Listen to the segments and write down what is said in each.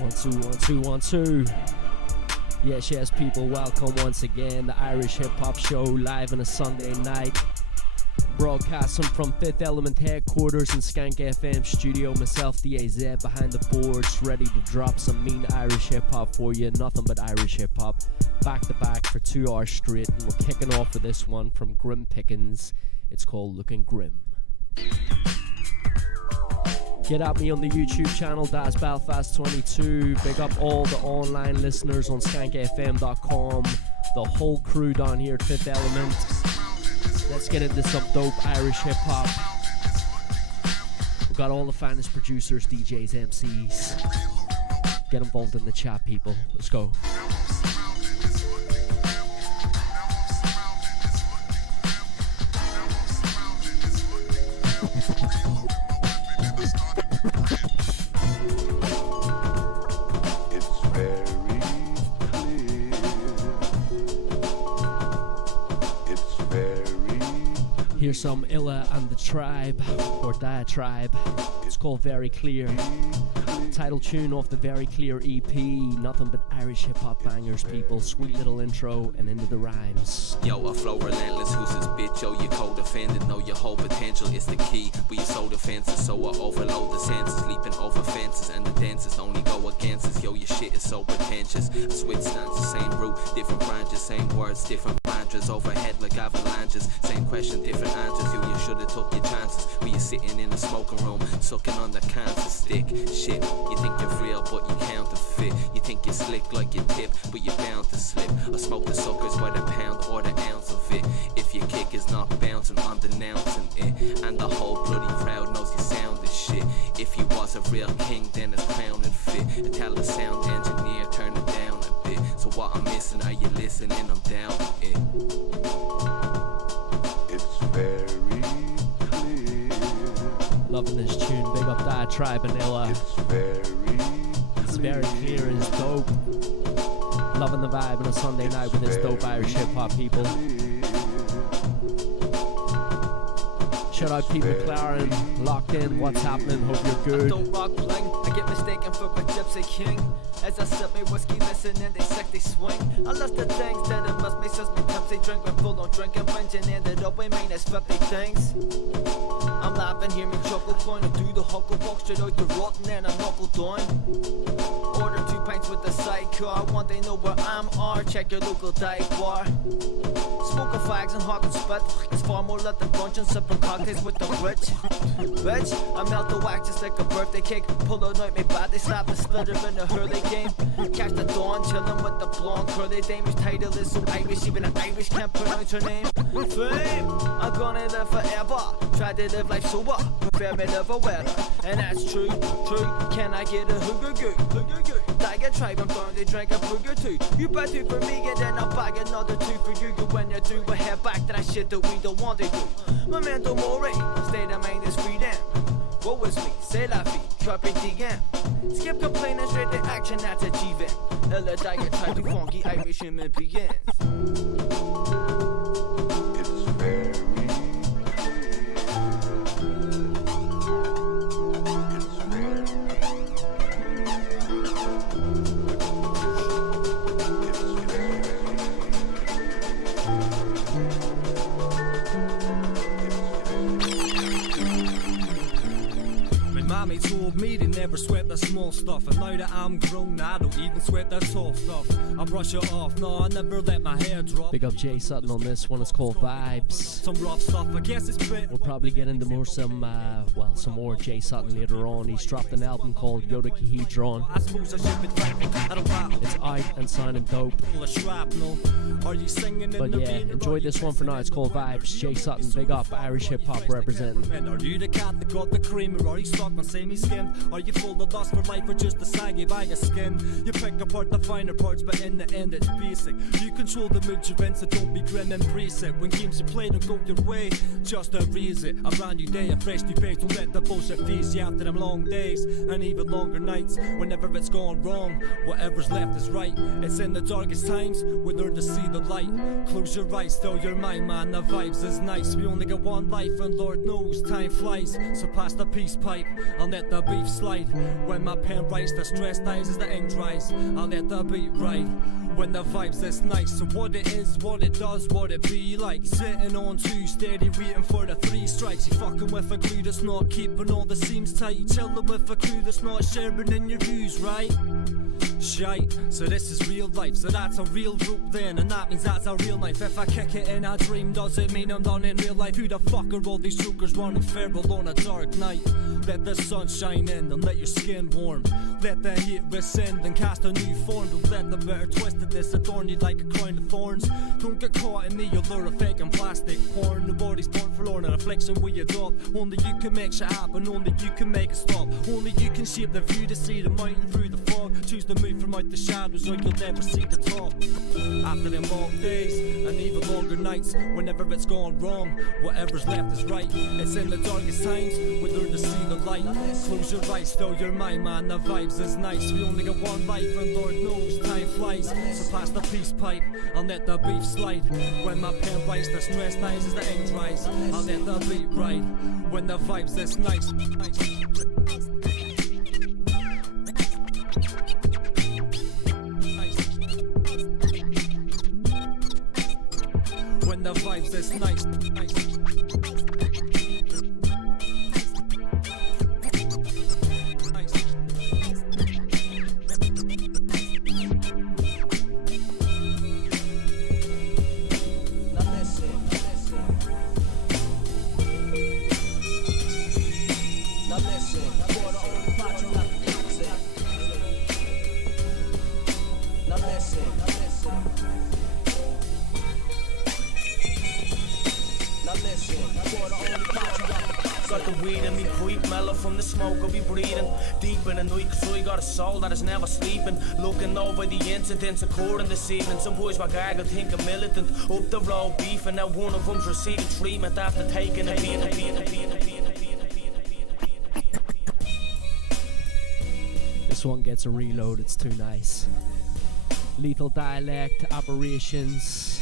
1 2 1 2 1 2. Yes, people, welcome once again. The Irish Hip Hop Show live on a Sunday night. Broadcasting from Fifth Element headquarters in Skank FM studio. Myself, DAZ, behind the boards, ready to drop some mean Irish hip hop for you. Nothing but Irish hip hop, back to back for 2 hours straight. And we're kicking off with this one from Grim Pickens. It's called Looking Grim. Get at me on the YouTube channel, Daz Belfast22. Big up all the online listeners on skankfm.com. The whole crew down here at Fifth Element. Let's get into some dope Irish hip hop. We've got all the finest producers, DJs, MCs. Get involved in the chat, people. Let's go. Here's some Illa and the Tribe, or Diatribe. It's called Very Clear. Title tune off the Very Clear EP. Nothing but Irish hip hop bangers, people. Sweet little intro and into the rhymes. Yo, I flow relentless, who's this bitch? Yo, you co-defended, know your whole potential is the key. We are so defensive, so I overload the senses, leaping over fences, and the dancers only go against us. Yo, your shit is so pretentious. I switch stance, the same route, different branches, same words, different mantras, overhead like avalanches. Same question, different answers. You should've took your chances. We are sitting in a smoking room, sucking on the cancer stick. Shit, you think you're real, but you counterfeit. You think you're slick like you tip, but you're bound to slip. I smoke the suckers by the pound or the ounce of it. If your kick is not bouncing, I'm denouncing it. And the whole bloody crowd knows you sound as shit. If you was a real king, then it's crowned and fit. To tell the sound engineer, turn it down a bit. So what I'm missing, are you listening? I'm down with it. It's very clear. Loving this tune. Big up Diatribe and Illa. It's very clear and it's dope. Loving the vibe on a Sunday night with this dope Irish hip hop, people. Shout out Pete McLaren, locked in, what's happening, hope you're good. I don't rock bling, I get mistaken for a gypsy king. As I sip me whiskey, listen and they sick, they swing. I lost the things that it must make sense, me tipsy, drink when full on drinking, binging, ended up with mean as 50 things. I'm laughing, hear me chuckle, going to do the huckle, walk straight out the rotten and I knuckle down. Order 2 pints with the sidecar, want they know where I'm are, check your local dive bar. Smoking fags and hawking spit, it's far more lit than brunch and sipping cocktails with the rich. Bitch, I melt the wax just like a birthday cake, pull out my bad, they slap and splitter in a hurley game. Catch the dawn, chillin' with the blonde curly dame whose title is so Irish, even an Irish can't pronounce her name. Fame, I'm gonna live forever, try to live life sober, prepare me live a weather. And that's true, can I get a hooga-goo? Diatribe, I'm going to drink a booger too. You buy 2 for me and then I'll buy another 2 for you. When you do, we'll head back to that shit that we don't want to do. Memento mori, state of mind is freedom. What was me? C'est la vie, carpe diem. Skip complaining, straight to action, that's achieving. Illa Diatribe, too funky Irish human beings. It's very clear. Mommy told me to never sweat the small stuff, and now that I'm grown, I don't even sweat the tall stuff. I brush it off, no, I never let my hair drop. Big up Jay Sutton on this one, it's called Vibes. Some rough stuff, I guess it's bit. We'll probably get into some more Jay Sutton later on. He's dropped an album called Yodakahedron. I suppose I should be thankful. I don't wow. It's out and sounding dope. Are you singing in but the yeah, enjoy this one for now. It's called Vibes. Jay Sutton, big up, Irish hip hop representing. Are you the cat that got the cream, or are you stuck on semi-skimmed? Are you full of lust for life, or just a saggy by your skin? You pick apart the finer parts, but in the end it's basic. You control the mood you're in, so don't be grim, embrace it. When games you play don't go your way, just erase it. A brand new day, a fresh new page. Don't let the bullshit phase you after them long days and even longer nights. Whenever it's gone wrong, whatever's left is right. It's in the darkest times we learn to see the light. Close your eyes, still your mind, man, the vibes is nice. We only got one life and Lord knows time flies. So pass the peace pipe I'll let the beef slide. When my pen writes, the stress dies as the ink dries. I'll let the beat ride. When the vibes is nice. So what it is, what it does, what it be like. Sitting on two steady, waiting for the three strikes. You fucking with a crew that's not keeping all the seams tight. You chilling with a crew that's not sharing in your views, right? Shite, so this is real life, so that's a real route then, and that means that's a real knife. If I kick it in a dream, does it mean I'm done in real life? Who the fuck are all these jokers running feral on a dark night? Let the sun shine in and let your skin warm. Let the heat rescind and cast a new form. Don't let the bitter twist of this adorn you like a crown of thorns. Don't get caught in the allure of fake and plastic porn. Nobody's born forlorn, an affliction we adopt. Only you can make shit happen, only you can make it stop. Only you can shape the view to see the mountain through the fog. Choose to move from out the shadows or you'll never see the top. After them long days and even longer nights, whenever it's gone wrong, whatever's left is right. It's in the darkest times we learn to see the light. Close your eyes, fill your mind, man, the vibes is nice. We only got one life and Lord knows time flies. So pass the peace pipe, I'll let the beef slide. When my pen writes, the stress dies as the ink dries. I'll let the beat ride. When the vibes is nice. When the vibes is nice. Got the weed in me pipe, mellow from the smoke I'll be breathing. Deep in the night, cause I got a soul that is never sleeping. Looking over the incidents occurring this evening. Some boys were gaggled, think I'm militant. Up the road beefing, now one of them's receiving treatment after taking a beating. This one gets a reload, it's too nice. Lethal Dialect, Aberrations,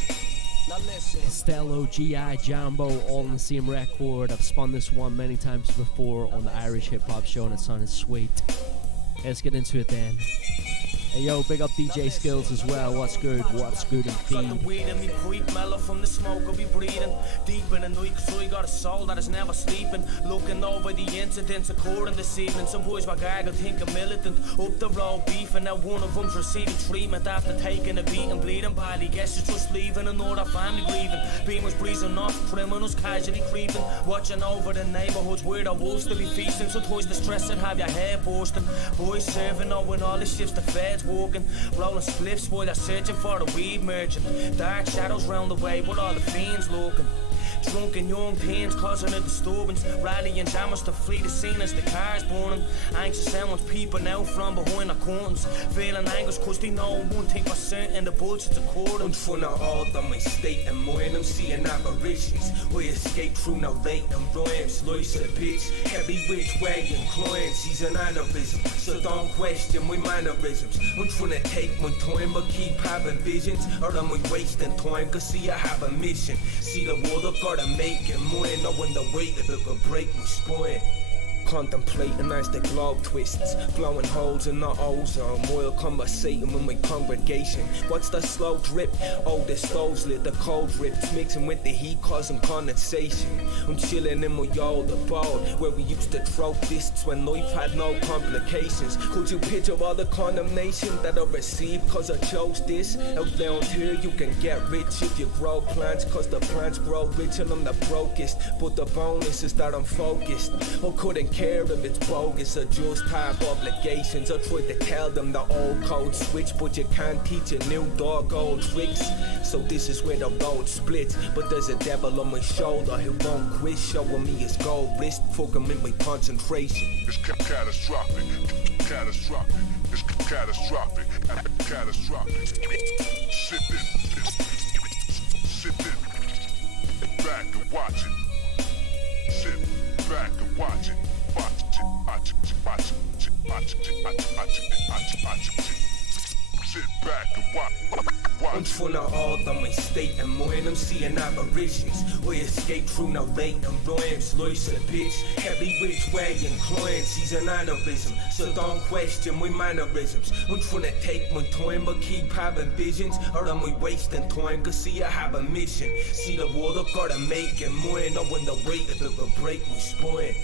Costello, G.I. Jambo, all on the same record. I've spun this one many times before on the Irish Hip Hop Show and it sounded sweet. Let's get into it then. Hey yo, big up DJ Skills as well. What's good indeed. Got the weed in me pipe, mellow from the smoke I'll be breathing. Deep in the night, cause I got a soul that is never sleeping. Looking over the incidents occurring this evening. Some boys were gaggled, think I'm militant. Up the road beefing, now one of them's receiving treatment after taking a beating. Bleeding body, guess it's just leaving another family grieving. Beamers breezing off, criminals casually creeping. Watching over the neighborhoods where the wolves to be feasting. Sometimes the stress and have your hair bursting. Boys serving out when all the shifts the feds walking, rolling spliffs while they're searching for the weed merchant. Dark shadows round the way with all the fiends looking. Drunken young teens causing a disturbance. Rallying jammers to flee the scene as the cars burning. Anxious someone's peeping out from behind the curtains. Feeling anguish cause they know one thing for certain, the bullshit's according. Und von der Ort an my state and moin, I'm seeing apparitions. We escape through no latent rhymes. Loose a bitch, every which way inclined. She's an aneurysm, so don't question my mannerisms. I'm trying to take my time but keep having visions. Or am I wasting time cause see I have a mission. See the world I've gotta make it more, knowing the weight of it will break my spine. Contemplating as the globe twists, blowing holes in the ozone, while conversating with my congregation. What's the slow drip? Oh, the stoves lit, the cold drips mixing with the heat causing condensation. I'm chilling in my old abode where we used to throw fists when life had no complications. Could you picture all the condemnation that I received cause I chose this? Out down here you can get rich if you grow plants cause the plants grow rich and I'm the brokest. But the bonus is that I'm focused. I couldn't care if it's bogus or just have obligations. I tried to tell them the old code switch, but you can't teach a new dog old tricks. So this is where the road splits. But there's a devil on my shoulder who won't quit, showing me his gold wrist, fucking with my concentration. It's catastrophic. It's catastrophic. Sit back and watch it. Sit back and watch it. Sit back and watch Und von Orten mein State and meinem seeing apparitions. We escape through no latent rhymes, loose a bitch. Every which way inclined, she's an aneurysm. So don't question my mannerisms. Und von take my time but keep having visions. Or am I wasting time? Cause see I have a mission. See the world I've gotta make it mine. Knowing the weight of it will break my spine.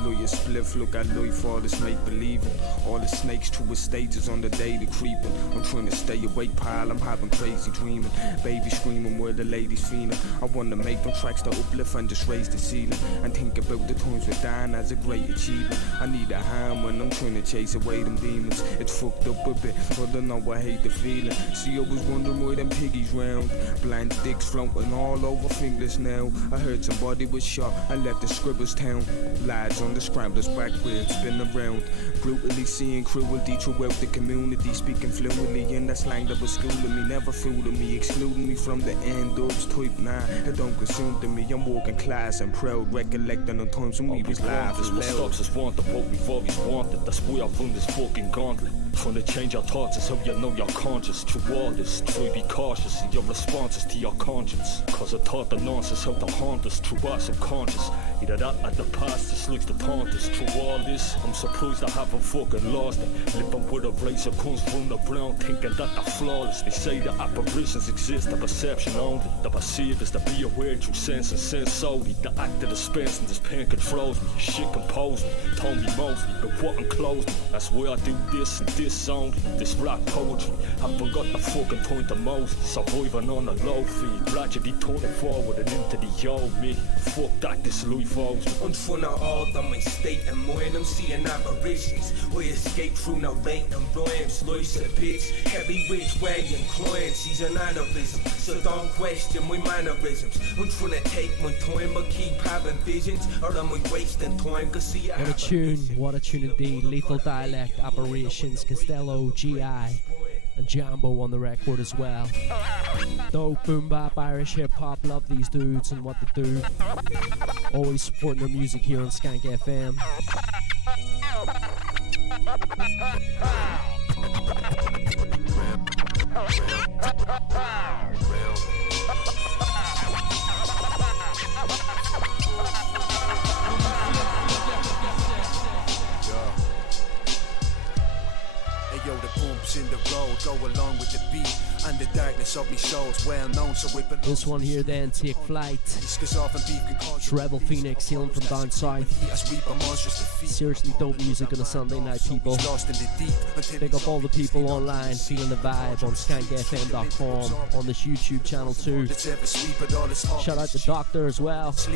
Lawyer spliff, look at Louis for this make believing. All the snakes to his stages on the daily creeping. I'm trying to stay awake, pile, I'm having crazy dreaming. Baby screaming where the ladies feeling. I wanna make them tracks to uplift and just raise the ceiling. And think about the times we're dying as a great achievement. I need a hand when I'm trying to chase away them demons. It's fucked up a bit, but I know I hate the feeling. See, I was wondering why them piggies round. Blind dicks floating all over fingers now. I heard somebody was shot, I left the scribbles town. Lads on the scramblers back where it's been around. Brutally seeing cruelty throughout the community. Speaking fluently in that slang that was schooling me. Never fooling me, excluding me from the end ups type. Nah, it don't consume to me. I'm walking class and proud, recollecting on times when we was live as what stops us wanted what we've always wanted. That's why I've run this fucking gauntlet. Trying to change your thoughts is how you know you're conscious. Through all this, try be cautious in your responses to your conscience. Cause I thought the nonsense how to haunt us through our subconscious. Either that or the past just looks to taunt us. Through all this, I'm surprised I haven't fucking lost it. Living with a race of cunts running around thinking that they're flawless. They say that apparitions exist, the perception only. The perceived is to be aware through sense and sense solely. The act of dispensing this pain controls me. Shit compose me, told me mostly, but what enclosed me. That's why I do this and this only. This rap poetry, I forgot the fucking point of most. Surviving on a low feed, gradually turning forward and into the old me. Fuck that, this Louis Fox. Und von Orten mein State and meinem seeing apparitions. We escape through no latent rhymes, loose a bitch. Every which way inclined, she's an aneurysm. So don't question my mannerisms. Und von take my time but keep having visions. Or am I wasting time? Cause see I What a tune indeed. Lethal Dialect, Apparitions, Costello, GI, and Jambo on the record as well. Dope Boombap Irish Hip Hop, love these dudes and what they do. Always supporting their music here on Skank FM. Yo, the bumps in the road go along with the beat, and the darkness of me soul's well known, so it belongs. This one here then, Take Flight. Rebel Phoenix, healing from down south. Seriously dope music on a Sunday night, people. Big up all the people online, feeling the vibe on skankfm.com, on this YouTube channel too. Shout out to Doctor as well. What's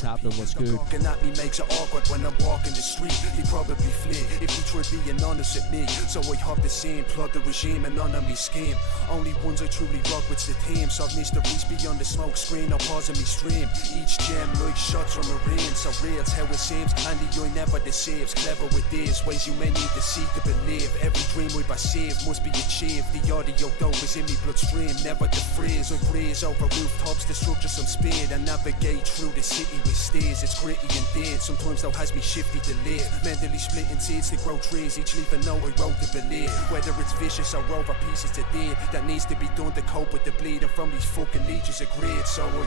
happening, what's good? At me makes it awkward when I'm walking the street. He probably flee if he tried being honest with me. So I hop the scene, plot the regime and none of me scheme. Only ones I truly rock with the team. Solve mysteries beyond the smoke screen or pausing me stream. Each gem like shots from Marines. So real's how it seems, and the eye never deceives. Clever with these ways you may need to see to believe. Every dream we perceive must be achieved. The audio dope is in me bloodstream, never to freeze. I breeze over rooftops to structure some speed and navigate through the city with steers. It's gritty indeed, sometimes though has me shifty to live. Mentally splitting seeds to grow trees, each leaf a note I wrote to believe. Whether it's vicious or over pieces to deed, that needs to be done to cope with the bleeding from these fucking leeches of greed. So I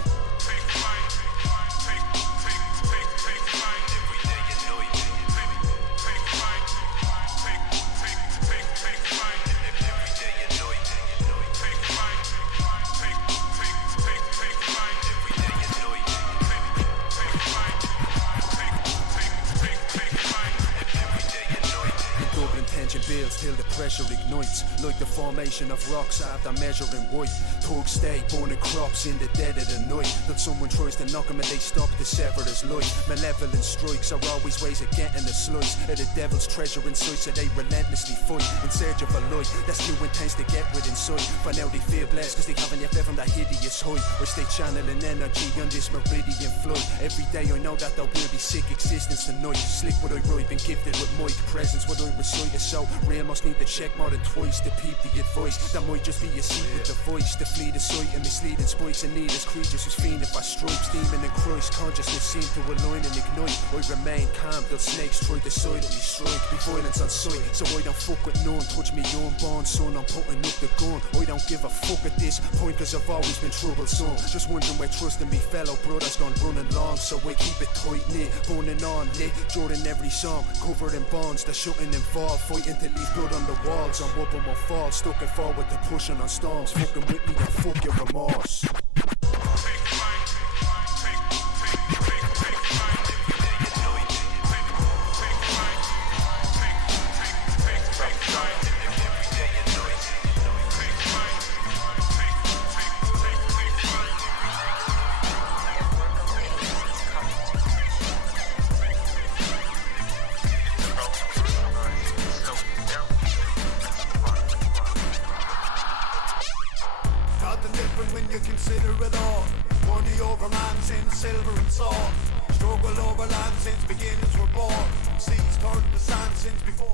builds till the pressure ignites, like the formation of rocks after measuring weight. Thugs stay burning crops in the dead of the night. That someone tries to knock them and they stop to sever his life. Malevolent strikes are always ways of getting a slice of the devil's treasure in sight, so they relentlessly fight in search of a light that's too intense to get within sight. For now they feel blessed cause they haven't yet fled from that hideous height. I stay channeling energy on this meridian flight. Every day I know that there will be sick existence tonight. Slick what I write, been gifted with mic presence. What I recite is so real fail, must need to check more than twice to peep the advice. That might just be a seat with the voice to flee the sight and misleading spikes and needless creatures whose fiending for stripes. Demon and Christ consciousness seem to align and ignite. I remain calm till snakes try to silently strike. Be violence on sight, so I don't fuck with none. Touch me unborn son, I'm putting up the gun. I don't give a fuck at this point cause I've always been troublesome. Just wondering where trust in me fellow brothers gone running long. So I keep it tight knit, burning on lit during every song, covered in bonds that shouldn't involve fighting to leave blood on the walls. I'm up on my fall, stuck and forward to pushing on storms. Fucking with me, then fuck your remorse.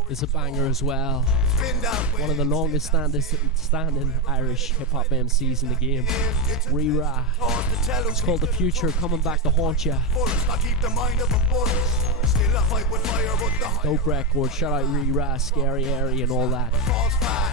It's a banger as well. One of the longest standing Irish hip hop MCs in the game. Rira. It's called The Future, coming back to haunt ya. Dope record. Shout out Rira, Scary Area and all that.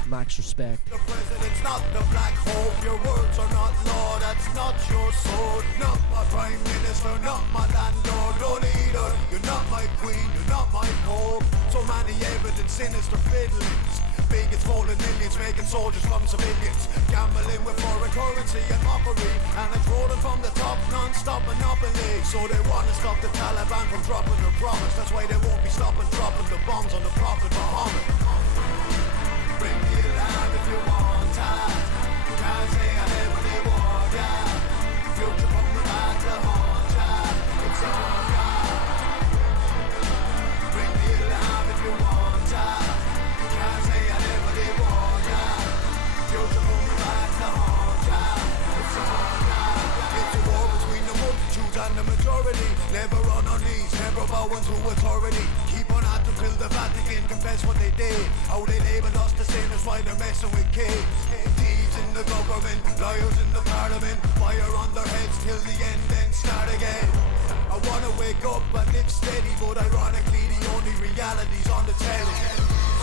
Max respect. The president's not the black hope. Your words are not law. That's not your sword. Not my prime minister. Not my landlord. No leader. You're not my queen. You're not my pope. So many evidence, sinister fiddlings. Big and small and millions, making soldiers from civilians. Gambling with foreign currency and mockery. And it's rolling from the top, non-stop monopoly. So they want to stop the Taliban from dropping their promise. That's why they won't be stopping dropping the bombs on the Prophet Muhammad. Bring me alive if you want time. Can't say I never did want ya. Future coming back to haunt ya. It's all God. Bring me alive if you want time. Can't say I never did want ya. Future coming back to haunt ya. It's all God. It's a war between the multitude and the majority. Never on our knees, never bowing to authority. Keep on at till the Vatican confess what they did. How they labeled us the sinners while they're messing with kids. Thieves in the government, liars in the parliament. Fire on their heads till the end, then start again. I wanna wake up and live steady, but ironically the only reality's on the telly.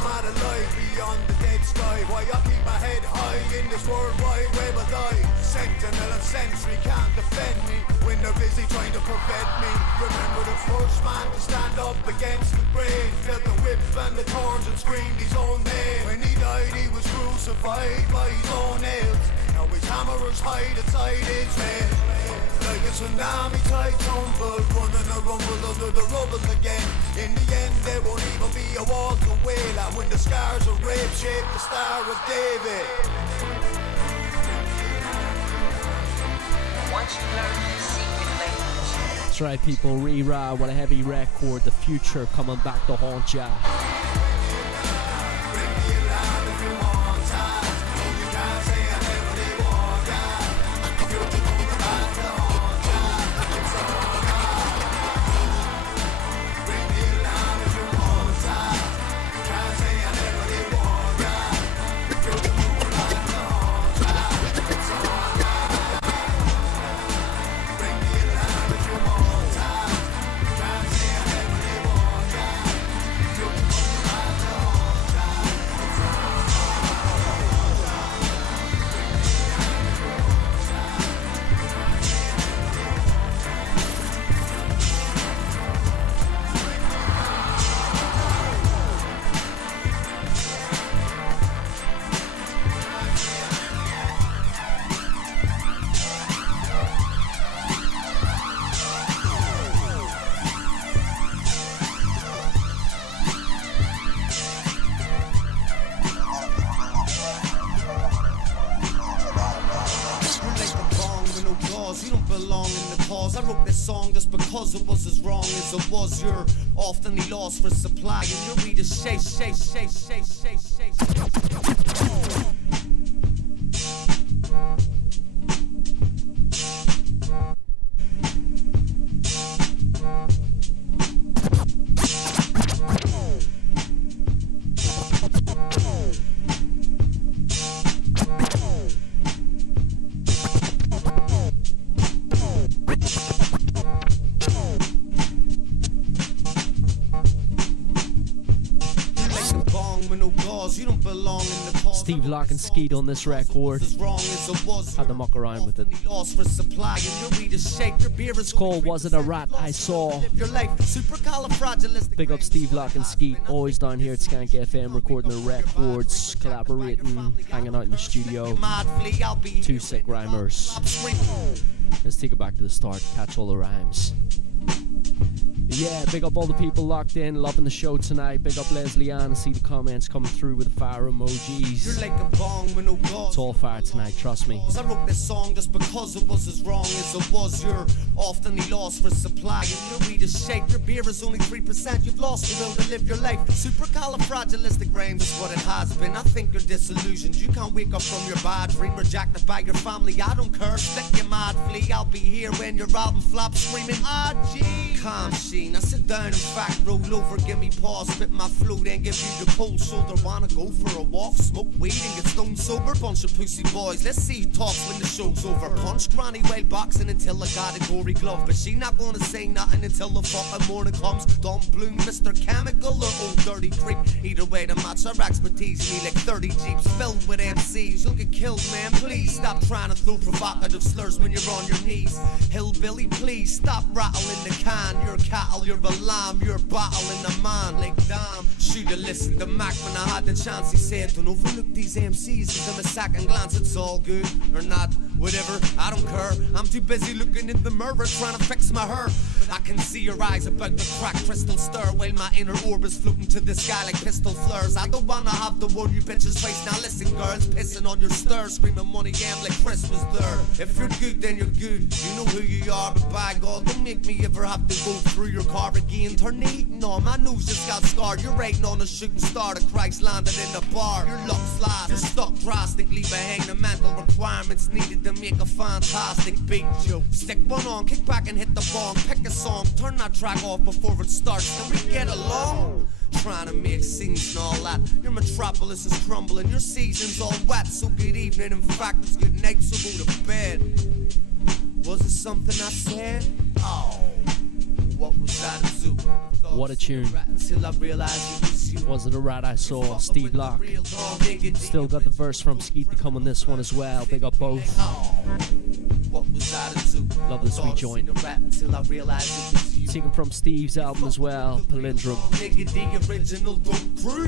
Mad alive beyond the dead sky. Why I keep my head high in this worldwide web of life. Sentinel and sentry can't defend me when they're busy trying to prevent me. Remember the first man to stand up against the grain. Felt the whip and the thorns and screamed his own name. When he died he was crucified by his own nails. Now his hammers hide inside his veil. Like a tsunami tide tumble, running a rumble under the rubble again. In the end there won't even be a wall to wail at when the scars of rape shape the Star of David. Once you learn the secret language. That's right, people. Rira, what a heavy record. The Future coming back to haunt ya. Because it was as wrong as it was, you're often lost for supply, and you'll be the shake. cause. You don't belong in the cause. Steve Locke and Skeet on this record. Had to muck around with it. Lost for supply and your readers shake. Your beer is It's called Was It a Rat I Saw? your life. Supercalifragilistic. Big up Steve Locke and Skeet, always down here at Skank FM recording the records, collaborating, hanging out in the studio. Two sick rhymers. Let's take it back to the start, catch all the rhymes. Yeah, big up all the people locked in, loving the show tonight. Big up Leslie Ann, see the comments coming through with the fire emojis. You're like a bong with no gauze. It's all fire tonight, trust me. I wrote this song just because it was as wrong as it was. You're often lost for supply and your readers shake. Your beer is only 3%. You've lost the will to live your life. Supercalifragilistic rhymes is what it has been. I think you're disillusioned. You can't wake up from your bad dream, rejected by your family. I don't care, let your mad flee. I'll be here when your album flops, screaming RG. Calm sheen. I sit down and fact, roll over, give me pause, spit my flute and give you the cold shoulder. Wanna go for a walk, smoke weed and get stone sober. Bunch of pussy boys, let's see who talks when the show's over. Punch granny while boxing until I got a gory glove, but she not gonna say nothing until the fucking morning comes. Don't bloom Mr. Chemical or old dirty creep. Either way to match our expertise, me like 30 jeeps filled with MCs. You'll get killed, man, please stop trying to throw provocative slurs when you're on your knees. Hillbilly, please stop rattling the can. You're cattle, you're a lamb, you're a bottle in a man like damn. Should've listened to Mac when I had the chance. He said, don't overlook these MCs, give them a second glance. It's all good or not, whatever, I don't care. I'm too busy looking in the mirror trying to fix my hair. I can see your eyes about to crack crystal stir while my inner orb is floating to the sky like pistol flares. I don't wanna have the one you bitches face. Now listen, girls, pissing on your stir, screaming money am like Chris was there. If you're good, then you're good. You know who you are, but by God, don't make me ever have to go through your car again. Turn eating on, my nose just got scarred. You're rating on a shooting star, the Christ landed in the bar. Your luck slide, you're stuck drastically behind the mental requirements needed to make a fantastic beat. Yo, stick one on, kick back and hit the bong. Pick a song, turn that track off before it starts. Can we get along? Trying to make scenes and all that. Your metropolis is crumbling, your season's all wet. So good evening, in fact it's good night, so go to bed. Was it something I said? Oh, what was I to do? What a tune. Until I realized it was you. Was It a Rat I Saw? Steve Locke. Still got the verse from Skeet to come on this one as well. Big up both. What was I to do? Love the sweet joint. Until I realized it was you. Taken from Steve's album as well, Palindrome.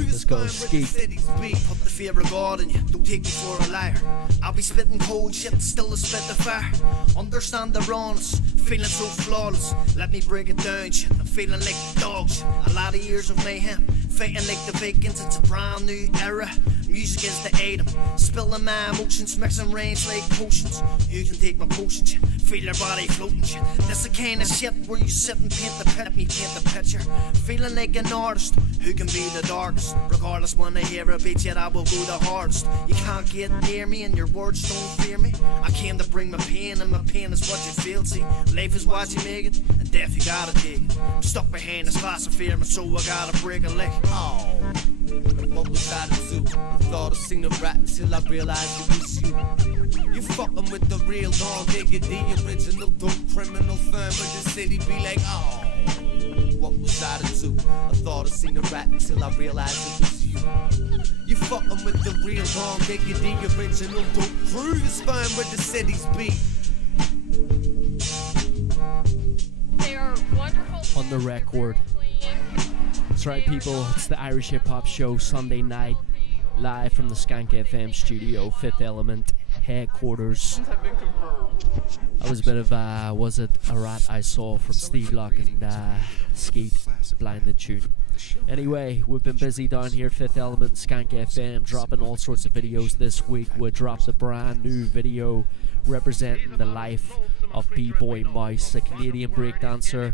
Let's go, Skeet. Put the fear of God in you, don't take me for a liar. I'll be spitting cold shit, still to spit the fire. Understand the rawness, feeling so flawless. Let me break it down, shit, I'm feeling like dogs. A lot of years of mayhem, fighting like the Vikings, it's a brand new era. Music is the item, spilling my emotions, mixing rains like potions. You can take my potions, feel your body floating. That's the kind of shit where you sit and paint the pit. Me paint the picture, feeling like an artist who can be the darkest. Regardless, when I hear a beat, yet I will go the hardest. You can't get near me and your words don't fear me. I came to bring my pain and my pain is what you feel. See, life is what you make it and death you gotta take it. I'm stuck behind this glass of fear, so I gotta break a leg. Oh, what was I to do? I thought I seen a rat until I realized it was you. You fucking with the real Don Digger, the original dope criminal firm of the city. Be like, oh, what was I to do? I thought I seen a rat until I realized it was you. You fucking with the real Don Digger, the original dope crew. You sperm with the city's beat. They are wonderful. On the record. That's right, people. It's the Irish Hip Hop Show, Sunday night, live from the Skank FM studio, Fifth Element headquarters. That was a bit of Was It a Rat I Saw from Steve Locke and Skeet, blinded tune. Anyway, we've been busy down here, Fifth Element, Skank FM, dropping all sorts of videos this week. We dropped a brand new video representing the life of B-Boy Mouse, a Canadian breakdancer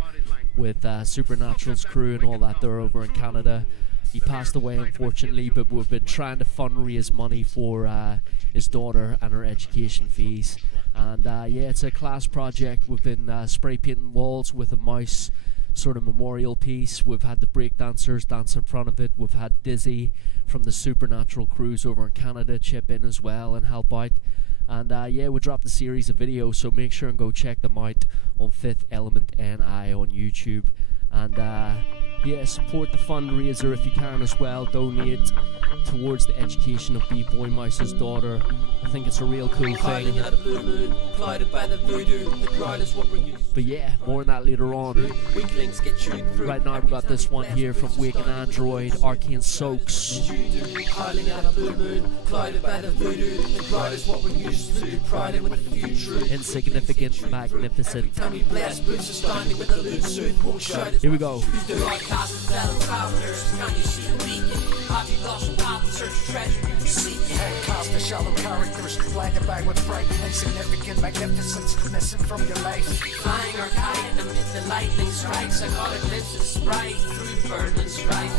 with Supernatural's crew and all that. They're over in Canada. He passed away, unfortunately, but we've been trying to fundraise money for his daughter and her education fees. And yeah, it's a class project. We've been spray painting walls with a mouse sort of memorial piece. We've had the breakdancers dance in front of it. We've had Dizzy from the Supernatural crews over in Canada chip in as well and help out. And yeah, we dropped a series of videos, so make sure and go check them out on Fifth Element NI on YouTube. And Yeah, support the fundraiser if you can as well. Donate towards the education of B-Boy Meiser's daughter. I think it's a real cool thing. But yeah, more on that later on. Right now we've got this one here from Waking Android, Arcane Soaks. Insignificant, magnificent. Here we go. Cast the shallow characters, blinded by what's bright, insignificant magnificence, missing from your life. Flying or kiting amid the lightning strikes, I got a glimpse of Sprite through burning strife.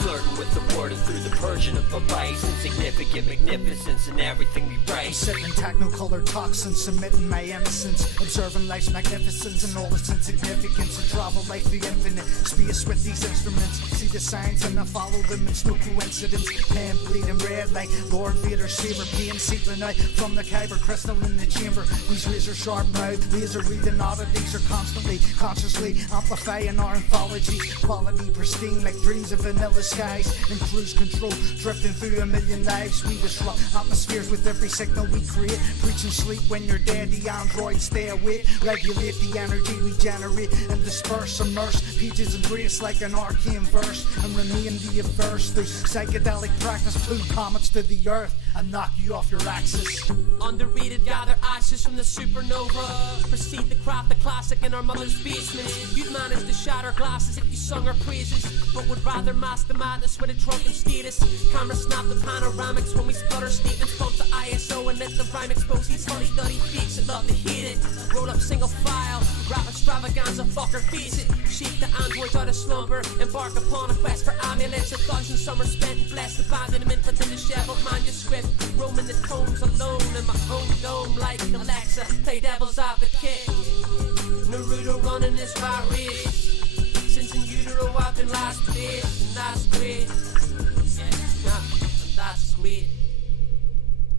Flirting with the word and through the purging of a vice, insignificant magnificence in everything we write. I'm sipping technicolor toxins, submitting my innocence, observing life's magnificence and all its insignificance. And travel like the infinite space with these instruments. See the signs and I follow them, it's no coincidence. Pain bleeding red like Lord Vader's saber, pain seeping out from the kyber crystal in the chamber. These razor sharp mouth, laser reading oddities are constantly, consciously amplifying our anthologies. Quality pristine like dreams of vanilla skies. In cruise control, drifting through a million lives. We disrupt atmospheres with every signal we create. Preaching sleep when you're dead, the androids stay awake. Regulate the energy we generate and disperse, immerse pages and grace like an arcane verse. And remain the averse through psychedelic practice. Plume comets to the earth and knock you off your axis. Underrated, gather ashes from the supernova. Proceed to craft the classic in our mother's basement. You'd manage to shatter glasses if you sung our praises, but would rather mask the madness with a drunken status. Camera snap the panoramics when we sputter statements. Bump the ISO and let the rhyme expose these funny-duddy beats that love to hate it. Roll up single file, rap extravaganza, fucker face it. Shake the androids out of slumber, embark upon a quest for amulets. 1,000 summers spent in blessed abandonment within the disheveled manuscript. Roaming the tomes alone in my own dome like Alexa. Play devil's advocate. Naruto running this rat race. Since in utero I've been last place, and that's great. Yeah, and that's great.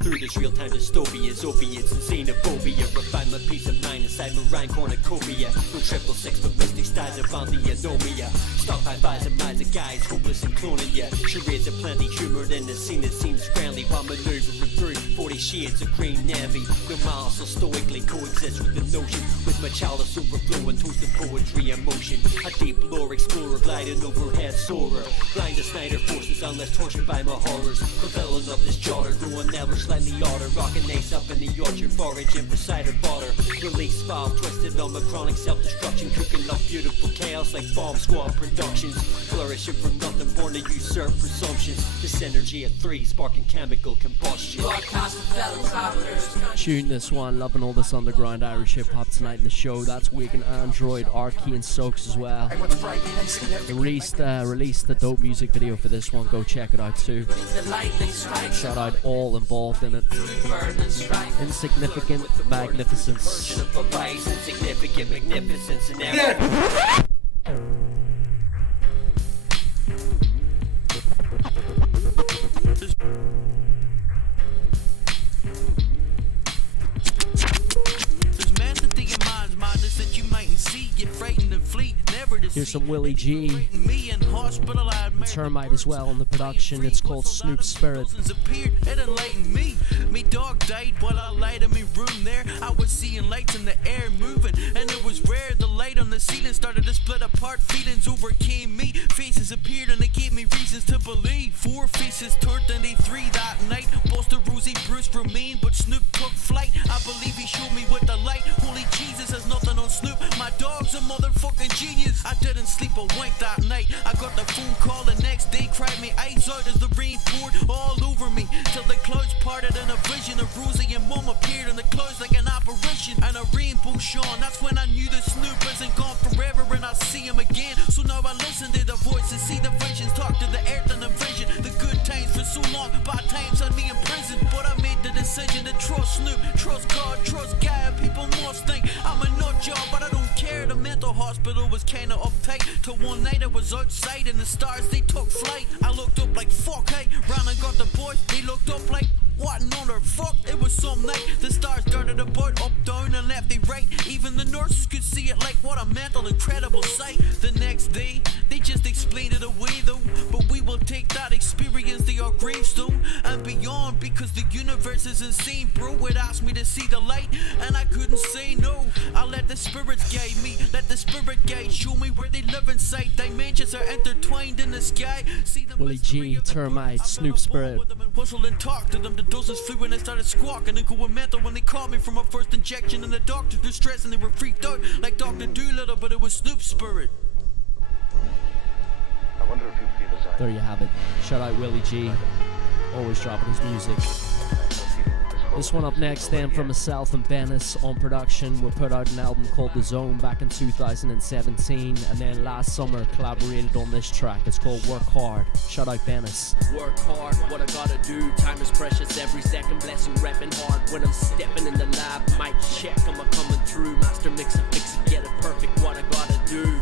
Through this real-time dystopias, opiates, and xenophobia. Refine my peace of mind inside my rhyme cornucopia. No 666, but mystic styles about the anomia. Stalked by vibes and minds of guys, hopeless and cloning ya. Charades of plenty, humored in the scene that seems friendly. While maneuvering through 40 shades of green navy. No miles so stoically coexist with the notion. With my chalice overflowing, toasting poetry and motion. A deep lore explorer, gliding overhead soarer. Blind as Snyder forces, unless tortured by my horrors. Fulfilling of this jotter, growing never slightly odder. Rocking ace up in the orchard, foraging for cider fodder. Release valve twisted on my chronic self-destruction. Cooking up beautiful chaos like Bomb Squad Productions. Flourishing from nothing, born to usurp presumptions. This energy at 3, sparking chemical combustion. Tune this one, loving all this underground Irish hip hop tonight in the show. That's Waking Android, Arcane Soaks as well. They released the dope music video for this one. Go check it out too. Shout out all involved in it. Insignificant magnificence. Insignificant magnificence and everything. Here's some Willie G. Termite as well on the production. It's called Snoop Spirit. Me dog died while I lied in my room there. I was seeing lights in the air moving, and it was rare. The light on the ceiling started to split apart. Feelings overcame me. Faces appeared and they gave me reasons to believe. 4 faces turned into 3 that night. Buster, Rosie, Bruce remained, but Snoop took flight. I believe he showed me with the light. Holy Jesus, there's nothing on Snoop. My dog's a motherfucking genius. I didn't sleep a wink that night. I got the phone call the next day, cried me eyes out as the rain poured all over me, till the clouds parted and a vision of Rosie and Mom appeared in the clouds like an apparition and a rainbow shone. That's when I knew that Snoop isn't gone forever and I'll see him again. So now I listen to the voices, see the visions, talk to the earth and the vision. The good times for so long, bad times had me in prison, but I made the decision to trust Snoop, trust God, trust God. People must think I'm a nut job, but I don't care. The mental hospital was kinda uptight till one night I was outside and the stars they took flight. I looked up like fuck, hey, ran and got the boys. They looked up like what another fuck. It was some night. The stars darted about up, down and left and right. Even the nurses could see it like what a mental incredible sight. The next day they just explained because the universe is insane, bro. It asked me to see the light, and I couldn't say no. I let the spirits guide me, let the spirit guide, show me where they live inside. Dimensions are intertwined in the sky. See them Willie G, Termite, Snoop Spirit. Whistle and talk to them. The doses flew when I started squawking and going mental when they caught me from my first injection. And the doctors were stressed and they were freaked out like Dr. Doolittle, but it was Snoop Spirit. There you have it. Shout out Willie G. Always dropping his music. This one up next then from myself and Bennis on production. We put out an album called The Zone back in 2017, and then last summer collaborated on this track. It's called Work Hard. Shout out Bennis. Work hard, what I gotta do. Time is precious, every second blessing, repping hard. When I'm stepping in the lab, mic check, am I coming through? Master mix it, fix it, get it perfect, what I gotta do.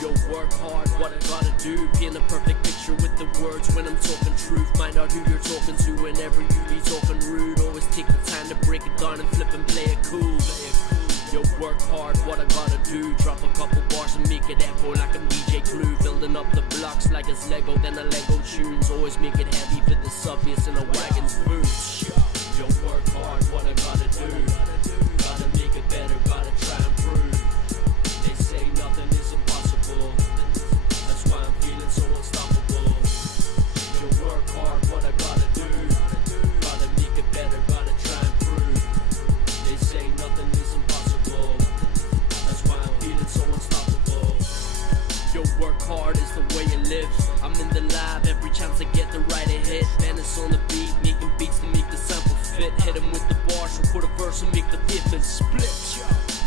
Yo, work hard, what I gotta do. Paint a perfect picture with the words when I'm talking truth. Find out who you're talking to whenever you be talking rude. Always take the time to break it down and flip and play it cool. Yo, work hard, what I gotta do. Drop a couple bars and make it echo like I'm DJ Clue. Building up the blocks like it's Lego, then a Lego tunes. Always make it heavy for the subbies in a wagon's boots. Yo, work hard, what I gotta do. Gotta make it better, gotta try and prove. They say nothing is impossible. That's why I'm feeling so unstoppable. Yo, work hard, what I gotta do. Gotta make it better, gotta try and prove. They say nothing is impossible. That's why I'm feeling so unstoppable. Yo, work hard is the way you live. I'm in the lab every chance I get to write a hit. Bennis on the beat, making beats to make the sample fit. Hit him with the bars, record a verse and make the pavement split.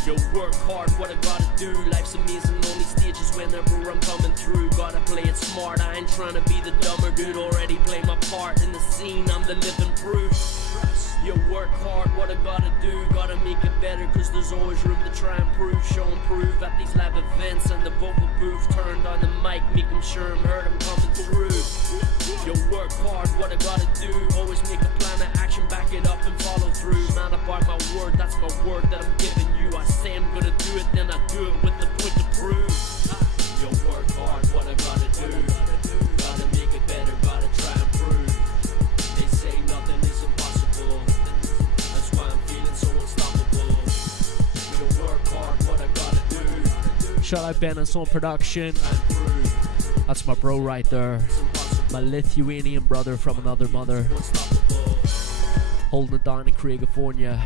Yo, work hard, what I gotta do. Life's amazing, only stages whenever I'm coming through. Gotta play it smart, I ain't trying to be the dumber dude. Already play my part in the scene, I'm the living proof. Yo, work hard, what I gotta do. Gotta make it better, cause there's always room to try and prove. Show and prove at these live events and the vocal booth. Turned on the mic, make them sure I'm heard, I'm coming through. Yo, work hard, what I gotta do. Always make a plan of action, back it up and follow through. Man, I buy my word, that's my word that I'm giving you. I say I'm gonna do it, then I do it with the point to prove. Yo, work hard, what I gotta do. Gotta make it better, gotta try and prove. They say nothing is impossible. That's why I'm feeling so unstoppable. Yo, work hard, what I gotta do. Shout out Bennis on production. That's my bro right there. My Lithuanian brother from another mother. Holding it down in Craigavon,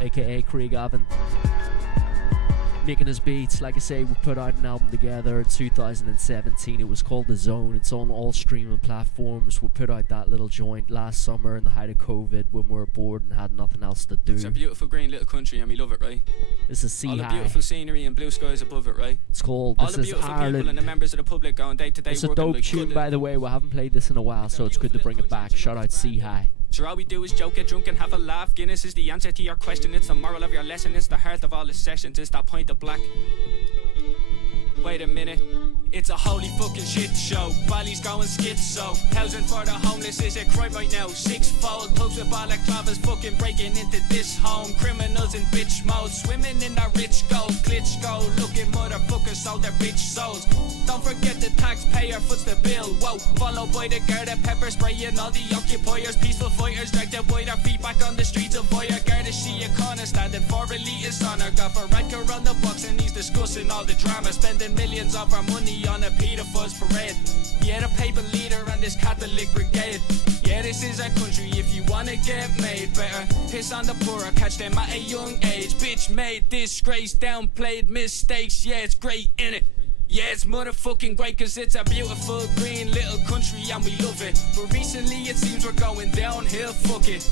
aka Craigavon. Making his beats. Like I say, we put out an album together in 2017. It was called The Zone. It's on all streaming platforms. We put out that little joint last summer in the height of COVID when we were bored and had nothing else to do. It's a beautiful green little country and we love it, right? This is Sea All the High. beautiful scenery and blue skies above it, right? It's called All This the is beautiful Ireland. people and the members of the public going day to day It's a working dope like tune, good. by the way. We haven't played this in a while, so it's good to bring it back. Shout out Sea High. Sure, all we do is joke, get drunk and have a laugh. Guinness is the answer to your question. It's the moral of your lesson. It's the heart of all the sessions. It's that point of black. Wait a minute, it's a holy fucking shit show. Bally's going schizo. Housing for the homeless is a crime right now. Sixfold, thugs with balaclavas fucking breaking into this home. Criminals in bitch mode, swimming in that rich gold. Klitschko, looking motherfuckers sold their bitch souls. Don't forget the taxpayer foots the bill. Whoa, followed by the guard of pepper spraying all the occupiers. Peaceful fighters dragged their by their feet back on the streets of fire. Garda see a corner standing for elitist honor. Got for Radker on the box and he's discussing all the drama. Spending millions of our money on a Peter Fuzz parade. Yeah, the paper leader and this Catholic brigade. Yeah, this is our country if you wanna get made better. Piss on the poor or catch them at a young age. Bitch made disgrace, downplayed mistakes. Yeah, it's great, innit? Yeah, it's motherfucking great cause it's a beautiful green little country and we love it. But recently it seems we're going downhill, fuck it.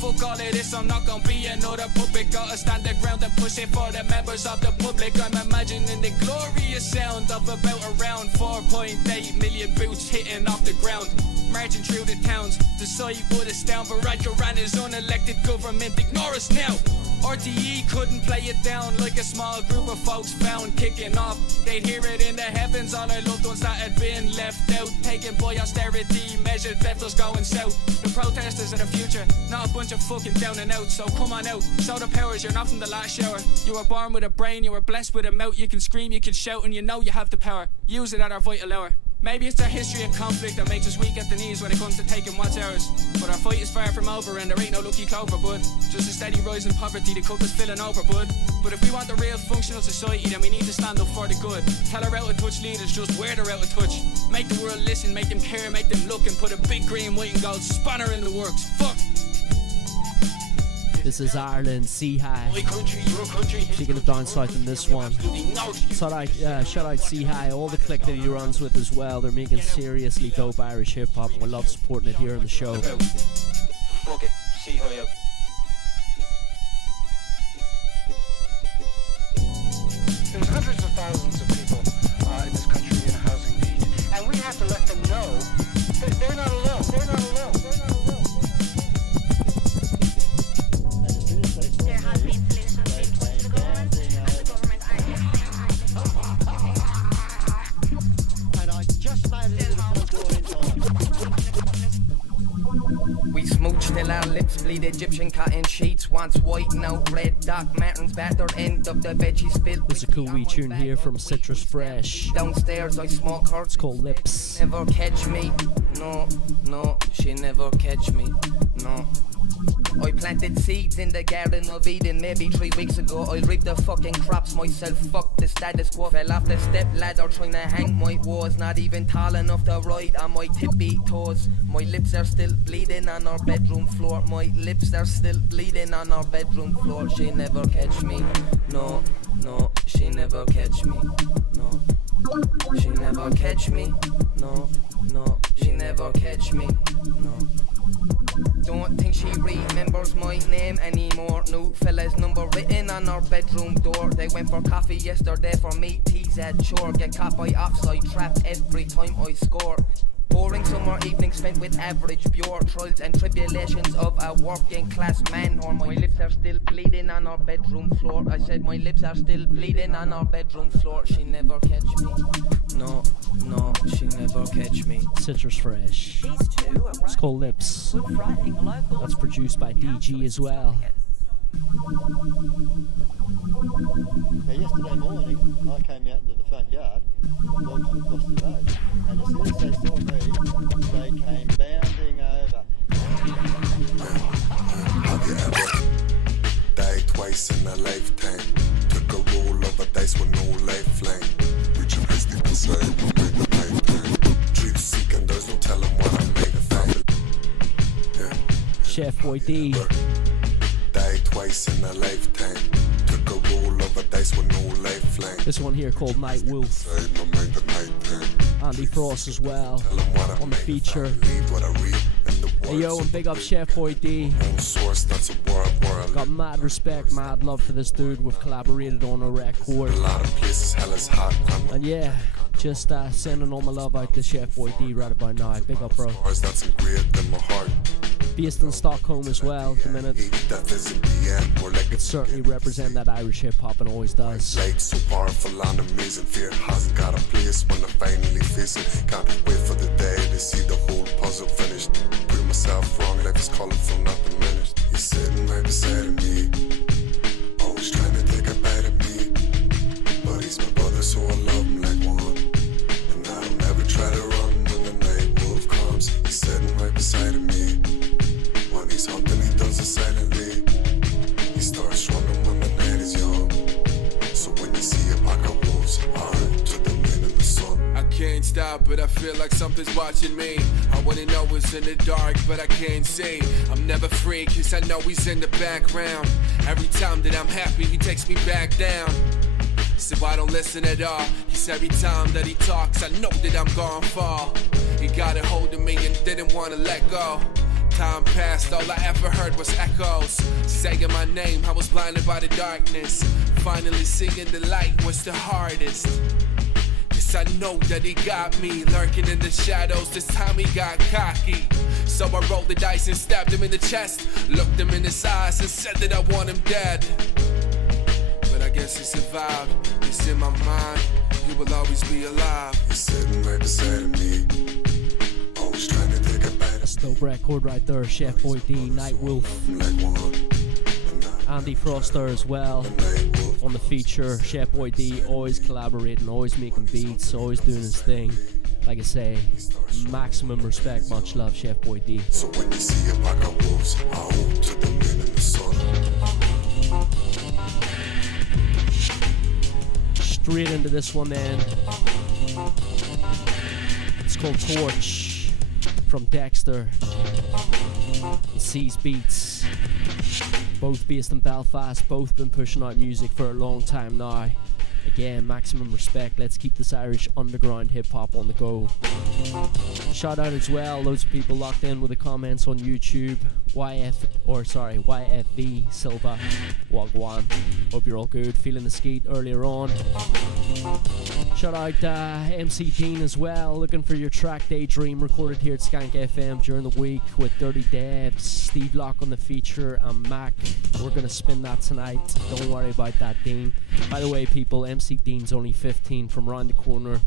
Fuck all of this, I'm not gonna be another puppet. Gotta stand the ground and push it for the members of the public. I'm imagining the glorious sound of about around 4.8 million boots hitting off the ground. Marching through the towns, the sight would astound. But Radker ran his unelected government, ignore us now. RTE couldn't play it down like a small group of folks found kicking off. They'd hear it in the heavens, all our loved ones that had been left out. Taken by austerity measures, left us going south. The protesters are the future, not a bunch of fucking down and out. So come on out, show the powers, you're not from the last shower. You were born with a brain, you were blessed with a mouth. You can scream, you can shout, and you know you have the power. Use it at our vital hour. Maybe it's their history of conflict that makes us weak at the knees when it comes to taking what's ours. But our fight is far from over and there ain't no lucky clover, bud. Just a steady rise in poverty, the cup is filling over, bud. But if we want a real functional society, then we need to stand up for the good. Tell our out of touch leaders just where they're out of touch. Make the world listen, make them care, make them look, and put a big green, white and gold spanner in the works. Fuck! This is Ireland, Sea High. Taking it down south in this one. Shout out Sea High, all the click that he runs with as well. They're making seriously dope Irish hip hop. We love supporting it here on the show. Fuck it, Sea High out. There's hundreds of thousands of people in this country in a housing need, and we have to let them know that they're not alone. They're not alone. They're not alone. There has been political influence to the government, and the government are And I just made it to the front door in time. We smooch till our lips bleed, Egyptian cotton sheets, once white, now red. Doc Martens battered, end of the veggie spill. There's a cool wee tune here from Citrus Fresh. Downstairs I smoke her. It's called Lips. Never catch me, no, no, she never catch me, no. I planted seeds in the Garden of Eden maybe 3 weeks ago. I'll reap the fucking crops myself. Fuck the status quo. Fell off the step ladder trying to hang my woes. Not even tall enough to ride on my tippy toes. My lips are still bleeding on our bedroom floor. My lips are still bleeding on our bedroom floor. She never catch me. No, no, she never catch me. No, she never catch me. No, no, she never catch me. No. Don't think she remembers my name anymore. New fella's number written on our bedroom door. They went for coffee yesterday for me, tease at chore. Get caught by offside trap every time I score. Boring summer evening spent with average pure trials and tribulations of a working class man. Or my lips are still bleeding on our bedroom floor. I said my lips are still bleeding on our bedroom floor. She never catch me. No, no, she never catch me. Citrus Fresh. These two are It's called Lips. That's produced by DG as well. Now, yesterday morning, I came out into the front yard, dogs were across the road, and as soon as they saw me, they came bounding over. Have you ever died twice in a lifetime? Took a roll of a dice with no lifeline. Reaching hasty beside me, make the night time. Truth seeking, there's no telling what I made a find. Yeah. Chef Boy D. Died twice in a lifetime. Took a roll of a dice with no lifeline. This one here called Night Wolf. Andy Frost as well on the feature. Hey yo, and big up Chef Boy D. Got mad respect, mad love for this dude. We've collaborated on a record. And yeah, just sending all my love out to Chef Boy D right about now. Big up, bro. Based in Stockholm as well at the minute. It certainly represent that Irish hip hop and always does. Light so powerful and amazing, fear hasn't got a place when I finally face it. Can't wait for the day to see the whole puzzle finished. Prove myself wrong, life is colorful, not diminished. He's sitting right beside me, always trying to take a bite of me. But he's my brother, so I love him like one. And I don't ever try to run when the night wolf comes. He's sitting right beside me. When he's hunting, he does it silently. He starts running when the night is young. So when you see a pack of wolves, I run to the men in the sun. I can't stop, but I feel like something's watching me. I wanna know what's in the dark, but I can't see. I'm never free, cause I know he's in the background. Every time that I'm happy, he takes me back down. So I don't listen at all, cause every time that he talks, I know that I'm gonna fall. He got a hold of me and didn't wanna let go. Time passed, all I ever heard was echoes saying my name. I was blinded by the darkness. Finally seeing the light was the hardest. Cause I know that he got me lurking in the shadows. This time he got cocky. So I rolled the dice and stabbed him in the chest. Looked him in his eyes and said that I want him dead. But I guess he survived. It's in my mind, he will always be alive. He's sitting right beside me, always trying to take a bite. Dope record right there, Chef Boy D, Night Wolf. Andy Froster as well on the feature. Chef Boy D always collaborating, always making beats, always doing his thing. Like I say, maximum respect, much love, Chef Boy D. So when you see a pack of wolves, I hope to the men in the sun. Straight into this one then. It's called Torch from Dexter and C's Beats. Both based in Belfast, both been pushing out music for a long time now. Again, maximum respect. Let's keep this Irish underground hip hop on the go. Shout out as well, loads of people locked in with the comments on YouTube. YFV Silva Wagwan. Hope you're all good. Feeling the skeet earlier on. Shout out MC Dean as well. Looking for your track Daydream, recorded here at Skank FM during the week with Dirty Devs, Steve Locke on the feature, and Mac. We're gonna spin that tonight. Don't worry about that, Dean. By the way, people, MC Dean's only 15 from round the corner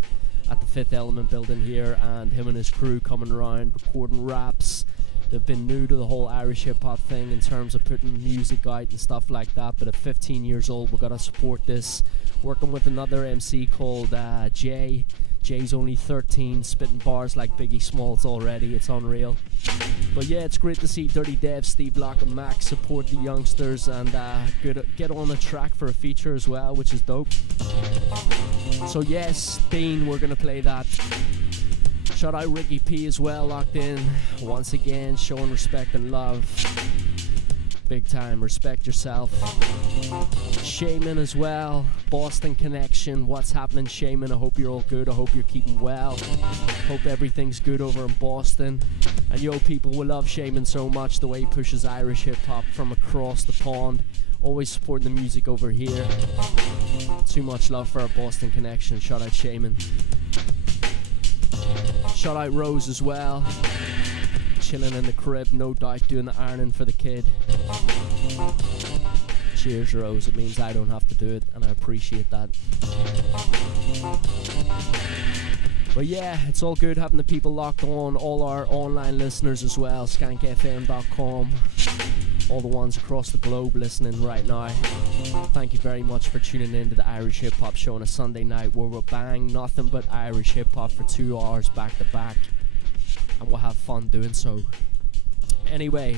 at the Fifth Element building here, and him and his crew coming around recording raps. They've been new to the whole Irish hip hop thing in terms of putting music out and stuff like that, but at 15 years old, we've got to support this. Working with another MC called Jay. Jay's only 13, spitting bars like Biggie Smalls already. It's unreal. But yeah, it's great to see Dirty Dev, Steve Locke and Max support the youngsters and get on a track for a feature as well, which is dope. So yes, Dean, we're going to play that. Shout out Ricky P as well, locked in. Once again, showing respect and love. Big time, respect yourself. Shaman as well, Boston connection. What's happening, Shaman? I hope you're all good. I hope you're keeping well. Hope everything's good over in Boston. And yo, people will love Shaman so much, the way he pushes Irish hip hop from across the pond. Always supporting the music over here. Too much love for our Boston connection. Shout out Shaman. Shout out Rose as well. Chilling in the crib, no doubt, doing the ironing for the kid. Cheers, Rose. It means I don't have to do it, and I appreciate that. But yeah, it's all good having the people locked on, all our online listeners as well, skankfm.com, all the ones across the globe listening right now. Thank you very much for tuning in to the Irish Hip Hop Show on a Sunday night where we'll bang nothing but Irish hip hop for 2 hours back to back, and we'll have fun doing so. Anyway,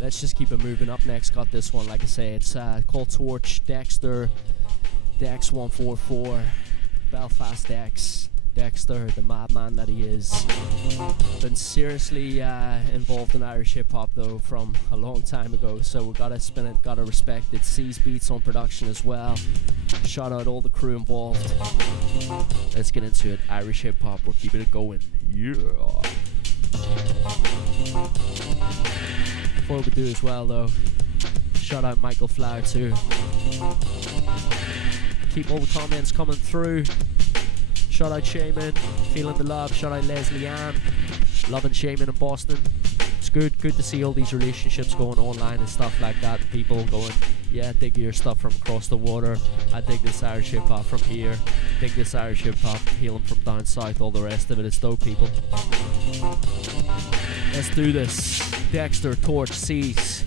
let's just keep it moving. Up next, got this one, like I say, it's called Torch, Dexter, Dex 144, Belfast Dex. Dexter, the madman that he is. Been seriously involved in Irish hip hop though from a long time ago, so we gotta spin it, gotta respect it. C's Beats on production as well. Shout out all the crew involved. Let's get into it. Irish hip hop, we're keeping it going. Yeah. Before we do as well though, shout out Michael Flower too. Keep all the comments coming through. Shout out Shaman, feeling the love. Shout out Leslie Ann, loving Shaman in Boston. It's good to see all these relationships going online and stuff like that. People going, yeah, I dig your stuff from across the water. I dig this Irish hip hop from here. Dig this Irish hip hop, healing from down south. All the rest of it. It's dope, people. Let's do this. Dexter, Torch, C's.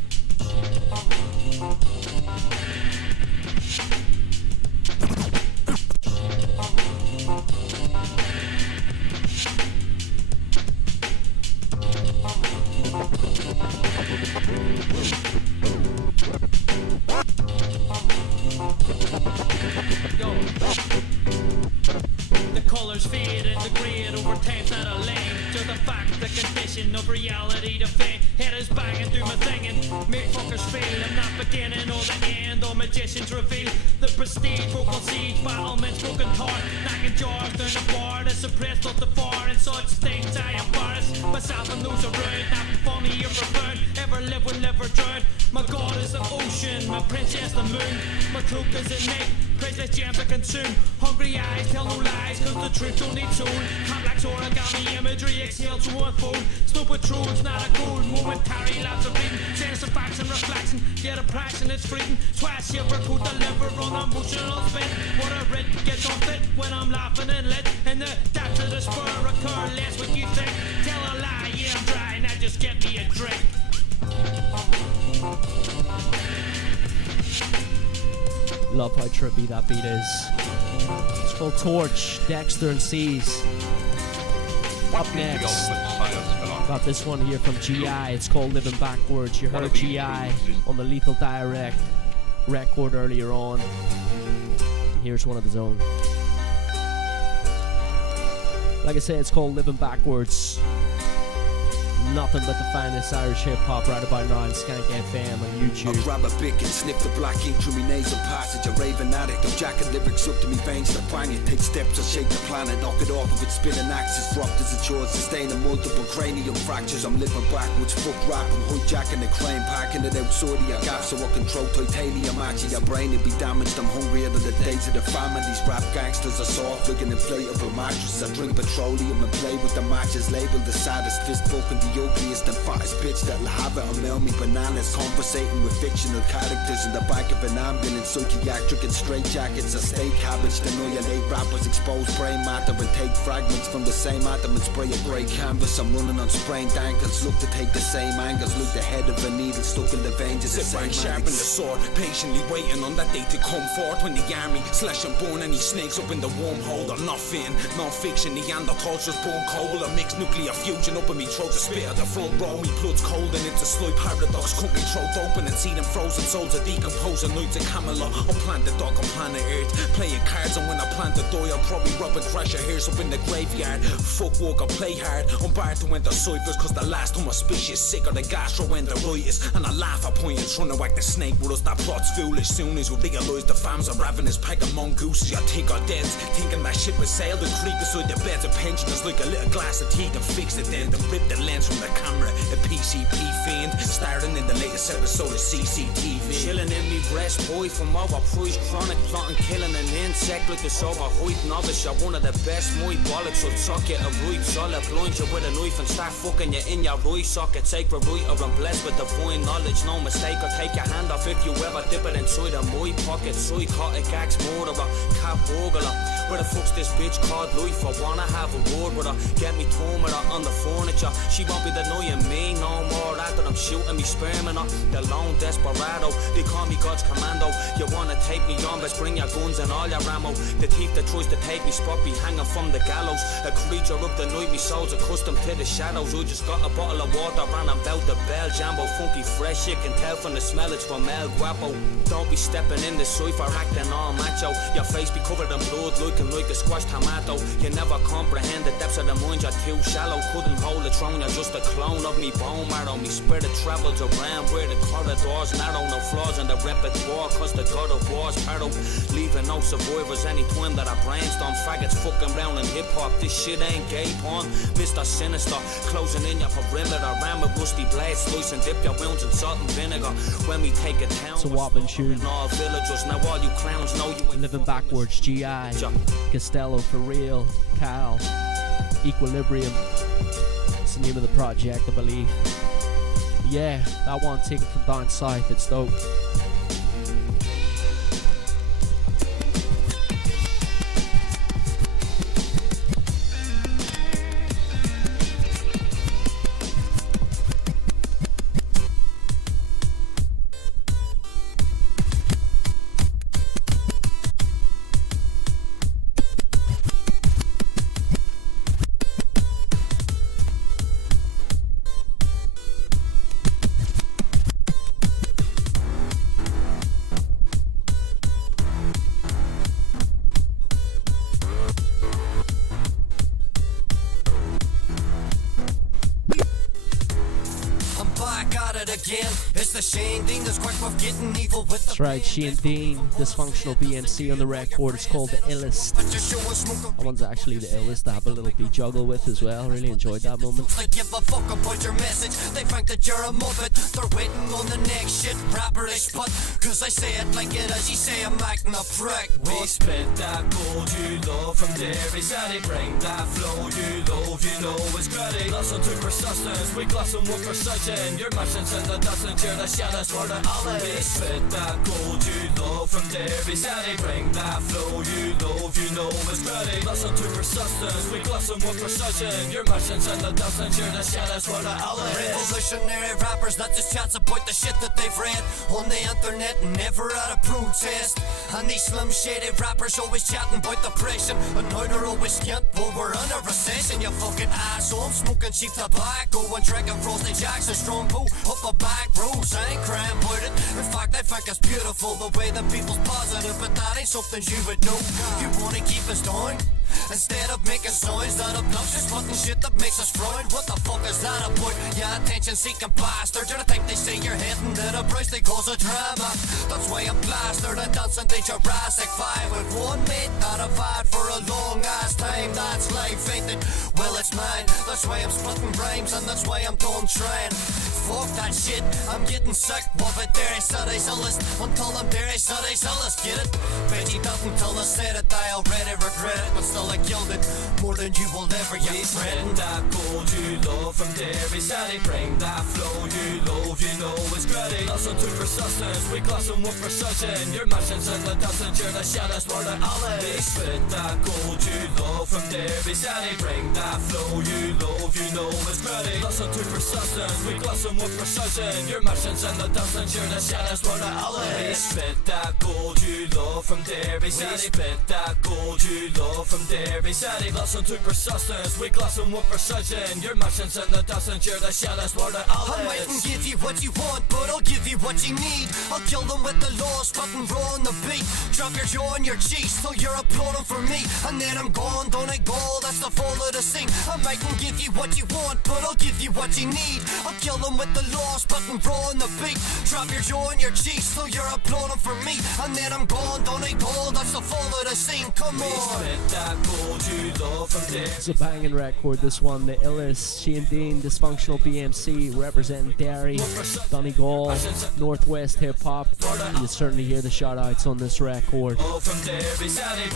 The colours fade and degrade over time's not a lane. Just the fact, the condition of reality to fade. Head is banging through my thinking. Make fuckers feel I'm not beginning or the end. All magicians reveal the prestige, vocal siege, battlements, broken heart, knocking jars down the bar. The suppressed off the far and such things I embarrass myself and lose around. Not for me or return. Ever live will never drown. My god is the ocean, my princess the moon. My cloak is the night. Priceless gems I consume. Hungry eyes tell no lies, cause the truth don't need soul. Complex origami imagery exhale to unfold. Snow patrols, not a gold. Momentary lapse of reading. Sense of facts and reflection. Get a price and it's freedom. Twice shiver could deliver on emotional spin. What I read gets on fit when I'm laughing and lit. And the depths of the spur occur less what you think. Tell a lie, yeah I'm dry, now just get me a drink. Love how trippy that beat is. It's called Torch, Dexter and C's. Up next, got this one here from GI. It's called Living Backwards. You heard GI on the Lethal Direct record earlier on. And here's one of his own. Like I say, it's called Living Backwards. Nothing but the finest Irish hip hop right about now on Skank FM on YouTube. I grab a bic and sniff the black ink through me nasal passage. A raving addict, I'm jacking lyrics up to me veins to bang it. Take steps, I shake the planet, knock it off of its spinning axis. Dropped as a chore, sustaining multiple cranial fractures. I'm living backwards, fuck rap, I'm hijacking the crane, packing it outside of your gaff so I can throw titanium at you. Your brain will be damaged, I'm hungrier than the days of the famine. These rap gangsters are soft, looking inflatable mattresses. I drink petroleum and play with the matches, labeled the saddest fist fucking the ugliest and fattest bitch that'll have it. I'll mail me bananas, conversating with fictional characters in the back of an ambulance, psychiatric and straight jackets. I stay cabbage, annihilate rappers, expose brain matter and take fragments from the same atom and spray a grey canvas. I'm running on sprained ankles, look to take the same angles, look the head of a needle stuck in the veins of the same sharpen the sword, patiently waiting on that day to come forth when the army slash and burn any snakes up in the wormhole. I'm not fin, non-fiction, Neanderthals just born cold. I mix nuclear fusion up in me throat to spare the front row. Me blood's cold and it's a slight paradox. Cut me throat open and see them frozen souls are decomposing. Nights of Camelot, I'll plant the dog on planet Earth, playing cards, and when I plant the doy I'll probably rub and crash your hairs up in the graveyard. Fuck work, I'll play hard, I'm barred to enter ciphers, cause the last time I species sick of the gastroenteritis. And I laugh at point and trying to whack the snake with us. That plot's foolish, soon as we realise the fams are ravenous, pack of mongooses. You take our dens, thinking that ship has sailed and creep beside the beds of pensioners like a little glass of tea and fix it then. Then rip the lens from the camera, a PCP fiend, starring in the latest episode of CCTV. Chilling in me breast, boy, from overpriced chronic, plotting, killing an insect like the overhyped novice. You're one of the best, my bollocks will suck you a ripe solid, blind you with a knife and start fucking you in your eye socket. Sacred writer, I'm blessed with divine knowledge, no mistake, or take your hand off if you ever dip it inside of my pocket. Psychotic axe murderer, cat burglar. Where the fuck's this bitch called life? I wanna have a word with her, get me torn with her on the furniture. She won't be denying me no more after I'm shooting me sperm in her. The lone desperado, they call me God's commando. You wanna take me on, best bring your guns and all your ammo. The thief that tries to take me spot be hanging from the gallows. A creature of the night, me soul's accustomed to the shadows. I just got a bottle of water and I'm about the bell jambo. Funky fresh, you can tell from the smell it's from El Guapo. Don't be stepping in the cipher acting all macho. Your face be covered in blood looking like a squashed tomato. You never comprehend the depths of the mind, you're too shallow. Couldn't hold the throne, you're just a clone of me bone marrow. Me spirit travels around where the corridors narrow. No flaws in the repertoire cause the god of war's peril. Leaving no survivors any time that I brainstorm. Faggots fucking round in hip hop, this shit ain't gay porn. Mr. Sinister, closing in your perimeter. Ram with rusty blades, slice and dip your wounds in salt and vinegar. When we take a town, it's a wobbling tune. All villagers, now all you clowns know you ain't Living Backwards, GI, Costello for real, Cal, Equilibrium. It's the name of the project, I believe. Yeah, that one taken from down south, it's dope. That's right, Shane Dean, Dysfunctional BMC on the record. It's called The Illest. That one's actually the illest to have a little beat juggle with as well. Really enjoyed that moment. They give a fuck about your message. They think that you're a muppet. They're waiting on the next shit rapperish but cause I say it like it as you say I'm acting a prick. We spit that gold you love from Derry City. Bring that flow you love, you know it's gritty. Listen to persistence, we glisten with precision. Your mission's in the distance, you're the shadows for the alley. We spit that gold you love from Derry City. Bring that flow you love, you know it's gritty. Listen to persistence, we glisten with precision. Your mission's in the distance, you're the shadows for the alley. Revolutionary rappers that just chats about the shit that they've read on the internet and never had a protest. And these slim shady rappers always chatting about depression and how they're always skint while we're in a recession. in your fucking ass. So I'm smoking cheap tobacco and drinking Frosty Jackson strong pull up a back roads. I ain't crying about it. In fact, I think it's beautiful the way that people's positive, but that ain't something you would know. You wanna keep us down? Instead of making sounds that obnoxious fucking shit that makes us frown. What the fuck is that about? You attention-seeking bastard. You think they say you're heading to the price they cause a drama. That's why I'm plastered and dancing to Jurassic 5 with one mate that I've had for a long ass time. That's life, ain't it? Well, it's mine. That's why I'm splitting rhymes and that's why I'm done trying. Fuck that shit, I'm getting sick of it. There I said I saw this until I'm there I said I saw this. Get it? Betty doesn't tell us said it, I already regret it, but still I killed it more than you will ever get. We spend that gold you love from Derry City. Bring that flow you love, you know it's gritty. Listen to persistence, we glisten with precision. Your mission's in the distance, you're the shadows where the alley. We spit that gold you love from Derry City. Bring that flow you love, you know it's gritty. Listen to persistence, we glisten with precision. Your mission's in the distance, you're the shadows where the alley. We spit that gold you love from Derry City. We spit that gold you love from Derry City. Listen to persistence, we glisten with precision. Your mission's in the distance, you're the shadows where the alley. I mightn't give you what you want, but I'll give you what you need. I'll kill them with the law, spitting raw on the beat. Drop your jaw on your cheeks till you're applauding for me, and then I'm gone, don't I go? That's the fall of the scene. I mightn't give you what you want, but I'll give you what you need. I'll kill them with the law, spitting raw on the beat. Drop your jaw on your cheeks till you're applauding for me, and then I'm gone, don't I go? That's the fall of the scene. Come on. It's a banging record, this one. The illest, Shane Dean, Dysfunctional BMC representing Derry, Donegal, Northwest Hip Hop. You certainly hear the shout outs on this record.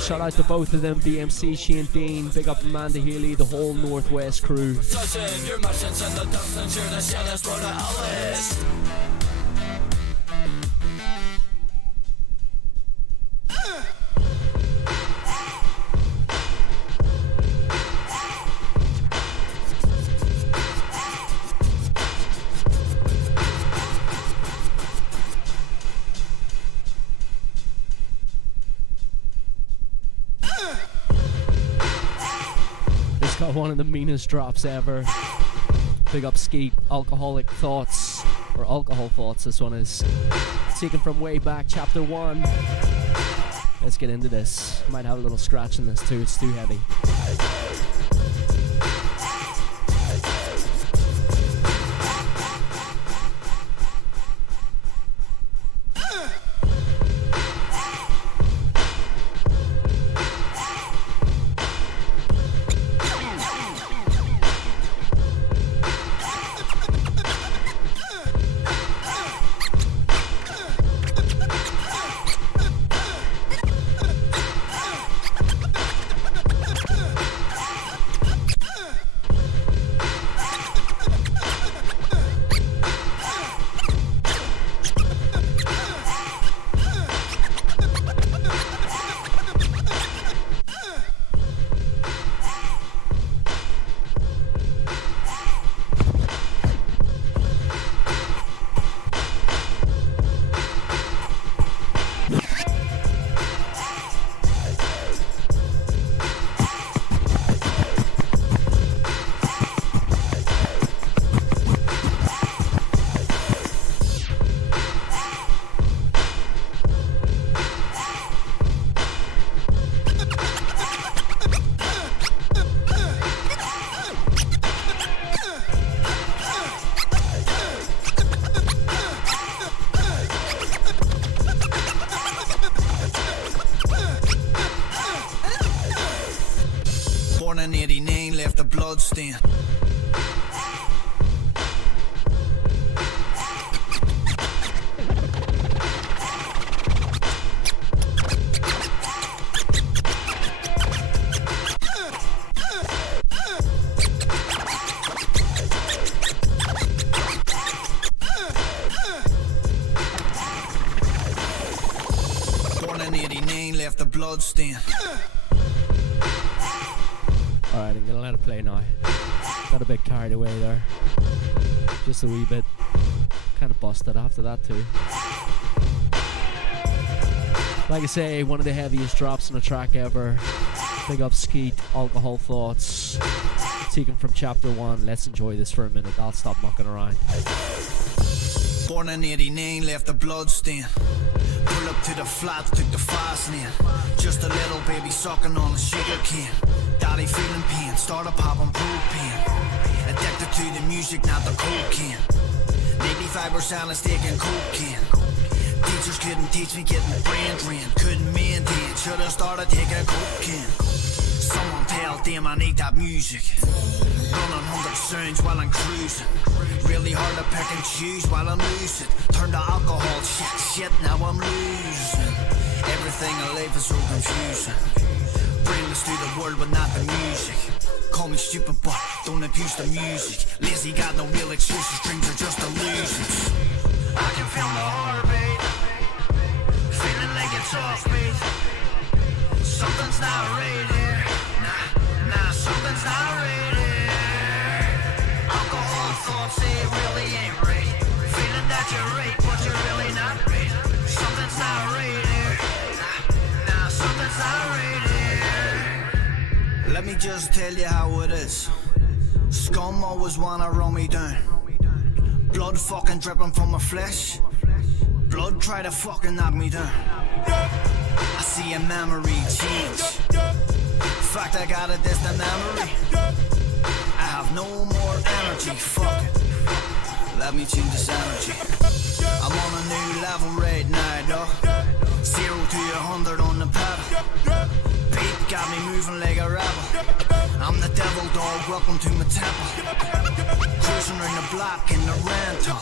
Shout out to both of them, BMC, Shane Dean, big up Amanda Healy, the whole Northwest crew. Got one of the meanest drops ever. Big up Skeet, Alcoholic Thoughts, or Alcohol Thoughts, this one is. Taken from way back, chapter 1. Let's get into this. Might have a little scratch in this too, it's too heavy. bloodstain. Born in 89, left a bloodstain. Alright, I'm gonna let it play now. Got a bit carried away there. Just a wee bit. Kind of busted after that too. Like I say, one of the heaviest drops on a track ever. Big up Skeet, Alcohol Thoughts. Taken from chapter 1. Let's enjoy this for a minute. I'll stop mucking around. Born in 89, left a bloodstain. Pull up to the flats, took the fast lane. Just a little baby sucking on a sugar cane. Daddy feeling pain, started popping propane. Addicted to the music, not the cocaine. 85% is taking cocaine. Teachers couldn't teach me, getting brain drained. Couldn't maintain, should've started taking cocaine. Someone tell them I need that music. Running 100 sounds while I'm cruising. Really hard to pick and choose while I'm lucid. Turn to alcohol, shit, now I'm losing. Everything I live is so confusing. Brainless to the world but not the music. Call me stupid but don't abuse the music. Lazy got no real excuses, dreams are just illusions. I can feel my heartbeat, feeling like it's offbeat. Something's not right here, nah, something's not right here. Alcohol thoughts, they really ain't right. Feeling that you're right, but you're really not right. Something's not right here, nah, something's not right here. Let me just tell you how it is. Scum always wanna run me down. Blood fucking dripping from my flesh. Blood try to fucking knock me down. I see a memory change. Fact, I got a distant memory. I have no more energy, fuck it. Let me change this energy. I'm on a new level right now, dog. 0 to 100 on the pedal. Beat got me moving like a rebel. I'm the devil dog, welcome to my temple. Cruising around the block in the rental.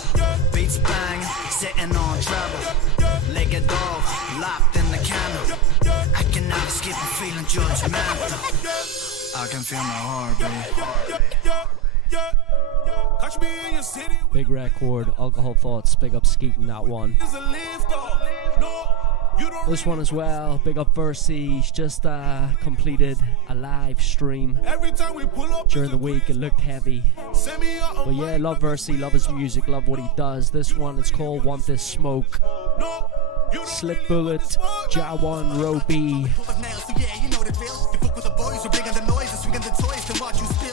Beats banging, sitting on treble. Like a dog, locked in the kennel. I cannot escape the feeling judgmental. I can feel my heartbeat. Big record, Alcohol Thoughts, big up Skeet in that one. This one as well, big up Versi, just completed a live stream during the week. It looked heavy, but yeah, love Versi, love his music, love what he does. This one is called Want This Smoke. Slick Bullet, Jawan, Row B.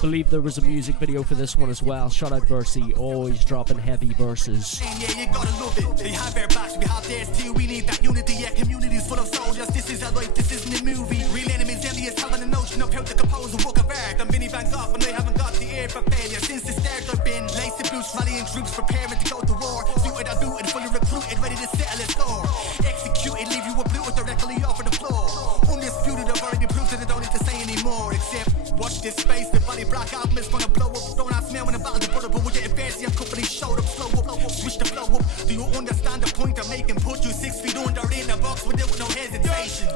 Believe there was a music video for this one as well. Shout out Versi, always dropping heavy verses. Yeah, you gotta love it. They have their backs, we have theirs too. We need that unity, yeah. Communities full of soldiers. This is our life, this isn't a movie. Real enemies, alias, having a notion of how to compose a work of art. And minivans off, and they haven't got the air for failure. Since the start, I've been laced boots, rallying troops, preparing to go to war. Suited and booted, fully recruited, ready to settle a score. Executed, leave you a blue directly off of the floor. Undisputed, I've already proved that I don't need to say anymore. Except, watch this space, the body black album is gonna blow up. Don't ask me when I'm about to butter, but we're getting fancy. I'm company showed up, slow up, switch the flow up. Do you understand the point I'm making? Put you 6 feet under in the box with no hesitation.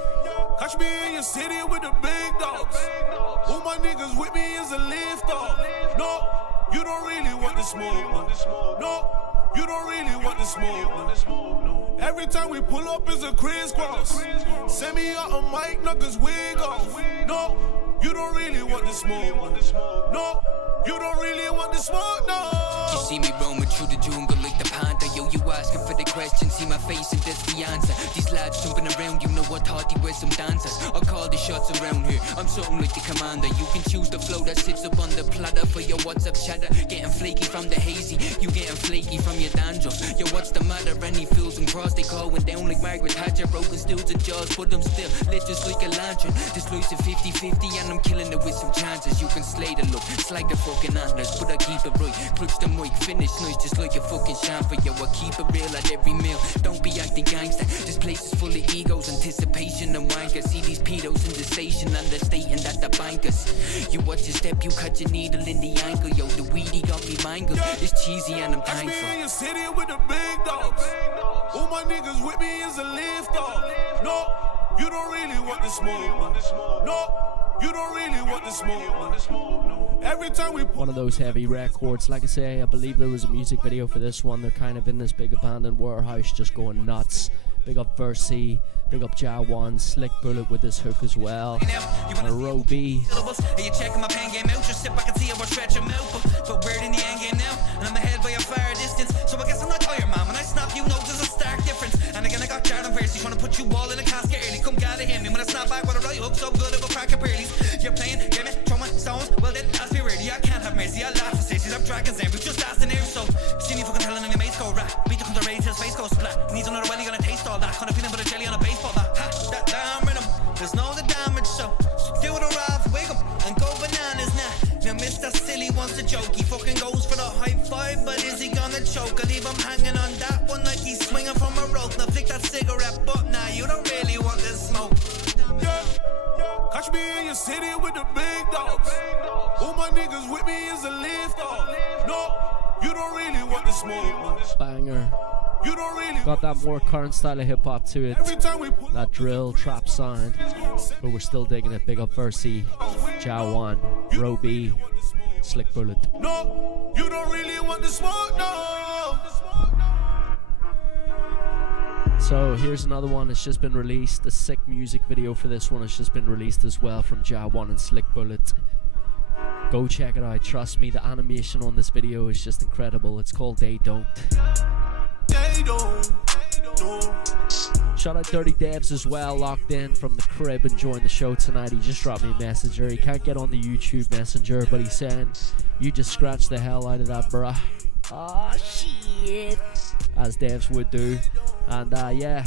Catch me in your city with the big dogs. All my niggas with me is a lift off. No, you don't really want the smoke. No, you don't really want the smoke. Every time we pull up is a crisscross. Send me out a mic, knock his wig off. No, you don't really want the smoke. No, you don't really want the smoke, no. You see me roaming through the jungle like the panda. Yo, you asking for the question, see my face and that's the answer. These lads jumping around, you know I thought they were some dancers. I'll call the shots around here, I'm something like the commander. You can choose the flow that sits up on the platter for your WhatsApp chatter. Getting flaky from the hazy, you getting flaky from your dandruff. Yo, what's the matter? Any fools and cross, they going down like Margaret Thatcher. Broken stools and jaws, but I'm still lit just like a lantern. This life's a 50-50 and I'm killing it with some chances. You can slay the look, slide the fucking antlers, but I keep it right. Clutch the mic, finish noise just like a fucking chamfer. Yo, I keep it real at every meal. Don't be acting gangster. This place is full of egos, anticipation and wankers. See these pedos in the station understating that the bankers. You watch your step, you cut your needle in the ankle. Yo, the weedy got me mangled. It's cheesy and I'm thankful. Catch me in your city with the big dogs. All my niggas with me is a lift off. No, you don't really want the smoke. No, you don't really want the smoke. Every time we one of those heavy records. Like I say, I believe there was a music video for this one. They're kind of in this big abandoned warehouse just going nuts. Big up Versi, big up Jawan, Slick Bullet with this hook as well. And a Row B. Are you checking my pen game out? Just sit back and see how I stretch them out. But we're in the end game now, and I'm ahead by a far distance. So I guess I'm not tired, man. When I snap, you know there's a stark difference. And again, I got Jordan Versi trying to put you all in a casket early. Come gather him, and when I snap back with a right hook, so good of a crack of pearlies. You're playing, get me, throwing stones. Well, then, that's me really. I nightmares, see I laugh for stages of dragons there. We just last an air, so see me fucking telling any mates go rat. Beat the cunt rage till his face goes splat. Needs another welly, gonna taste all that. Kinda peanut butter jelly on a baseball bat. Ha, that damn rhythm. There's no the damage, so do the Ralph, wake up and go bananas now. Now Mr. Silly wants a joke. He fucking goes for the high five, but is he gonna choke? I leave him hanging on that one like he's swinging from a rope. Now flick that cigarette, but now you don't really want this smoke. Yeah, catch me in your city with the big dogs. All my niggas with me is a lift off. No, you don't really want the smoke. Banger. You don't really got that more current style of hip hop to it. That drill, trap sound. But we're still digging it. Big up Versi, Jawan, Roby, Slick Bullet. No, you don't really want the smoke, no. So here's another one that's just been released. The sick music video for this one has just been released as well from Jawan and Slick Bullet. Go check it out. Trust me, the animation on this video is just incredible. It's called They Don't. They don't. Shout out Dirty Devs as well, locked in from the crib enjoying the show tonight. He just dropped me a messenger. He can't get on the YouTube messenger, but he's saying you just scratched the hell out of that, bruh. Oh shit, as Devs would do. And yeah,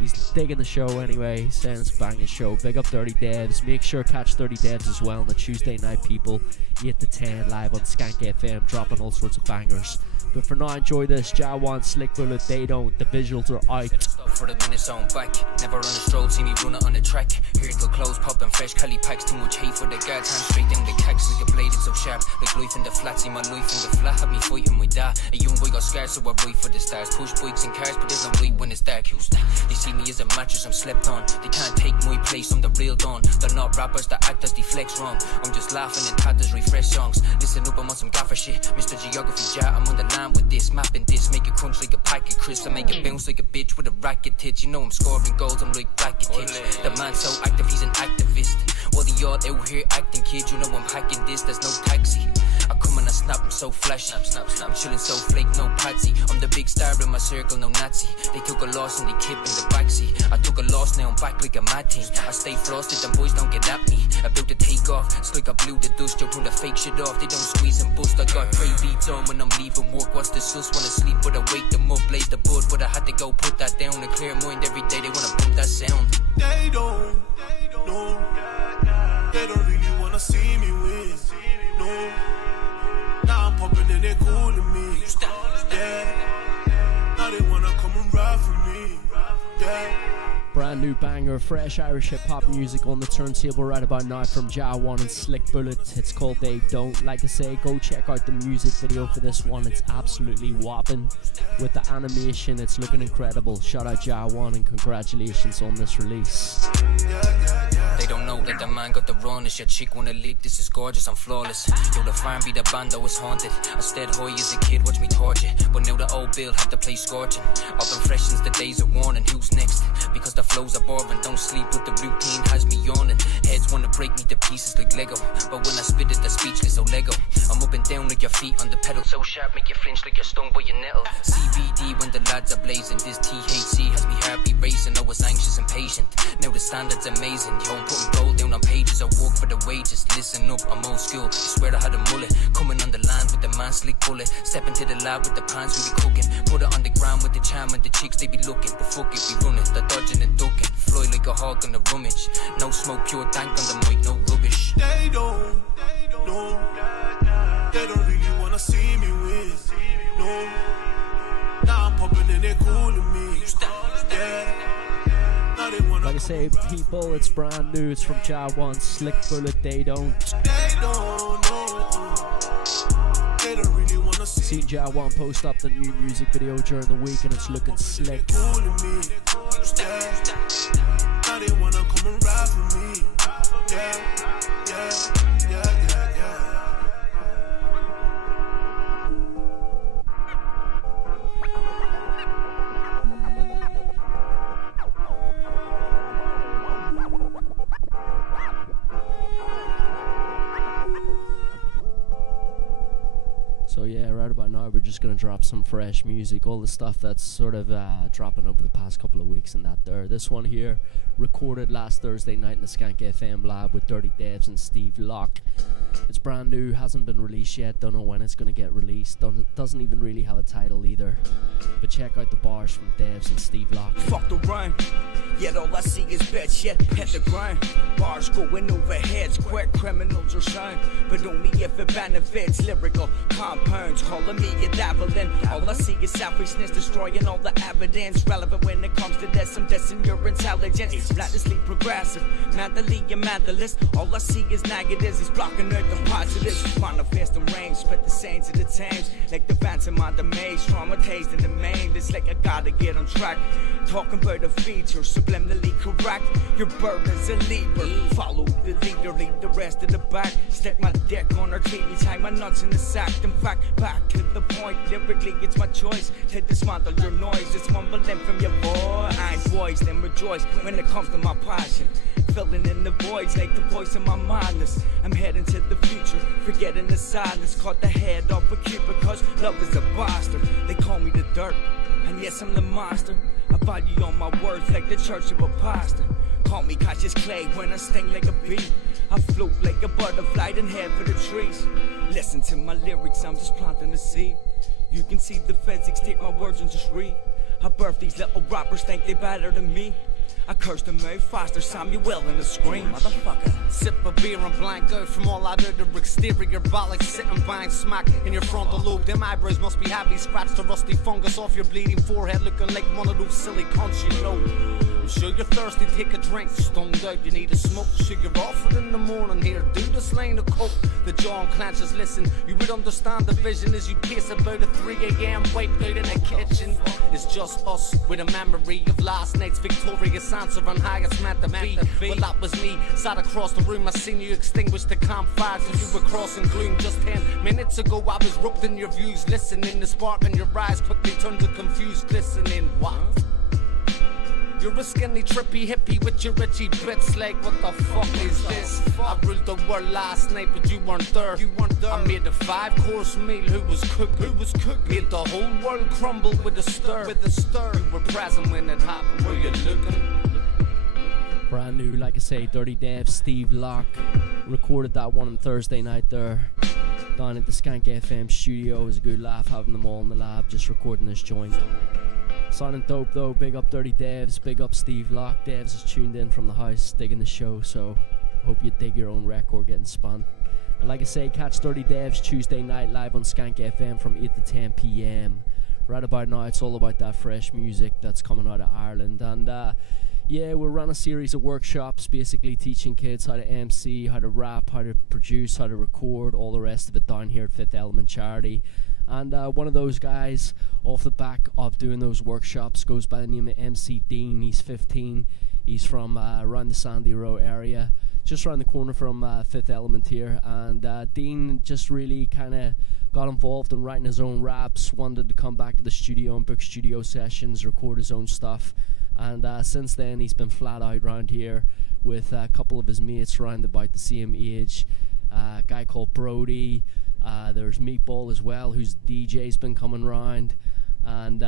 he's digging the show anyway. He's saying it's a banging show. Big up Dirty Devs. Make sure catch Dirty Devs as well on the Tuesday night, people, 8 to 10 live on Skank FM, dropping all sorts of bangers. But for now, enjoy this. Jawan, Slick Bullet, They Don't. The visuals are out. For the minutes on back, never on the stroll, see me running on the track. Here till close, popping fresh, Cali packs, too much hate for the guards. Hand straight down the cacks like a blade, it's so sharp. Like life in the flat, see my life in the flat, had me fighting with that. A young boy got scared, so I wait for the stars. Push bikes and cars, but there's no light when it's dark. Who's that? They see me as a mattress, I'm slept on. They can't take my place, I'm the real Don. They're not rappers, the actors, they flex wrong. I'm just laughing in tatters, refresh songs. Listen up, I'm on some gaffer shit. Mr. Geography Jar, I'm on the line with this, mapping this, make it crunch like a pack of crisps. I make it bounce like a bitch with a racket tits. You know I'm scoring goals, I'm like bracket tits. The man's so active, he's an activist. All the yard out here acting kid, you know I'm hacking this, there's no taxi. I come and I snap, I'm so flashy. I'm chilling so flake, no patsy. I'm the big star in my circle, no Nazi. They took a loss and they kept in the backseat. I took a loss, now I'm back like a mad team. I stay frosted, them boys don't get at me. About to take off, it's like I blew the dust. Yo, turn the fake shit off, they don't squeeze and bust. I got 3 beats on when I'm leaving work. What's the sus? Wanna sleep, but I wake them up, blaze the bud. But I had to go put that down. A clear mind every day, they wanna pump that sound. They don't, no. They don't really wanna see me win, no. Now I'm popping and they're calling me, yeah. Now they wanna come and ride for me, yeah. Brand new banger, fresh Irish hip hop music on the turntable right about now from Jawan and Slick Bullet. It's called They Don't. Like I say, go check out the music video for this one. It's absolutely whopping with the animation. It's looking incredible. Shout out Jawan and congratulations on this release. They don't know that the man got the rawness. Your chick wanna lick, this is gorgeous, I'm flawless. Yo, the farm be the band that was haunted. I stayed high as a kid, watch me torture. But now the old bill had the place scorching. Up and fresh since the days of warning. Who's next? Because the flows are boring, don't sleep with the routine has me yawning. Heads wanna break me to pieces like Lego, but when I spit it, the speechless, so Lego. I'm up and down like your feet on the pedal, so sharp make you flinch like you're stung by your nettle. CBD when the lads are blazing, this THC has me heartbeat racing. I was anxious and patient, now the standard's amazing. Yo, I'm putting gold down on pages, I work for the wages. Listen up, I'm old school, I swear I had a mullet. Coming on the land with the man slick bullet. Step into the lab with the pans we be cooking. Put it on the ground with the charm and the chicks they be looking. But fuck it, we run it, the dodging and ducking. Fly like a hawk on the rummage. No smoke, pure dank on the mic, no rubbish. They don't, no. They don't really wanna see me win, no. Now I'm popping and they're calling me, yeah. Now they wanna. Like I say, people, it's brand new. It's from Jawan, Slick Bullet, They Don't. They don't, no. They don't really wanna see. Seen Jawan post up the new music video during the week and it's looking slick. Calling me, yeah. Now they wanna come and ride for me, yeah, yeah, yeah, yeah, yeah. So yeah, right about now we're just gonna drop some fresh music, all the stuff that's sort of dropping over the past couple of weeks and that there. This one here, recorded last Thursday night in the Skank FM lab with Dirty Devs and Steve Locke. It's brand new, hasn't been released yet, don't know when it's going to get released, doesn't even really have a title either. But check out the bars from Devs and Steve Locke. Fuck the rhyme, yet all I see is bad shit, pet the grind. Bars going over heads, quick criminals are signed, but only if it benefits lyrical compounds, calling me a dabbling. All I see is selfishness, destroying all the evidence. Relevant when it comes to this, I'm dissing your intelligence. Relentlessly progressive, mentally a mentalist. All I see is negatives, it's blocking out the positives. Manifest and range, spit the saints of the times, like the phantom on the maze, traumatized in the main. It's like I gotta get on track, talking about a feature, subliminally correct. Your bird is a leaper, follow the leader, lead the rest of the back. Stick my dick on her TV, tie my nuts in the sack. In fact, back to the point, lyrically it's my choice to dismantle your noise. It's mumbling from your voice. I ain't voiced and rejoice when it comes to my passion, filling in the voids like the voice of my madness. I'm heading to the future, forgetting the sadness. Caught the head off a cupid cause love is a bastard. They call me the dirt, and yes I'm the monster. I value on my words like the church of a pastor. Call me cautious clay when I sting like a bee. I float like a butterfly and head for the trees. Listen to my lyrics, I'm just planting a seed. You can see the physics, take my words and just read. I birth these little rappers, think they better than me. I curse them out faster, Samuel in the scream, motherfucker. Sip a beer and blank out from all out of the exterior. Bollock sitting bang smack in your frontal lobe. Them eyebrows must be heavy, scratch the rusty fungus off your bleeding forehead, looking like one of those silly cunts you know. I'm sure you're thirsty, take a drink. Stoned out, you need a smoke. Sugar off it in the morning. Here, do this lane of coke. The jaw clenches, listen. You would understand the vision as you pace about at 3 a.m. Wiped out in the kitchen. It's just us with a memory of last night's victorious answer on how it's meant to be. Well, that was me. Sat across the room, I seen you extinguish the campfires as you were crossing gloom just 10 minutes ago. I was roped in your views, listening. The spark in your eyes quickly turned to confused glistening. What? You're a skinny, trippy hippie with your itchy bits. Like, what the fuck is this? I ruled the world last night, but you weren't there. I made a 5-course meal. Who was cooking? Made the whole world crumble with a stir. You were present when it happened. Were you looking? Brand new, like I say, Dirty Dev, Steve Locke. Recorded that one on Thursday night there, down at the Skank FM studio. It was a good laugh having them all in the lab, just recording this joint. Sounding dope though, big up Dirty Devs, big up Steve Locke. Devs is tuned in from the house, digging the show, so hope you dig your own record getting spun. And like I say, catch Dirty Devs Tuesday night live on Skank FM from 8 to 10 p.m. Right about now, it's all about that fresh music that's coming out of Ireland. And yeah, we'll run a series of workshops basically teaching kids how to MC, how to rap, how to produce, how to record, all the rest of it down here at Fifth Element Charity. And one of those guys off the back of doing those workshops goes by the name of MC Dean. He's 15. He's from around the Sandy Row area, just around the corner from Fifth Element here. And Dean just really kind of got involved in writing his own raps, wanted to come back to the studio and book studio sessions, record his own stuff. And since then he's been flat out round here with a couple of his mates around about the same age. A guy called Brody. There's Meatball as well, whose DJ's been coming round. And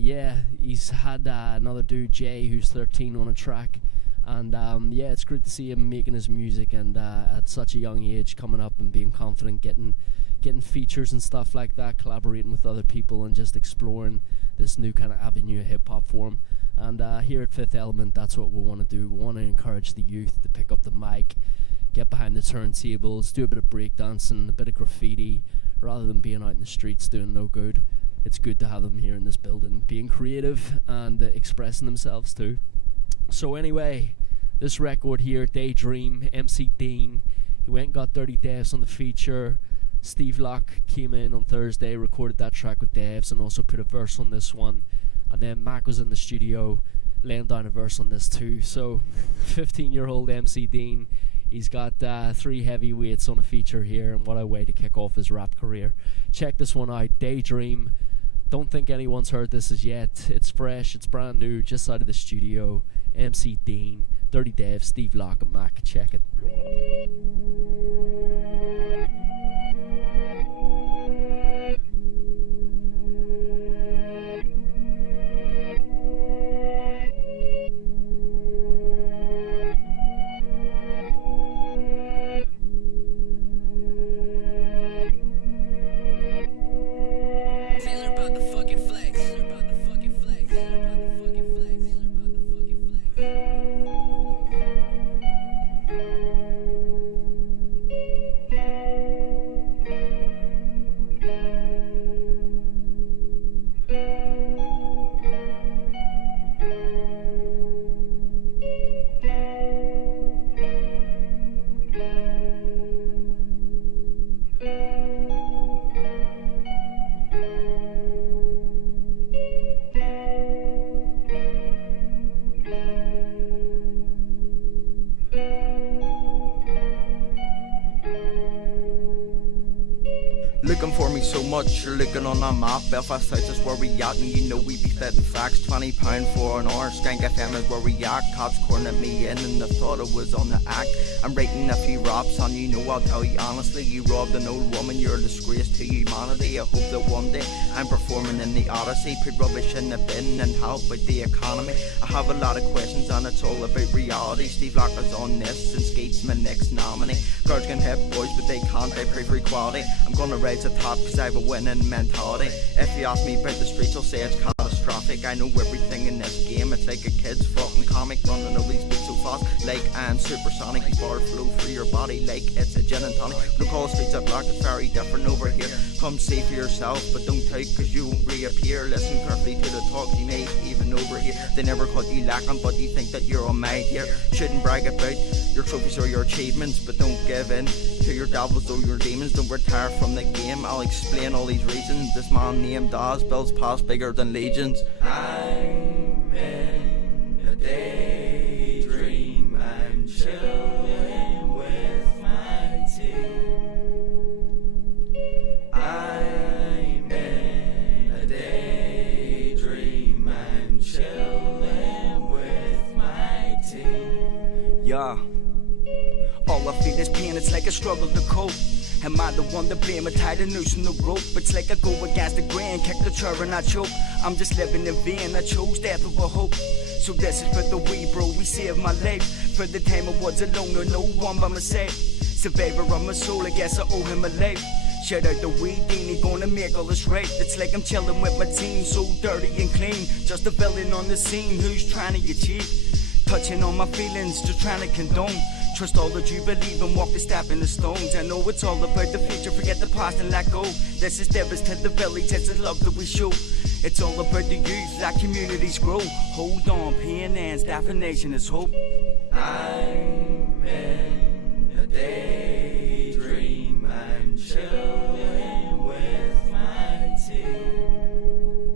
yeah, he's had another dude, Jay, who's 13 on a track. And yeah, it's great to see him making his music and at such a young age coming up and being confident, getting features and stuff like that, collaborating with other people and just exploring this new kind of avenue of hip-hop for him. And here at Fifth Element, that's what we want to do. We want to encourage the youth to pick up the mic, get behind the turntables, do a bit of breakdancing, a bit of graffiti, rather than being out in the streets doing no good. It's good to have them here in this building, being creative and expressing themselves too. So anyway, this record here, Daydream, MC Dean, he went and got Dirty Devs on the feature. Steve Locke came in on Thursday, recorded that track with Devs and also put a verse on this one. And then Mac was in the studio laying down a verse on this too. So 15-year-old MC Dean, he's got 3 heavyweights on a feature here, and what a way to kick off his rap career. Check this one out, Daydream. Don't think anyone's heard this as yet. It's fresh, it's brand new, just out of the studio. MC Dean, Dirty Dev, Steve Locke and Mac. Check it. Looking for me so much, you're looking on the map. Belfast South is where we at, and you know we be spitting facts. £20 for an hour, Skank FM is where we at. Cops cornered me in and I thought it was on the act. I'm writing a few raps and you know I'll tell you honestly, you robbed an old woman, you're a disgrace to humanity. I hope that one day I'm performing in the Odyssey. Put rubbish in the bin and help with the economy. I have a lot of questions and it's all about reality. Steve Locker's on this and Skeet's my next nominee. Girls can hit boys but they can't, they pray for equality. I'm gonna raise the top cause I have a winning mentality. If you ask me about the streets I'll say it's catastrophic. I know everything in this game, it's like a kid's fucking comic. Running over these beats so fast like I'm supersonic. These bars flow through your body like it's a gin and tonic. Look, all the streets are black, it's very different over here. Come see for yourself but don't take cause you won't reappear. Listen carefully to the talk you make even over here. They never caught you lacking but you think that you're on my tier. Shouldn't brag about your trophies or your achievements, but don't give in to your devils or your demons. Don't retire from the game, I'll explain all these reasons. This man named Daz builds past bigger than legions. I'm in a daydream and chilling with my team. I'm in a daydream and chilling with my team. Yeah. All I feel is pain, it's like a struggle to cope. Am I the one to blame? I tied a noose in the rope. It's like I go against the grain, kick the chair and I choke. I'm just living in vain, I chose death over hope. So this is for the wee bro, we saved my life. For the time I was alone with no one by my side. Survivor of my soul, I guess I owe him a life. Shout out the weed dean, he gonna make all this right. It's like I'm chilling with my team, so dirty and clean. Just a villain on the scene who's trying to achieve. Touching on my feelings, just trying to condone. Trust all that you believe and walk the step in the stones. I know it's all about the future, forget the past and let go. This is Devils to the village, it's the love that we show. It's all about the youth, like communities grow. Hold on, PNN's definition is hope. I'm in a daydream and chilling with my team.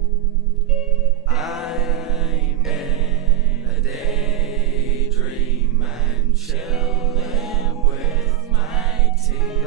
I'm in a daydream and chilling with my team.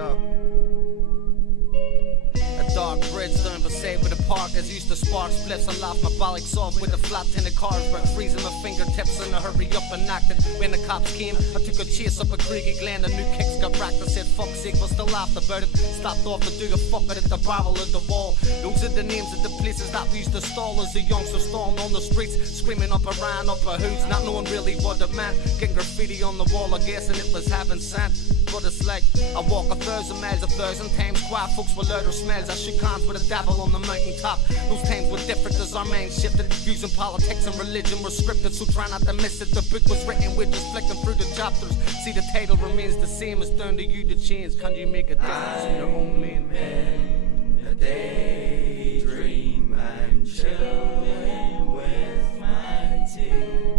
A dark bridge down beside with the park as used to spark spliffs and laugh my bollocks off with the flat tinted cars where freezing my fingertips in a hurry up and acted. When the cops came, I took a chase up a creaky glen. The new kicks got racked. I said fuck sake, but still laughed about it. Stopped off to do a fuck at the barrel of the wall. Those are the names of the places that we used to stall as a youngster, stalling on the streets, screaming up around up a who's not knowing really what it meant. Getting graffiti on the wall, I guess, and it was having sent. But it's like I walk 1,000 miles 1,000 times. Quiet folks with louder smells. I shook hands with the devil on the mountain top. Those times were different as our minds shifted. Views in politics and religion were scripted, so try not to miss it. The book was written, we're just flicking through the chapters. See, the title remains the same. It's down to you to change. Can you make a difference in your own lane? In a daydream and chilling with my team.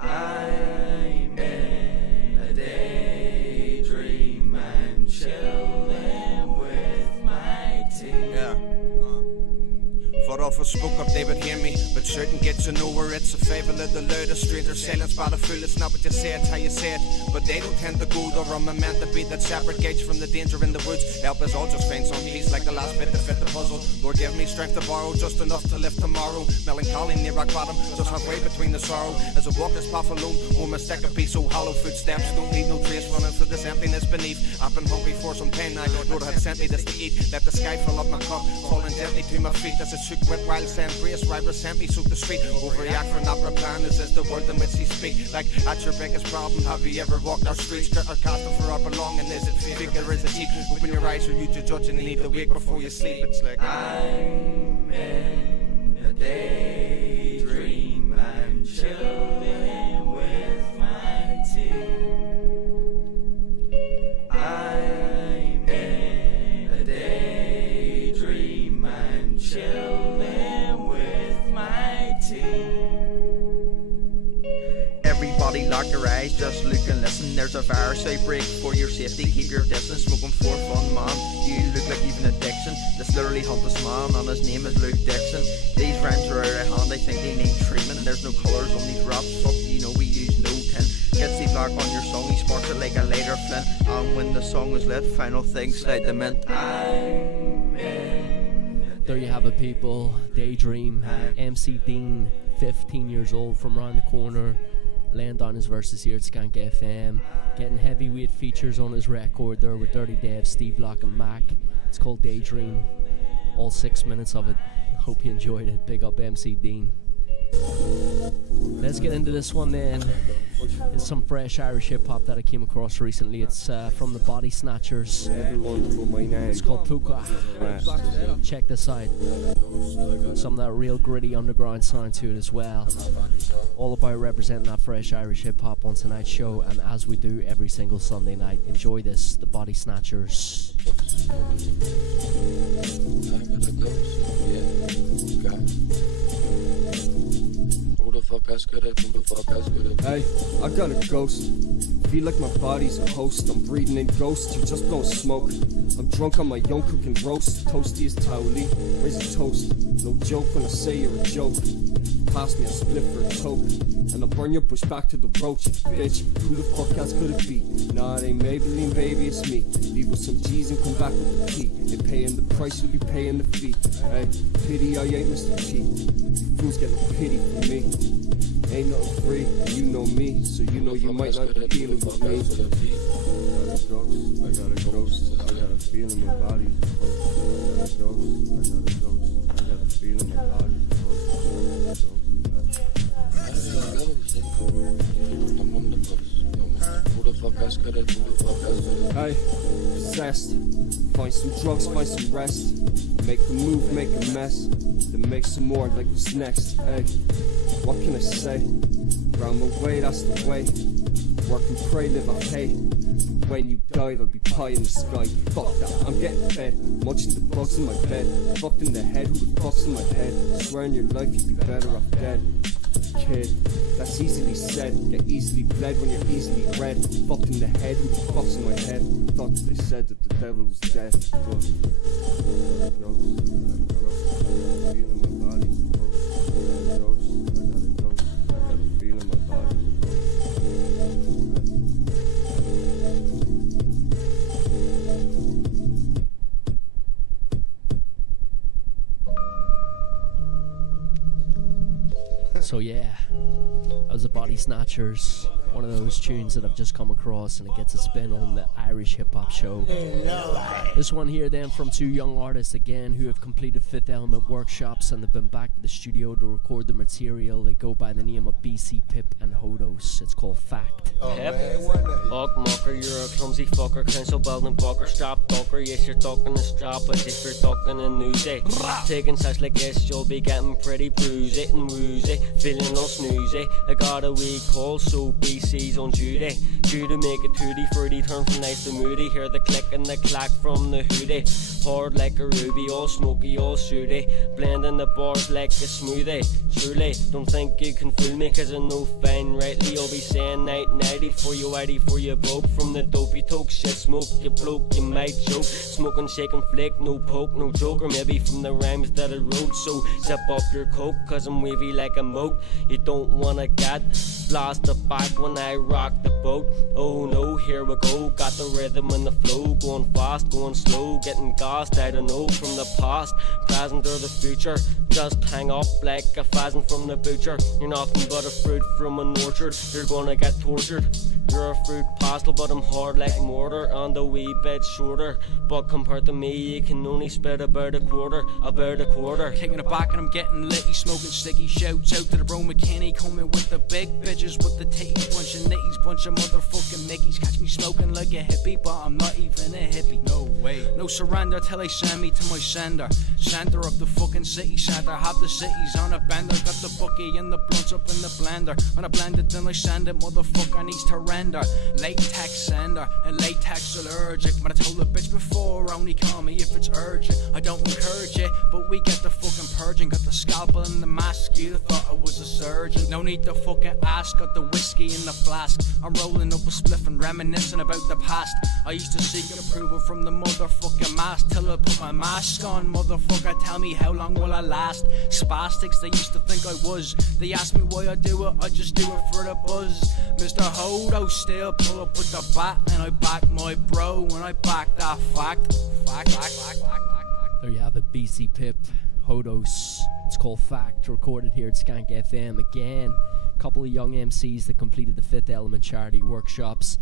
I'm in a daydream and chilling with my team. Yeah. For off I spoke up, they would hear me, but certain get to know where it's a fable of the loud, a stranger silence by the fool. It's not what you say, it's how you say it. But they don't tend to go the rum and meant to be that separate gauge from the danger in the woods. Help us all just find some peace like the last bit to fit the puzzle. Lord, give me strength to borrow, just enough to live tomorrow. Melancholy near rock bottom, just halfway between the sorrow. As I walk this path alone, oh mistake a piece so hollow. Footsteps don't need no trace running for this emptiness beneath. I've been hungry for some time now. Lord had sent me this to eat. Let the sky fill up my cup, falling gently to my feet as it shook with wild sand breeze. Right resent me, soak the street. Overreact for not replying. Is this the word in which he speak? Like at your biggest problem, have you ever walked our streets? Or casting for our belonging? Is it fake or is it cheap? Open your eyes or you to judge and leave the wake before you sleep. It's like I'm in a daydream and chilling with my team. I'm in a daydream and chilling with my team. Everybody lock their eyes, just look and listen. There's a virus outbreak. For your safety, keep your distance. Smoking for fun, man. You look like you've an addiction. This literally huntless man, and his name is Luke Dixon. These rhymes are out of hand, I think they need treatment. There's no colours on these raps, fuck, you know we use no tin. Get Steve track on your song, he sparked it like a lighter flint. And when the song was lit, final things slide them in. There you have it, people. Daydream, MC Dean, 15 years old, from round the corner, laying down his verses here at Skank FM, getting heavyweight features on his record there with Dirty Dave, Steve Locke and Mac. It's called Daydream, all 6 minutes of it. Hope you enjoyed it. Big up MC Dean. Let's get into this one then. It's some fresh Irish hip hop that I came across recently. It's from the Body Snatchers. It's called Puka. Check this out. Some of that real gritty underground sound to it as well. All about representing that fresh Irish hip hop on tonight's show, and as we do every single Sunday night. Enjoy this, the Body Snatchers. Hey, I got a ghost. Feel like my body's a host. I'm breathing in ghosts, you just don't smoke. I'm drunk on my own cooking roast. Toasty as Towley, raise a toast. No joke when I say you're a joke. Pass me a split for a toke, and I'll burn your bush back to the roach. Bitch, who the fuck else could it be? Nah, it ain't Maybelline, baby, it's me. Leave with some G's and come back with the P. They paying the price, you'll be paying the fee. Hey, pity I ain't Mr. T. You fools get no pity from me. Ain't nothing free, you know me, so you know you might not be dealing with me. I got a ghost, I got a feeling my body's a ghost. I got a ghost, I got a feeling my body's a Hey, possessed. Find some drugs, find some rest. Make a move, make a mess. Then make some more like what's next. Hey, what can I say? Round my way, that's the way. Work and pray, live I pay. But when you die, there'll be pie in the sky. Fuck that, I'm getting fed. Munching the bugs in my bed. Fucked in the head, who the fuck's in my head? Swear in your life you'd be better off dead. Kid, that's easily said. Get easily bled when you're easily red. Fucked in the head, who the fuck's in my head? I thought that they said that the devil was dead. But feeling my body. I got a feeling my body. So yeah, that was the Body Snatchers, one of those tunes that I've just come across, and it gets a spin on the Irish Hip Hop Show. This one here then from two young artists again who have completed Fifth Element workshops, and they've been back to the studio to record the material. They go by the name of BC Pip and Hodos. It's called Fact. Pip, fuck mucker, you're a clumsy fucker, council building bucker, stop talker. Yes, you're talking a strap, but if you're talking a news, taking such like this, you'll be getting pretty bruisey and woozy, feeling all snoozy. I got a wee call, so BC's on duty, due to make it tooty fruity, turn from nice to moody. Hear the click and the clack from the hoodie, hard like a ruby, all smoky, all shooty, blending the bars like a smoothie. Truly, don't think you can fool me, cause I know fine rightly you'll be saying night nighty for you, whitey for you broke. From the dopey toke, shit smoke, you bloke, you might choke. Smoking, shaking, flick, no poke, no joke, or maybe from the rhymes that I wrote. So zip up your coke, cause I'm wavy like a moat. You don't wanna get blast the back when I rock the boat. Oh no, here we go, got the rhythm and the flow, going fast, going slow, getting gassed. I don't know from the past, present or the future. Just hang up like a pheasant from the butcher. You're nothing but a fruit from an orchard. You're gonna get tortured. You're a fruit pastel, but I'm hard like mortar and a wee bit shorter. But compared to me, you can only spit about a quarter. Taking it back and I'm getting litty, smoking sticky. Shouts out to the bro McKinney, coming with the big bitches with the titties, bunch of nitties, bunch of motherfucking Mickeys. Catch me smoking like a hippie, but I'm not even a hippie. No way, no surrender till they send me to my sender. Center of the fucking city center, have the cities on a bender. Got the bookie and the blunts up in the blender. When I blend it, then I send it. Motherfucker needs to render. Latex sender and latex allergic. But I told the bitch before, only call me if it's urgent. I don't encourage it, but we get the fucking purging. Got the scalpel and the mask, you thought I was a surgeon. No need to fucking ask, got the whiskey in the flask. I'm rolling up a spliff and reminiscing about the past. I used to seek approval from the motherfucking fucking mask till I put my mask on. Motherfucker, tell me how long will I last? Spastics, they used to think I was. They ask me why I do it, I just do it for the buzz. Mr. Hodo still pull up with the bat, and I back my bro when I back that fact. There you have it, BC Pip, Hodos. It's called Fact, recorded here at Skank FM again. A couple of young MCs that completed the Fifth Element charity workshops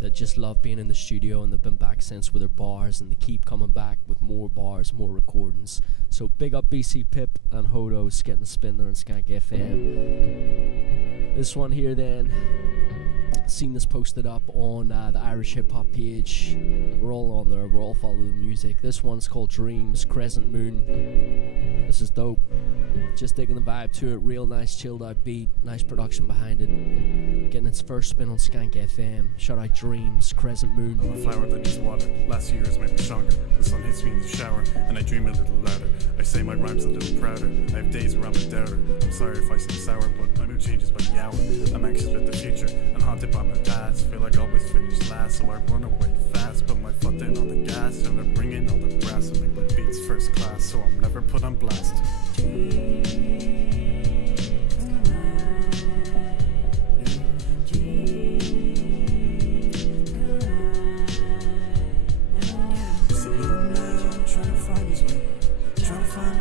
that just love being in the studio, and they've been back since with their bars, and they keep coming back with more bars, more recordings. So big up BC Pip and Hodos getting a spin there on Skank FM. This one here then, seen this posted up on the Irish Hip Hop page. We're all on there, we're all following the music. This one's called Dreams, Crescent Moon. This is dope. Just digging the vibe to it, real nice chilled out beat, nice production behind it. Getting its first spin on Skank FM. Shout out Dreams, Crescent Moon. I'm a flower that needs water. Last year has made me stronger. The sun hits me in the shower, and I dream a little louder. I say my rhymes a little prouder. I have days where I'm a doubter. I'm sorry if I seem sour, but my mood changes by the hour. I'm anxious with the future and haunted by my past. Feel like I always finish last, so I run away fast. Put my foot down on the gas, and I bring in all the brass and make my beats first class, so I'm never put on blast.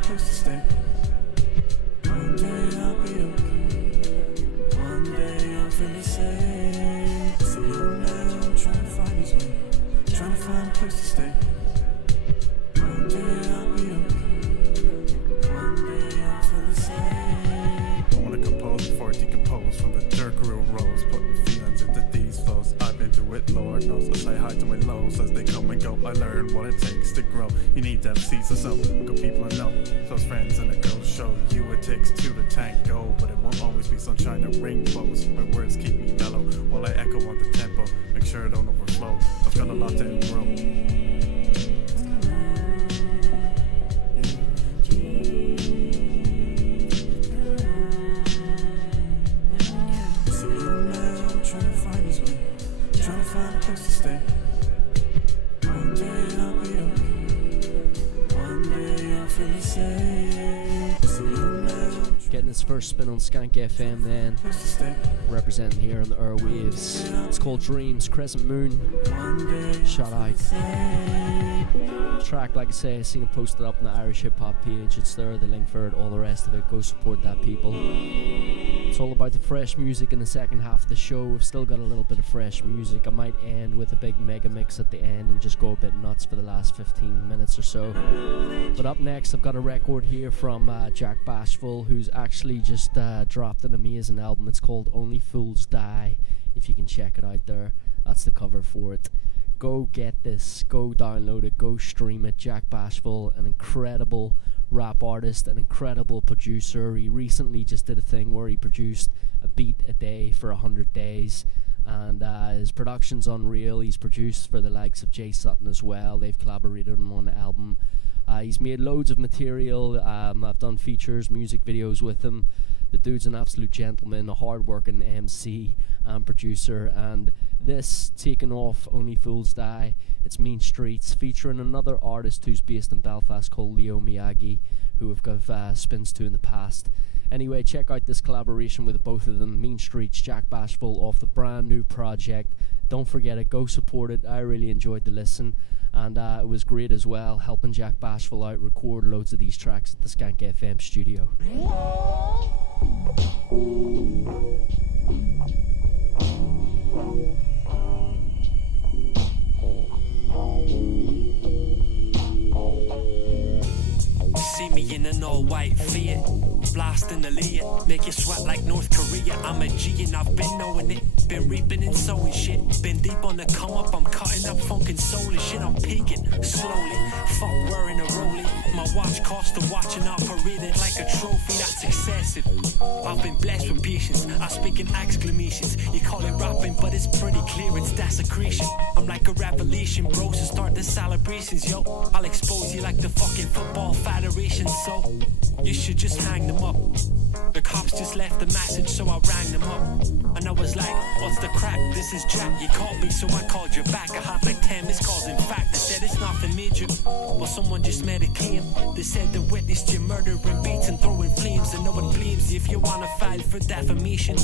Place to stay. One day I'll be okay. One day I'll feel the same. See you now, I'm trying to find his way. Trying to find a place to stay. One day I'll be okay. One day I'll feel the same. I wanna compose before I decompose from the dirt real rose, putting feelings into these flows. I've been through it, Lord knows. I say hi to my lows as they come and go. I learn what it takes to grow. You need to have seeds of soap. Good people I know, close friends, and a go show you it takes two to tango. But it won't always be sunshine or rainbows. My words keep me mellow while I echo on the tempo. Make sure it don't overflow. I've got a lot to grow. Find a place to stay. One day I'll be okay. One day I'll feel the same. See you now. Getting its first spin on Skank FM then. Representing here on the airwaves. It's called Dreams, Crescent Moon. Shout out. Track, like I say, I seen it posted up on the Irish Hip Hop page. It's there, the link for it, all the rest of it. Go support that, people. It's all about the fresh music in the second half of the show. We've still got a little bit of fresh music. I might end with a big mega mix at the end and just go a bit nuts for the last 15 minutes or so. But up next, I've got a record here from Jack Bashful, who's actually just dropped an amazing album. It's called Only Fools Die. If you can check it out there, that's the cover for it. Go get this, go download it, go stream it. Jack Bashful, an incredible rap artist, an incredible producer. He recently just did a thing where he produced a beat a day for 100 days, and his production's unreal. He's produced for the likes of Jay Sutton as well. They've collaborated on one album. He's made loads of material. I've done features, music videos with him. The dude's an absolute gentleman, a hard-working MC and producer, and this taking off Only Fools Die. It's Mean Streets, featuring another artist who's based in Belfast called Leo Miyagi, who I've got spins to in the past. Anyway, check out this collaboration with both of them, Mean Streets, Jack Bashful, off the brand new project. Don't forget it, go support it. I really enjoyed the listen, and it was great as well, helping Jack Bashful out record loads of these tracks at the Skank FM studio. See me in an all-white Fiat, blasting the lead, make you sweat like North Korea. I'm a G and I've been knowing it, been reaping and sowing shit, been deep on the come up. I'm cutting up funk and soul and shit. I'm peaking slowly, fuck wearing a rollie. My watch cost the watch and operate it like a trophy. That's excessive. I've been blessed with patience. I speak in exclamations. You call it rapping, but it's pretty clear it's desecration. I'm like a revelation, bro. So start the celebrations, yo. I'll expose you like the fucking football federation. So you should just hang them up. The cops just left a message, so I rang them up. And I was like, what's the crack? This is Jack, you called me, so I called you back. I had like 10 missed calls, in fact. They said it's nothing major, but someone just made a claim. They said they witnessed you murdering beats and throwing flames, and no one blames you if you wanna file for defamation.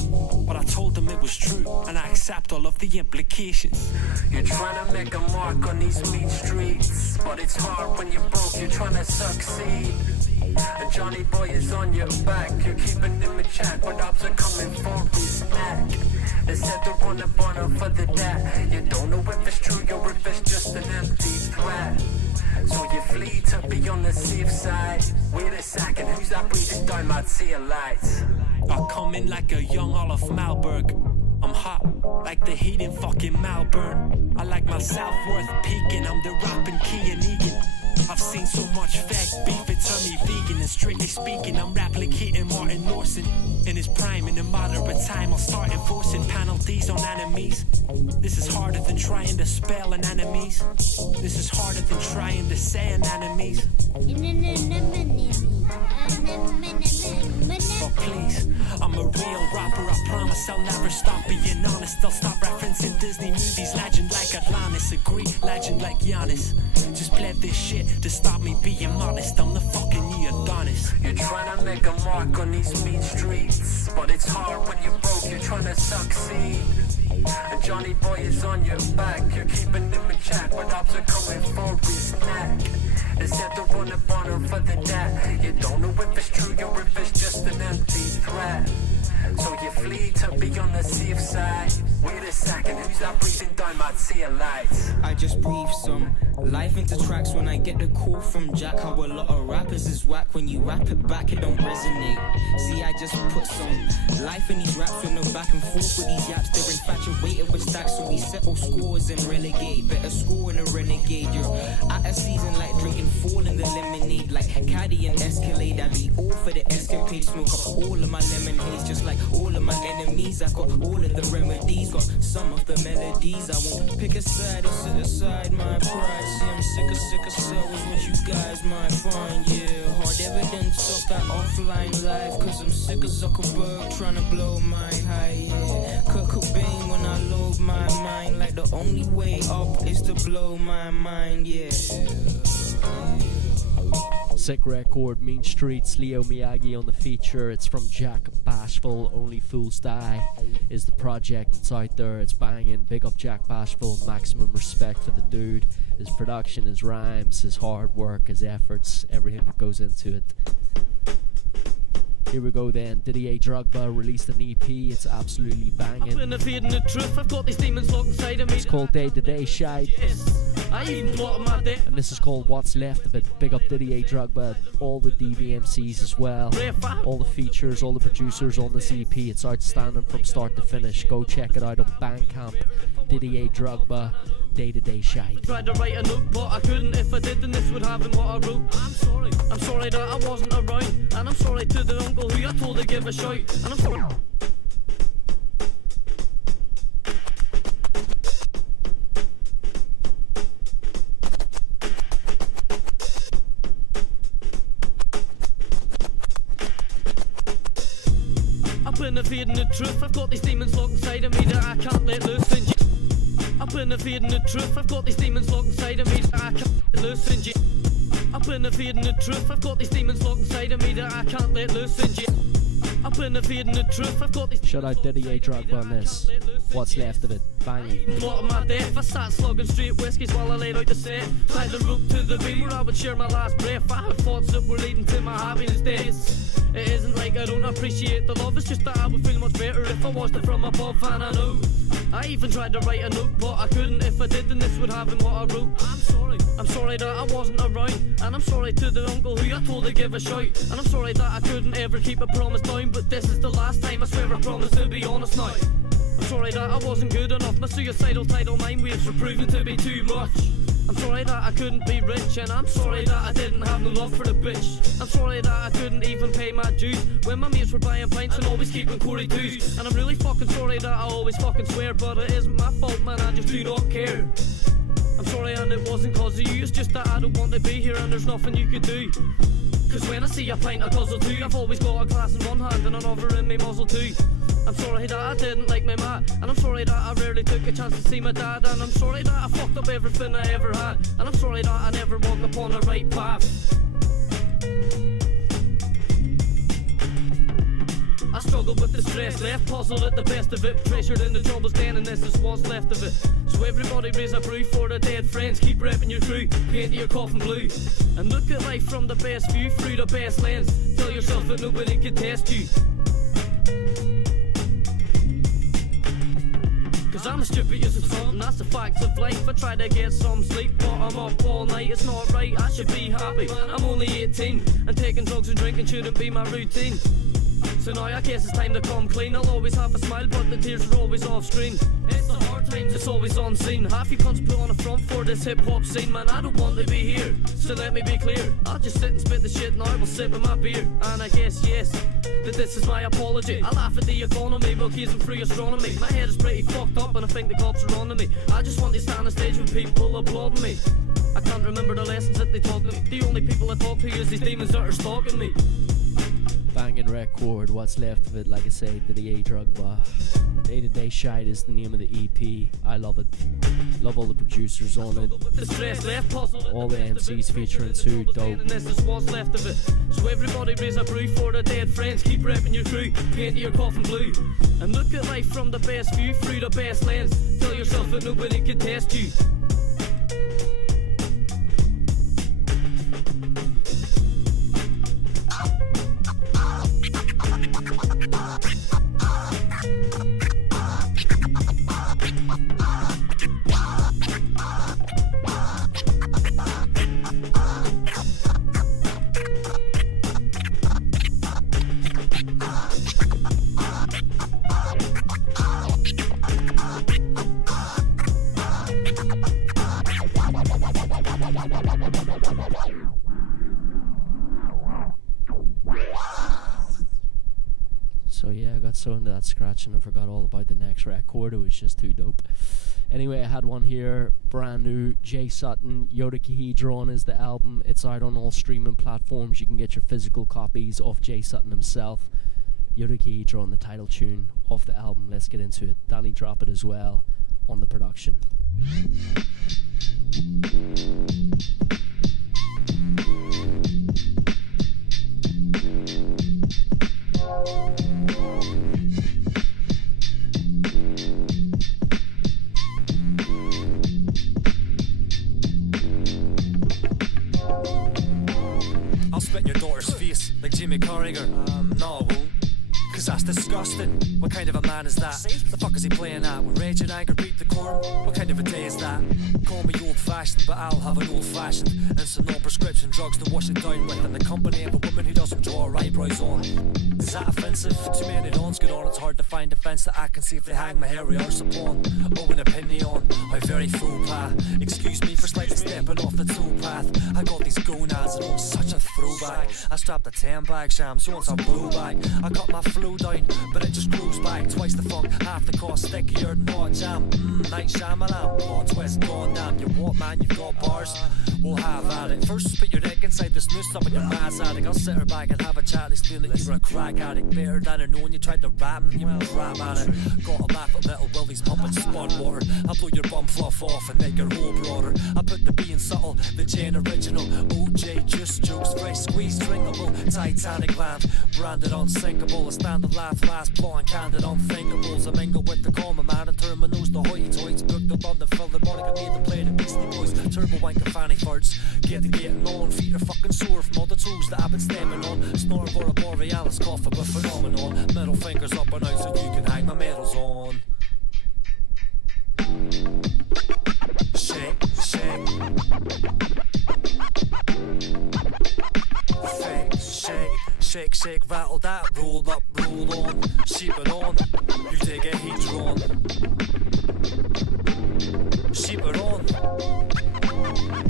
But I told them it was true, and I accept all of the implications. You're trying to make a mark on these mean streets, but it's hard when you're broke, you're trying to succeed. And Johnny boy is on your back, you're keeping him in check, but ops are coming for his neck. They said they're running burner for the debt. You don't know if it's true or if it's just an empty threat. So you flee to be on the safe side. Wait a second, who's that breathing down my tail lights? I come in like a young Olaf Malberg. I'm hot like the heat in fucking Melbourne. I like my self-worth peaking, I'm the rapping Key and Egan. I've seen so much fake beef, it turned me vegan. And strictly speaking, I'm replicating Martin Lawson in his prime. In a moderate time, I'll start enforcing penalties on enemies. This is harder than trying to spell an enemies. This is harder than trying to say an enemies. But please, I'm a real rapper, I promise I'll never stop being honest. I'll stop referencing Disney movies, legend like Atlantis. Agree, legend like Giannis. Just play this shit to stop me being modest. I'm the fucking new Adonis. You're trying to make a mark on these mean streets, but it's hard when you're broke, you're trying to succeed. And Johnny boy is on your back, you're keeping him in check, but ops are coming for his neck. They said they're running burner for the debt. You don't know if it's true or if it's just an empty threat. So you flee to be on the safe side. Wait a second, who's that breathing down my tail lights? I just breathe some life into tracks when I get the call from Jack. How a lot of rappers is whack, when you rap it back it don't resonate. See, I just put some life in these raps with no back and forth with these yaps. They're infatuated with stacks, so we settle scores and relegate. Better score in a renegade. You're at a season like drinking fall in the lemonade, like Caddy and Escalade. I be all for the escapade, smoke up all of my lemonades, just like all of my enemies. I got all of the remedies, got some of the melodies. I won't pick a side or set aside my pride. See, I'm sick of so is what you guys might find. Yeah, hard evidence of that offline life, cause I'm sick of Zuckerberg trying to blow my high. Yeah, Kurt Cobain when I load my mind, like the only way up is to blow my mind. Yeah. Sick record, Mean Streets, Leo Miyagi on the feature. It's from Jack Bashful, Only Fools Die is the project. It's out there, it's banging. Big up Jack Bashful, maximum respect for the dude. His production, his rhymes, his hard work, his efforts, everything that goes into it. Here we go then. Didier Drogba released an EP. It's absolutely banging. The truth. I've got these demons locked inside of me. It's called Day to Day Shite. I even plotted my day. And this is called What's Left of It. Big up Didier Drogba, all the DBMCs as well, all the features, all the producers on this EP. It's outstanding from start to finish. Go check it out on Bandcamp. Didier Drogba, Day to Day Shite. Tried to write a note, but I couldn't. If I did, then this would happen what I wrote. I'm sorry that I wasn't around, and I'm sorry to the uncle who I told to give a shout. And I'm sorry. I've been evading the truth. I've got these demons locked inside of me that I can't let loose. And I've been evading the truth. I've got these demons locked inside of me that I can't let loose. And I've been evading the truth. I've got these demons locked inside of me that I can't let loose. And I've been evading the truth. I've got these. Shout out Didier Drogba on this. What's Left of It, banging. Plotting my death. I sat slugging straight whiskies while I laid out the set. Tied the rope to the beam where I would share my last breath. I had thoughts that were leading to my happiness days. It isn't like I don't appreciate the love, it's just that I would feel much better if I watched it from above. And I know I even tried to write a note, but I couldn't. If I did, then this would happen what I wrote. I'm sorry that I wasn't around, and I'm sorry to the uncle who I told to give a shout. And I'm sorry that I couldn't ever keep a promise down, but this is the last time I swear I promise to be honest now. I'm sorry that I wasn't good enough, my suicidal tidal mind waves were proving to be too much. I'm sorry that I couldn't be rich, and I'm sorry that I didn't have no love for the bitch. I'm sorry that I couldn't even pay my dues when my mates were buying pints and always keeping Corey 2s. And I'm really fucking sorry that I always fucking swear, but it isn't my fault, man, I just do not care. I'm sorry and it wasn't cause of you, it's just that I don't want to be here and there's nothing you could do. Cause when I see a pint I guzzle too. I've always got a glass in one hand and another in me muzzle too. I'm sorry that I didn't like my ma, and I'm sorry that I rarely took a chance to see my dad, and I'm sorry that I fucked up everything I ever had, and I'm sorry that I never walked upon the right path. I struggled with the stress, left puzzled at the best of it, pressured in the troubles then, and this is what's left of it. So everybody raise a brew for the dead friends, keep repping your crew, paint your coffin blue, and look at life from the best view, through the best lens. Tell yourself that nobody can test you. Cause I'm as stupid as something, that's the facts of life. I try to get some sleep, but I'm up all night, it's not right, I should be happy. I'm only 18, and taking drugs and drinking shouldn't be my routine. So now I guess it's time to come clean. I'll always have a smile, but the tears are always off screen. It's the hard times, it's always unseen. Half you cunts put on a front for this hip hop scene. Man, I don't want to be here, so let me be clear. I'll just sit and spit the shit now, I will sip with my beer. And I guess, yes, that this is my apology. I laugh at the economy, bookies and free astronomy. My head is pretty fucked up and I think the cops are onto me. I just want to stand on stage with people applauding me. I can't remember the lessons that they taught me. The only people I talk to is these demons that are stalking me. Banging record, what's left of it, like I say, to the A-Drugba. Day to Day Shite is the name of the EP. I love it. Love all the producers on it. All the MCs featuring too, dope. And this is what's left of it. So everybody raise a brew for the dead friends, keep repping your crew, paint your coffin blue. And look at life from the best view, through the best lens. Tell yourself that nobody can test you. So into that scratching and forgot all about the next record. It was just too dope. Anyway, I had one here, brand new, Jay Sutton, Yodakahedron is the album. It's out on all streaming platforms. You can get your physical copies of Jay Sutton himself. Yodakahedron, the title tune of the album. Let's get into it. Danny drop it as well on the production. I'll spit in your daughter's face like Jimmy Carragher. No, I won't. Cause that's disgusting. What kind of a man is that? The fuck is he playing at? With rage and anger beat the corn? What kind of a day is that? Call me old fashioned, but I'll have an old fashioned and some non-prescription drugs to wash it down with, in the company of a woman who doesn't draw her eyebrows on. Is that offensive? Too many lawns get on, it's hard to find a fence that I can safely hang my hairy arse upon. Oh, an opinion on how very full path. Excuse me for slightly stepping off the towpath. I got these gonads and I'm such a throwback. I strapped a 10 bag sham, so once I blew back, I got my flow down, but it just grows back. Twice the funk, half the cost, stickier than hot jam. Night Shyamalan, plot twist, goddamn. You what, man, you've got bars? We'll have at it. First spit your dick inside this noose up in your mass attic. I'll sit her back and have a chat, explain that you're a crack addict. Better than her knowing you tried to rap and you were crap at it. Gotta laugh at little Willie's pumping spud water. I'll blow your bum fluff off and make your whole broader. I put the being subtle, the Jane original, OJ juice jokes, fresh squeeze drinkable, Titanic land, branded unsinkable. A stand and laugh last, plotting candid unthinkables. I mingle with the common man and turn my nose to hoity-toits. Booked up on the Philharmonic, I made the play the Beastie Boys. Turbo wank and fanny farts, getting on. Feet are fucking sore from all the toes that I've been stemming on. Snore for a borealis, cough of a phenomenon. Middle fingers up and out so you can hang my medals on. Shake, shake. Fake, shake, shake, shake, rattle that, roll up, roll on, sheep it on, you dig a heat drawn. Sheep it on,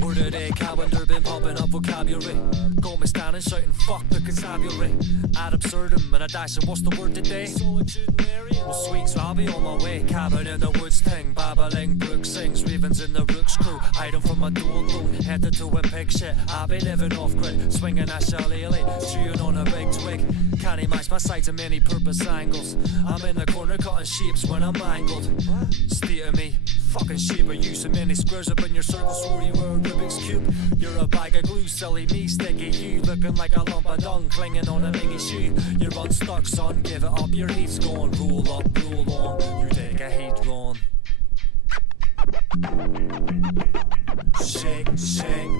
or word of the day, calendar been popping up vocabulary. Got me standing shouting, fuck the constabulary. Ad absurdum, and I dash, so what's the word today? Sweet Swabby on my way, cabin in the woods thing. Babbling, Brooks sings, Ravens in the Rooks crew. Hiding from my door, headed to a pig shit. I be living off grid, swinging a shillelagh, chewing on a big twig. Can't match my sights in many purpose angles. I'm in the corner cutting shapes when I'm mangled. State of me, fucking shape of you. So many squares up in your circle, swore you were a Rubik's Cube. You're a bag of glue, silly me, sticky you. Looking like a lump of dung, clinging on a mingy shoe. You're unstuck, son, give it up, your heat's gone. Roll up, roll on, you take a heat run. Shake, shake.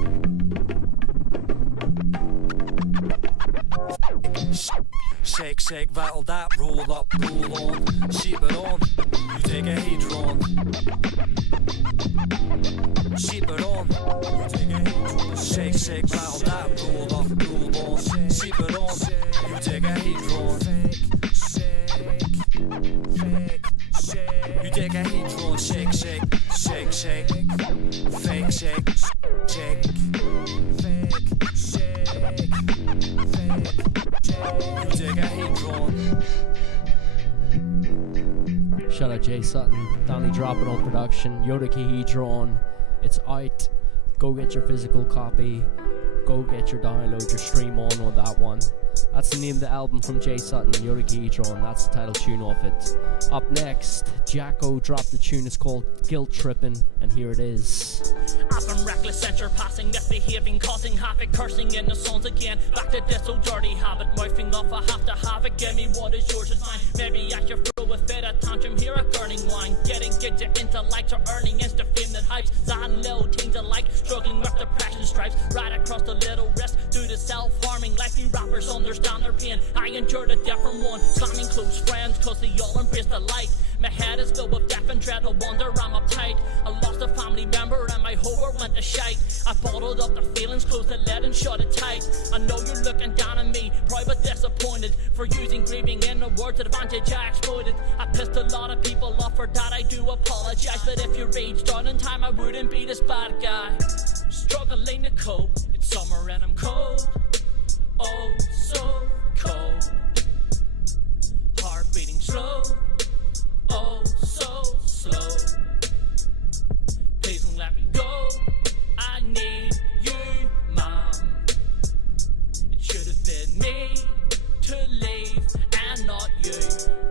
Shake, shake, rattle that, roll up, roll on. Shape it on, you take a heat run. Shape it on, you take a heat run. Shake, shake, rattle that, roll up, roll on. Shape it on, you take a heat run. You take a heat run, shake, shake, shake, shake. Fake, shake, shake. Fake, shake, fake. You take a heat run. Shout out Jay Sutton, Donnie Dropping on production, Yoda Kihedron. It's out. Go get your physical copy. Go get your download, your stream on that one. That's the name of the album from Jay Sutton, Yoda Kihedron. That's the title tune of it. Up next, Jacko dropped the tune. It's called Guilt Trippin', and here it is. I've been reckless, censure passing, misbehaving, causing havoc, cursing in the songs again. Back to this old dirty habit, mouthing off, I have to have it. Give me what is yours is mine. Maybe I should throw a fit of tantrum here, a burning wine. Getting kids your intellects or earning insta fame that hypes. Zan little teens alike, struggling with depression stripes. Right across the little wrist, due to self-harming. Like you rappers understand their pain. I endured a different one, slamming close friends, cause they all embrace the light. My head is filled with death and dread, no wonder I'm uptight. I lost a family member and my whole world went to shite. I bottled up the feelings, closed the lid and shut it tight. I know you're looking down on me, proud but disappointed, for using grieving in the words advantage I exploited. I pissed a lot of people off, for that I do apologize. But if you raged on in time, I wouldn't be this bad guy. Struggling to cope, it's summer and I'm cold. Oh, so cold. Heart beating slow. Oh, so slow. Please don't let me go. I need you, Mom. It should have been me to leave and not you.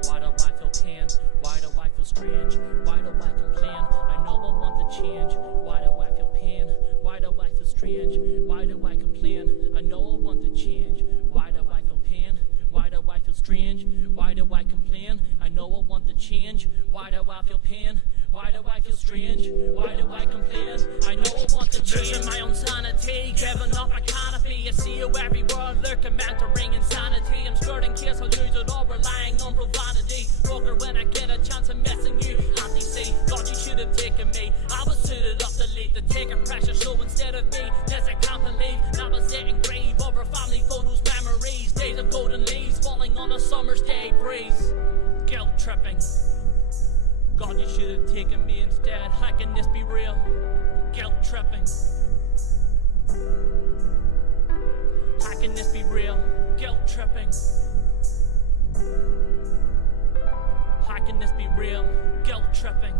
Why do I feel pain? Why do I feel strange? Why do I complain? I know I want to change. Why do I feel pain? Why do I feel strange? Why do I complain? I know I want to change. Why do I feel pain? Why do I feel strange? Why do I complain? I know I want to change. Why do I feel pain? Why do I feel strange? Why do I complain? I know I want to change. Losing my own sanity, giving up my canopy. I see you everywhere, lurking, mentoring insanity. I'm scared in case I lose it all, relying on profanity. Broker when I get a chance of missing you. Anti-C, God, you should have taken me. I was suited up to lead, to take a pressure show instead of me. Yes, I can't believe now I'm sitting grave over family photos, memories. Days of golden leaves falling on a summer's day breeze. Guilt tripping. God, you should have taken me instead. How can this be real? Guilt tripping. How can this be real? Guilt tripping. How can this be real? Guilt tripping.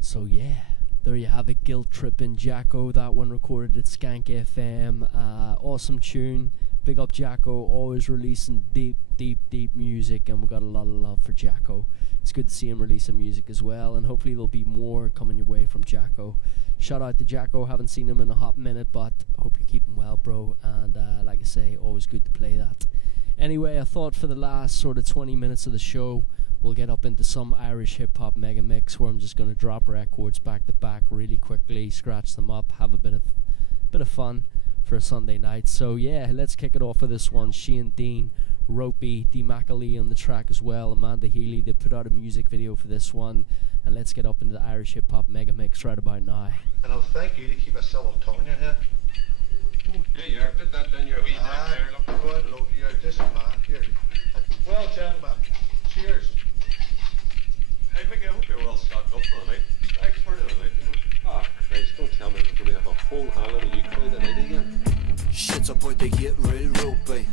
So yeah, there you have it, Guilt Trippin', Jacko. That one recorded at Skank FM. Awesome tune. Big up Jacko, always releasing deep music, and we got a lot of love for Jacko. It's good to see him releasing music as well, and hopefully there'll be more coming your way from Jacko. Shout out to Jacko, haven't seen him in a hot minute, but hope you're keeping well, bro, and like I say, always good to play that. Anyway, I thought for the last sort of 20 minutes of the show, we'll get up into some Irish hip-hop mega mix, where I'm just going to drop records back to back really quickly, scratch them up, have a bit of fun for a Sunday night. So yeah, let's kick it off with this one. Shane Dean, Ropey, D. Macaulay on the track as well, Amanda Healy. They put out a music video for this one, and let's get up into the Irish hip-hop mega mix right about now. And I'll thank you to keep a civil tongue in your head. Yeah, you are. Put that down your wee neck there, look. Good, love you. This man here. Well, gentlemen, cheers. Hey, Mickey, I hope you're well stocked up for the night. Thanks for the night, you know. Ah, Christ, don't tell me we're going to have a whole hang of you crowd tonight again. Shit's about to get real ropey.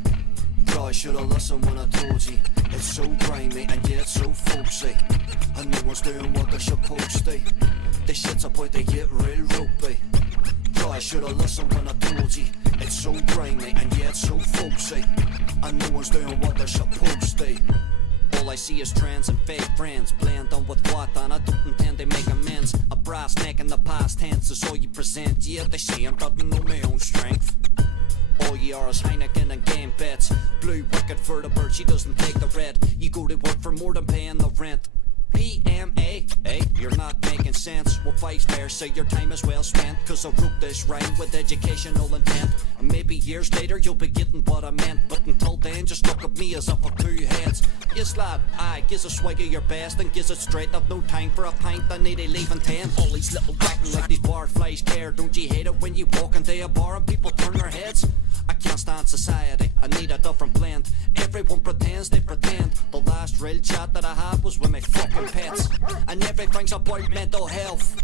Probably should've listened when I told you. It's so grimy and yet so folksy, and no one's doing what they're supposed to. This shit's about to get real ropey. Probably should've listened when I told you. It's so grimy and yet so folksy, and no one's doing what they're supposed to. All I see is trends and fake friends blend on with what, and I don't intend to make amends. A brass neck in the past tense is all you present. Yeah, they say I'm not know my own strength. All you are is Heineken and game bets. Blue wicket for the bird, she doesn't take the red. You go to work for more than paying the rent. PMA, hey, you're not making sense. Well, vice versa, your time is well spent. Cause I wrote this rhyme with educational intent. And maybe years later you'll be getting what I meant. But until then, just look at me as if I've two heads. Yes lad, aye, gives a swig of your best and gives it straight. I've no time for a pint, I need a leaving 10. All these little acting like these barflies care. Don't you hate it when you walk into a bar and people turn their heads? I can't stand society, I need a different blend. Everyone pretends they pretend. The last real chat that I had was with my fucking pets, and everything's about mental health.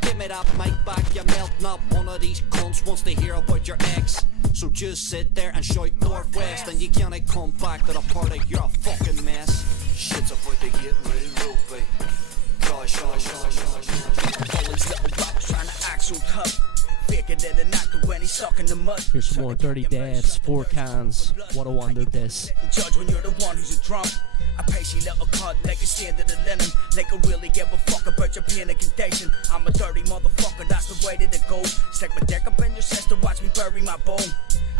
Give me that mic back, you melt. Not one of these cunts wants to hear about your ex. So just sit there and shout Northwest, and you can't come back to the party, you're a fucking mess. Shit's about to get real ropey. Gosh, all these little rappers trying to act so tough. When he's stuck in the mud. Here's some more Dirty Dads, 4 cans. What a wonder this. Judge when you're the one who's a drunk. I patient little cut like a stand of the linen. Like I really give a fuck about your panic condition. I'm a dirty motherfucker, that's the way that it goes. Stick my dick up in your chest to watch me bury my bone.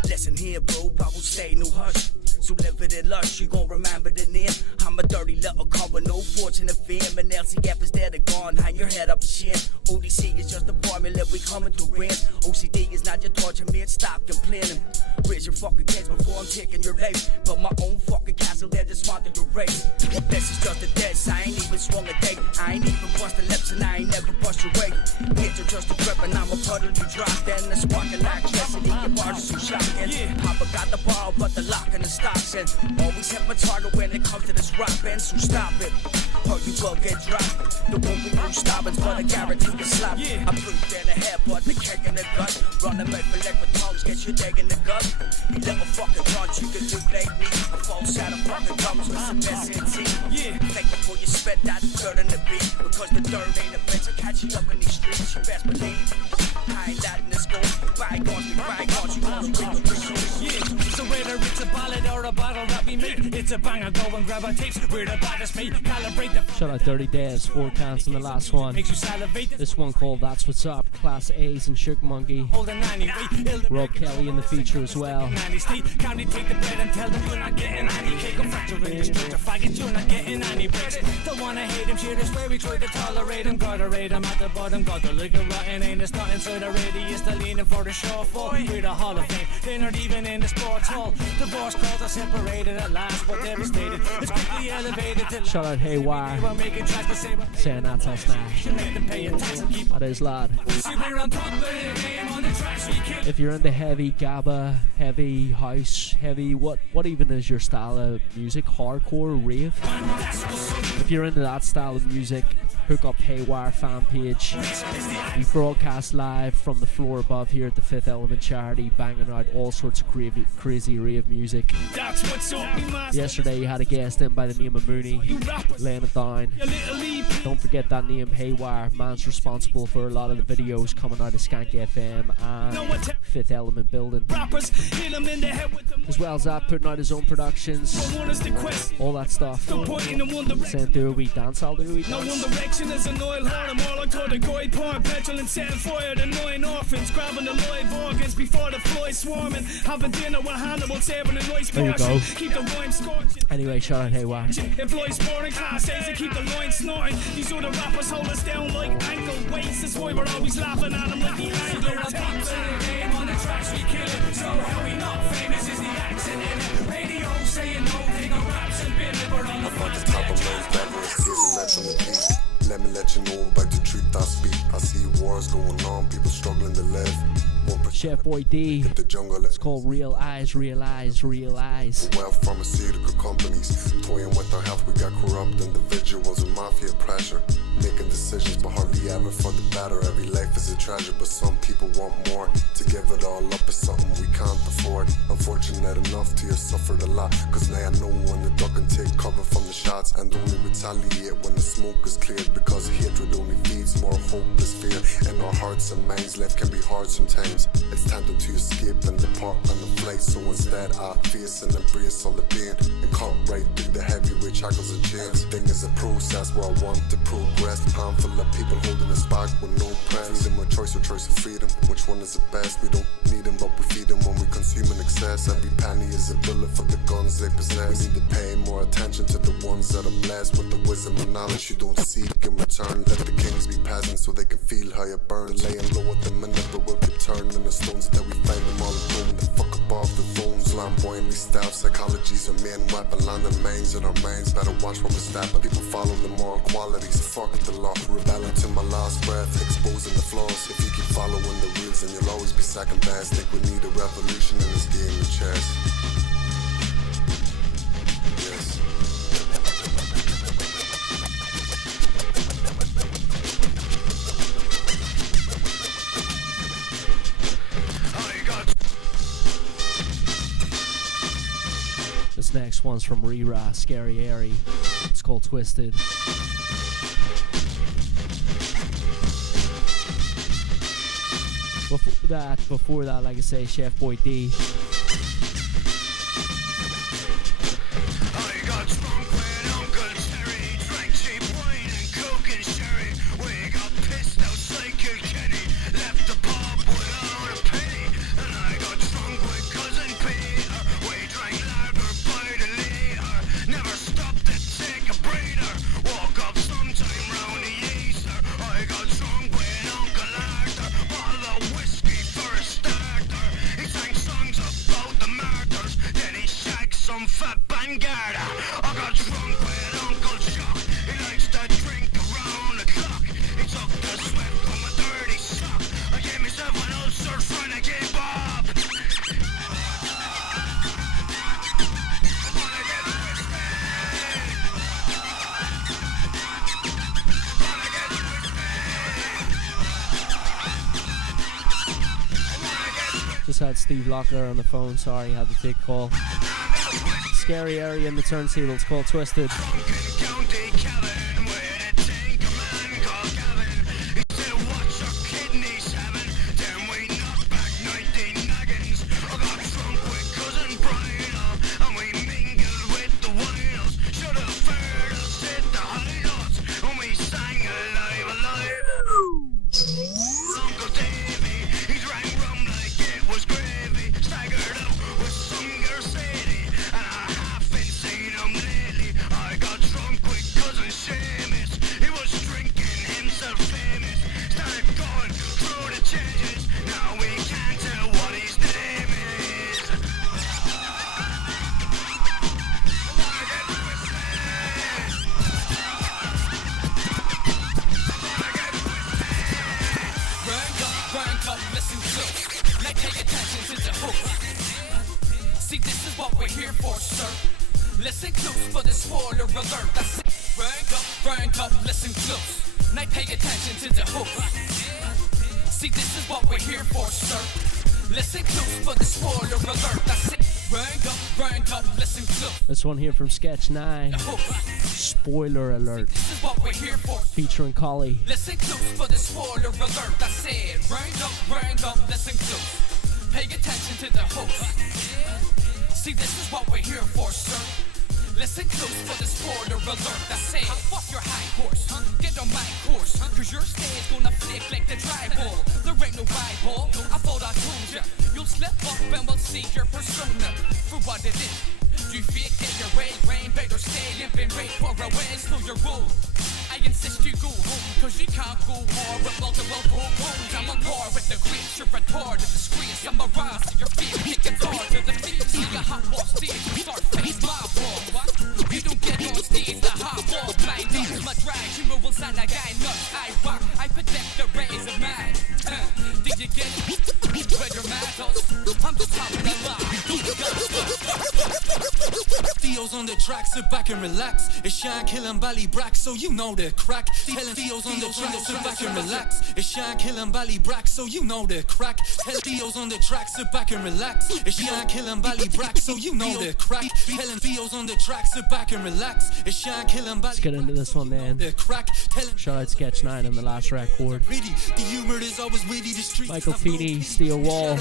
Listen here, bro, I won't stay no hush. So live it in lush, you gon' remember the name. I'm a dirty little cunt with no fortune and fame. And LCF is dead and gone, hang your head up and shit. ODC is just a formula, we coming to win. OCD is not your torture, man, stop complaining. Raise your fucking kids before I'm taking your life. But my own fucking castle, they just wanted to race. This is just a diss, I ain't even swung a date. I ain't even bust the lips and I ain't never bust your weight. Bitch, you're just a grip and I'm a puddle you drop. Then the sparking electricity, your bars are so shocking. Papa got the ball, but the lock in the stocks. And always hit my target when it comes to this rapping. So stop it, or you will get dropped. The one we won't stop it, but I guarantee you slap. I proved in the head, but the kick in the gut. Running back for leg with tongues, get your dig in the gut. You little fucking cunt, you can do like me. A full set of fucking drums with some S&T. Think before you spit that dirt in the beat. Because the dirt ain't a bitch, I catch you up in these streets. You best believe I ain't letting this go. Bygones be bygones, you want to So whether it's a ballad or a bottle that we make, it's a banger, go and grab our tapes. We're the baddest mate, calibrate the Shout out Dirty Dads, 4 cans in the last one. This one called That's What's Up, Class A's and Sugar Monkey. Rob Kelly in the feature as well. County take the bread and tell them you're not getting any cake. I'm fracturing the street, faggot, you're not getting any breaks. Don't wanna hate him, shit is where we try to tolerate him. Gotta rate him at the bottom, got the liquor rotten. Ain't it's not inside the radius, they're leaning for the show for. We're the Hall of Fame, they're not even in the sports hall. Divorce calls are separated at last, but devastated. It's quickly elevated to Shout out Haywire, saying that's us now. That is lad. If you're into heavy gabba, heavy house, heavy what even is your style of music? Hardcore, rave? If you're into that style of music, hook up Haywire fan page. We broadcast live from the floor above here at the Fifth Element charity, banging out all sorts of crazy rave music. Yesterday you had a guest in by the name of Mooney, laying it down. Don't forget that name, Haywire. Man's responsible for a lot of the videos coming out of Skank FM and Fifth Element building. As well as that, putting out his own productions, all that stuff. Saying do a wee dance, I'll do a wee dance. Is an oil heart, I'm all until the goy porn, petrol and setting fire to 9 orphans, grabbing the live organs before the flies swarming, having dinner with Hannibal, saving a nice portion, keep the wine scorching. Anyway, shout out Haywire. Employ sporting class A's and keep the line snorting. These other rappers hold us down like ankle weights, that's why we're always laughing at them like the angler. Game on the tracks we kill it, so how we not famous is the accent in it. Radio saying no, they got raps and bit, we're on the front top of those memories, here's a lesson of peace. Let me let you know about the truth I speak. I see wars going on, people struggling to live. Chef Boy D. It's called Real Eyes, Real Eyes, Real Eyes. Well, pharmaceutical companies toying with our health. We got corrupt individuals with mafia pressure, making decisions but hardly ever for the better. Every life is a treasure, but some people want more. To give it all up is something we can't afford. Unfortunate enough to have suffered a lot, cause now I know when to duck and take cover from the shots, and only retaliate when the smoke is cleared, because hatred only feeds more hopeless fear. In our hearts and minds, life can be hard sometimes. It's tempting to escape and depart on the flight, so instead I face and embrace all the pain and cut right through the heavyweight shackles and chains. Everything is a process where I want to progress. Handful of people holding us back with no press. Freedom of choice or choice of freedom, which one is the best? We don't need them, but we feed them when we consume in excess. Every penny is a bullet for the guns they possess. We need to pay more attention to the ones that are blessed with the wisdom and knowledge you don't seek in return. Let the kings be peasants so they can feel how you burn. Laying low at the minute, but we'll keep turning the stones until we find them all alone. The fuck up off the phones. Flamboyantly stealth, psychology's our main weapon. Landing mines in our minds, better watch when we step. But people follow the moral qualities, fuck the law. Rebelling to my last breath, exposing the flaws. If you keep following the rules, then you'll always be second best. Think we need a revolution in this game of chess. Yes. This next one's from Rira, Scary Airy. It's called Twisted. Before that, like I say, Chef Boy D. Just had Steve Lockler on the phone, sorry, had to take a call. Scary Area in the turntables, called Twisted. This one here from Sketch 9. Spoiler alert. Featuring Collie. Listen close for the spoiler alert. I said, bring up, listen close. Pay attention to the host. See, this is what we're here for, sir. Listen close for the spoiler alert. I said, fuck your high horse. Get on my course. Cause your stay's gonna flip like the drywall. There ain't no Bible. I thought I told ya. You'll slip up and we'll see your persona for what it is. You fake get your way, rain, better stay limping, wait for a way, still your rule. I insist you go home, cause you can't go hard with multiple homes. I'm on par with the greats, you're retarded, disgrace. I'm a rise to your feet, kicking hard to the feet. See a hot wall stage, you start face my wall. What? You don't get on stage, the hot wall. Blind nuts, my drag, you move on, I got nuts. I rock, I protect the rays of mine. Did you get it? track, sit back and relax. It's Shank, Hill and Ballybrack, so you know the crack. Telling Theo's on the track, sit back and relax. It's Shank, Hill and Ballybrack, so you know the crack. Telling Theo's on the track, sit back and relax. It's Shank, Hill and Ballybrack, so you know the crack. Telling Theo's on the track, sit back and relax. It's Shank, Hill and Ballybrack. Let's get into this one then. Shout out Sketch 9 on the last record. Michael Feeney, Steel Wall.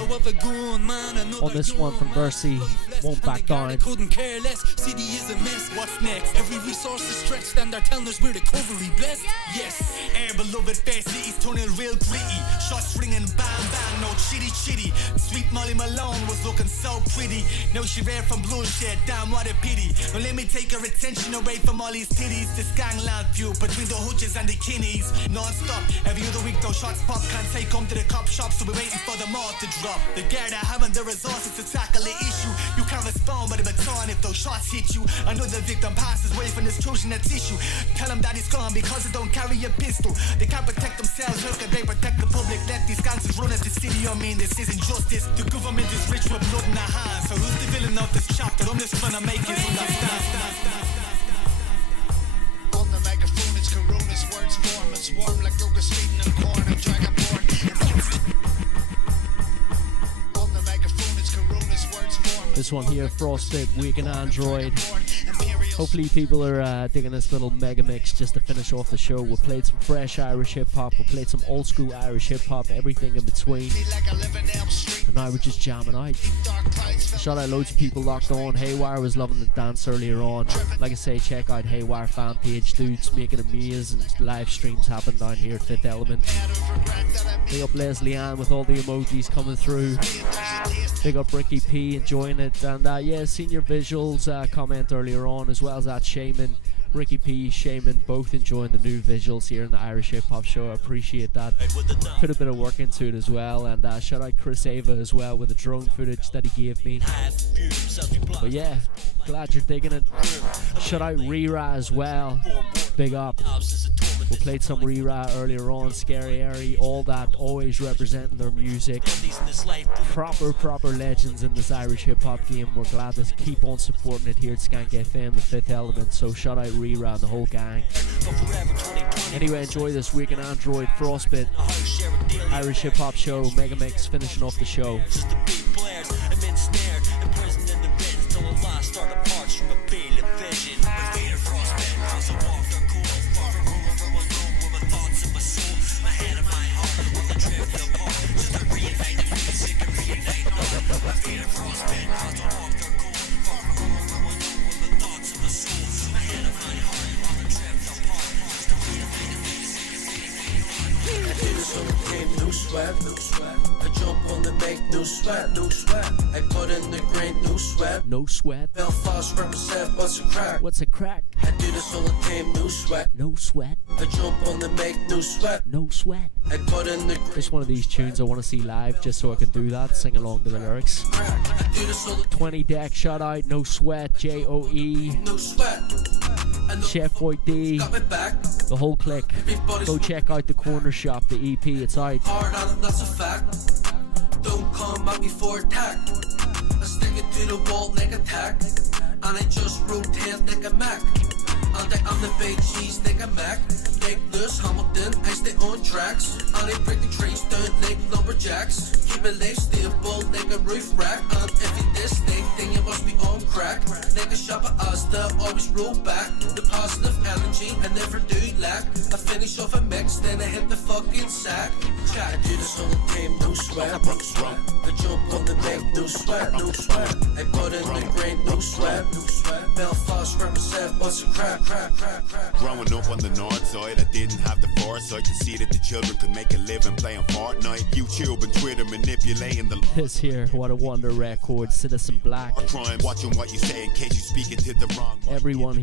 On this one from Bercy, Won't Back Down. Couldn't care less, city is a mess. What's next? Every resource is stretched and they're telling us we're the covery blessed. Yes, air beloved fair cities turning real gritty. Shots ringing, bang bang, no chitty chitty. Sweet Molly Malone was looking so pretty. Now she ran from bloodshed, damn what a pity. Now let me take her attention away from all these titties. The Skankland view between the hooches and the kinnies. Non-stop, every other week those shots pop. Can't take them to the cop shop, so we're waiting for them all to drop. The guard are having the resources to tackle the issue. You can't respond with a baton if those shots hit you. Another victim passes away from this in the tissue. Tell them that it's gone because they don't carry a pistol. They can't protect themselves, how can they protect the public? Let these gangsters run at the city, I mean this isn't justice. The government is rich with blood in their hands. So who's the villain of this chapter? I'm just trying to make it understand. On the microphone it's Corona's words form and swarm like locusts feeding in corn and dragonborn. On the microphone it's Corona's words form. This one here, Frostbit, Week and Android. Hopefully people are digging this little mega mix just to finish off the show. We played some fresh Irish hip hop, we played some old school Irish hip hop, everything in between. And now we're just jamming out. Shout out loads of people locked on. Haywire was loving the dance earlier on. Like I say, check out Haywire fan page. Dudes making amazing live streams happen down here at Fifth Element. Big up Leslie Ann with all the emojis coming through. Big up Ricky P enjoying it. And yeah, seen your visuals comment earlier on, as well as that Shaman. Ricky P, Shaman, both enjoying the new visuals here in the Irish Hip Hop Show. I appreciate that. Put a bit of work into it as well. And shout out Chris Ava as well with the drone footage that he gave me. But yeah, glad you're digging it. Shout out Rira as well. Big up. We played some Rira earlier on, Scary Airy, all that, always representing their music. Proper legends in this Irish hip hop game. We're glad to keep on supporting it here at Skank FM, the Fifth Element. So shout out Rira and the whole gang. Anyway, enjoy this Week in Android, Frostbit, Irish Hip Hop Show, Mega Mix, finishing off the show. I jump on the make no sweat. I put in the grain, no sweat. No sweat. Belfast represent, what's a crack? What's a crack? I do this all the time, no sweat. No sweat. I jump on the make no sweat. No sweat. I put in the just one of these tunes I want to see live just so I can do that, sing along to the lyrics. 20 Deck, shout out, No Sweat, J-O-E, no sweat. Chef White D, the whole clique. Go check out the Corner Shop, the EP, it's out. Hard on it, that's a fact. Don't come at me for attack. I stick it to the wall like a tack. And I just rotate like a Mac. And I'm the big cheese like a Mac. Like this Hamilton, I stay on tracks. And I break the trees down like lumberjacks. Keep my life stable like a roof rack. And if you this thing, then you must be on crack. Like a shop at Asda, always roll back. The positive energy, I never do lack. I finish off a mix, then I hit the fucking sack. I do this all the time, no sweat. I jump on the mic, no sweat. I put in the grain, no sweat. Belfast represent, what's a crack? Growing up on the north side, I didn't have the foresight to see that the children could make a living playing Fortnite. YouTube and Twitter manipulating the this here, what a wonder record, Citizen Black. Watching what you say in case you speak it to the wrong. Everybody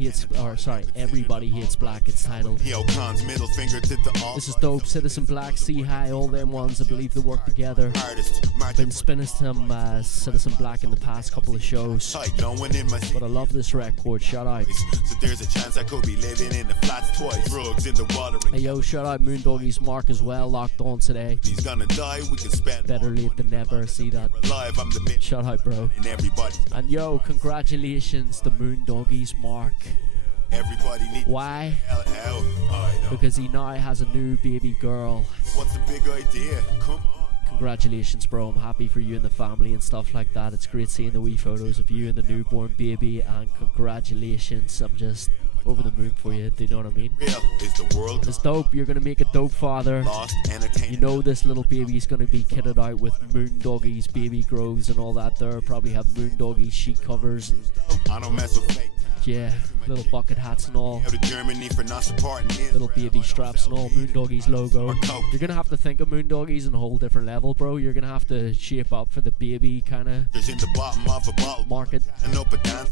hates black, it's titled. Middle finger to the this is dope, Citizen Black, See High, all them ones, I believe they work together. Been spinning some Citizen Black in the past couple of shows. But I love this record, shout out. So there's a chance I could be living in the flats twice. Drugs in the the watering. Hey yo, shout out Moondoggy's Mark as well, locked on today. He's gonna die, we can spend better late than never, see that. Alive, I'm the shout out, bro. And everybody. And yo, congratulations to Moondoggy's Mark. Everybody needs why? Because he now has a new baby girl. What's the big idea? Come on. Congratulations, bro. I'm happy for you and the family and stuff like that. It's great seeing the wee photos of you and the newborn baby, and congratulations. I'm just over the moon for you. Do you know what I mean? It's dope. You're gonna make a dope father. You know this little baby's gonna be kitted out with Moondoggy's baby grows and all that there. Probably have Moondoggy's sheet covers and I don't mess with fake. Yeah, little bucket hats and all. Little baby straps and all. Moondoggy's logo. You're gonna have to think of Moondoggy's on a whole different level, bro. You're gonna have to shape up for the baby kind of market.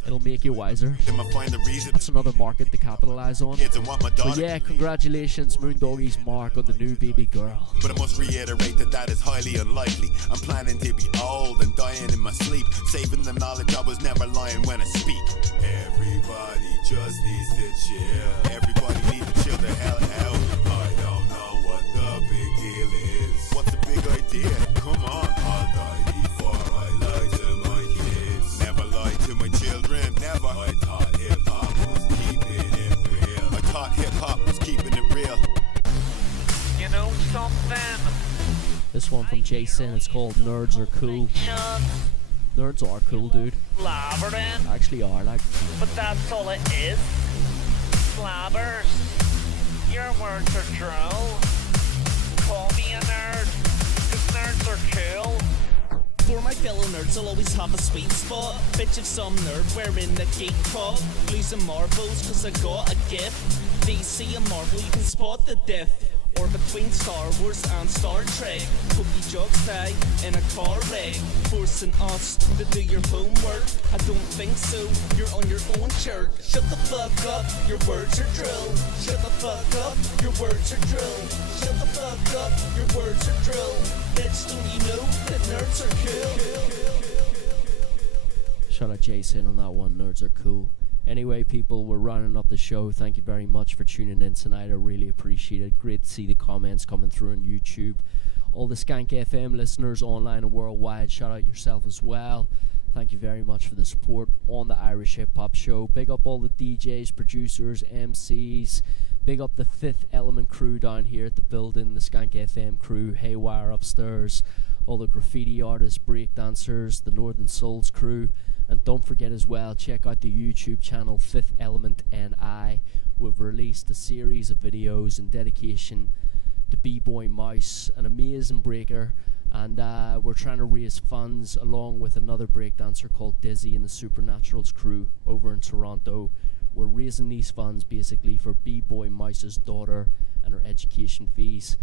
It'll make you wiser. That's another market to capitalize on. But yeah, congratulations, Moondoggy's Mark, on the new baby girl. But I must reiterate that is highly unlikely. I'm planning to be old and dying in my sleep, saving the knowledge I was never lying when I speak. Everybody just needs to chill. Everybody needs to chill the hell out. I don't know what the big deal is. What's the big idea? Come on. I'll die before I lie to my kids. Never lie to my children. Never. I thought hip-hop was keeping it real. I thought hip-hop was keeping it real. You know something? This one from Jason, it's called Nerds Are Cool. Nerds are cool, dude. Blabbering. Actually are, like. But that's all it is. Blabbers. Your words are true. Call me a nerd, 'cause nerds are cool. For my fellow nerds, I'll always have a sweet spot. Bitch of some nerd wearing the geek pop. Losing marbles, 'cause I got a gift. DC and Marvel, you can spot the diff. Or between Star Wars and Star Trek. Hope you jokes die in a car wreck. Forcing us to do your homework. I don't think so, you're on your own jerk. Shut the fuck up, your words are drill. Shut the fuck up, your words are drill. Shut the fuck up, your words are drill. Bitch, don't you know that nerds are cool? Shout out Jason on that one, nerds are cool. Anyway, people, we're rounding up the show. Thank you very much for tuning in tonight. I really appreciate it. Great to see the comments coming through on YouTube. All the Skank FM listeners online and worldwide, shout out yourself as well. Thank you very much for the support on the Irish Hip Hop Show. Big up all the DJs, producers, MCs. Big up the Fifth Element crew down here at the building, the Skank FM crew, Haywire upstairs, all the graffiti artists, breakdancers, the Northern Souls crew. And don't forget as well, check out the YouTube channel Fifth Element NI. We've released a series of videos in dedication to B-Boy Mouse, an amazing breaker, and we're trying to raise funds along with another breakdancer called Dizzy and the Supernaturals crew over in Toronto. We're raising these funds basically for B-Boy Mouse's daughter and her education fees,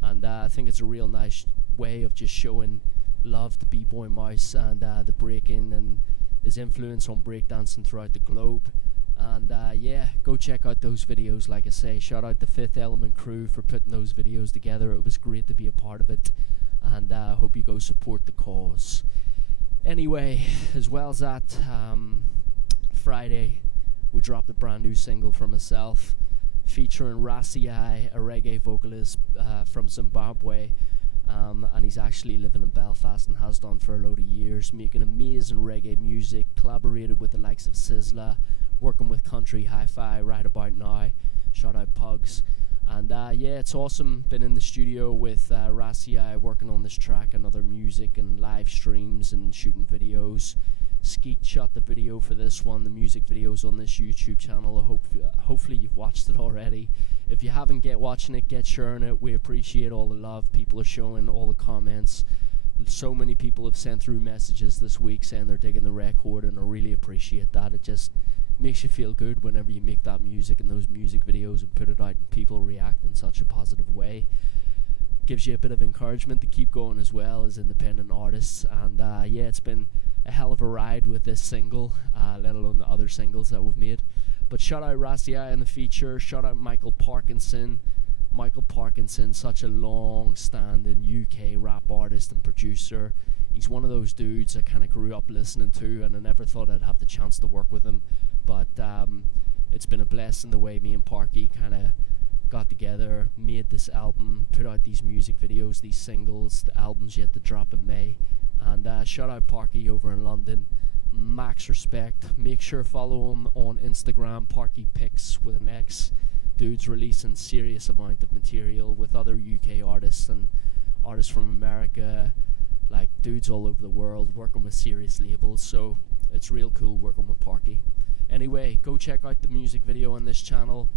and I think it's a real nice way of just showing love to B-Boy Mouse and the breaking and his influence on breakdancing throughout the globe. And yeah, go check out those videos. Like I say, shout out the Fifth Element crew for putting those videos together. It was great to be a part of it, and I hope you go support the cause. Anyway, as well as that, Friday we dropped a brand new single from myself featuring Rassi, a reggae vocalist from Zimbabwe. And he's actually living in Belfast and has done for a load of years, making amazing reggae music, collaborated with the likes of Sizzla, working with Country Hi-Fi right about now. Shout out Pugs. And yeah, it's awesome. Been in the studio with Rassi, working on this track and other music and live streams and shooting videos. Skeet shot the video for this one. The music video's on this YouTube channel. Hopefully you've watched it already. If you haven't, get watching it, get sharing it. We appreciate all the love people are showing, all the comments. So many people have sent through messages this week saying they're digging the record, and I really appreciate that. It just makes you feel good whenever you make that music and those music videos and put it out and people react in such a positive way. Gives you a bit of encouragement to keep going as well as independent artists. And yeah, it's been a hell of a ride with this single, let alone the other singles that we've made. But shout out Rassi in the feature, shout out Michael Parkinson. Michael Parkinson, such a long-standing UK rap artist and producer. He's one of those dudes I kind of grew up listening to, and I never thought I'd have the chance to work with him. But it's been a blessing the way me and Parky kind of got together, made this album, put out these music videos, these singles. The album's yet to drop in May. And shout out Parky over in London. Max respect. Make sure follow him on Instagram, Parky Pics with an X. Dude's releasing serious amount of material with other UK artists and artists from America, like dudes all over the world, working with serious labels. So it's real cool working with Parky. Anyway, go check out the music video on this channel.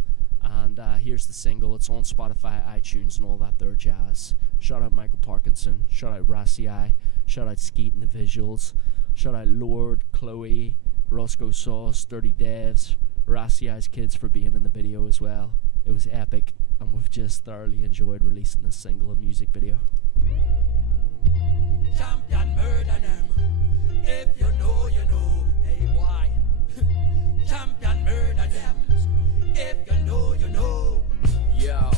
And here's the single. It's on Spotify, iTunes, and all that there jazz. Shout out Michael Parkinson. Shout out Rassi. Shout out Skeet and the Visuals. Shout out Lord, Chloe, Roscoe Sauce, Dirty Devs, Rassi's kids for being in the video as well. It was epic, and we've just thoroughly enjoyed releasing this single and music video. Champion murder them. If you know, you know. Hey boy. Champion murder them. If you know, you know. Yo,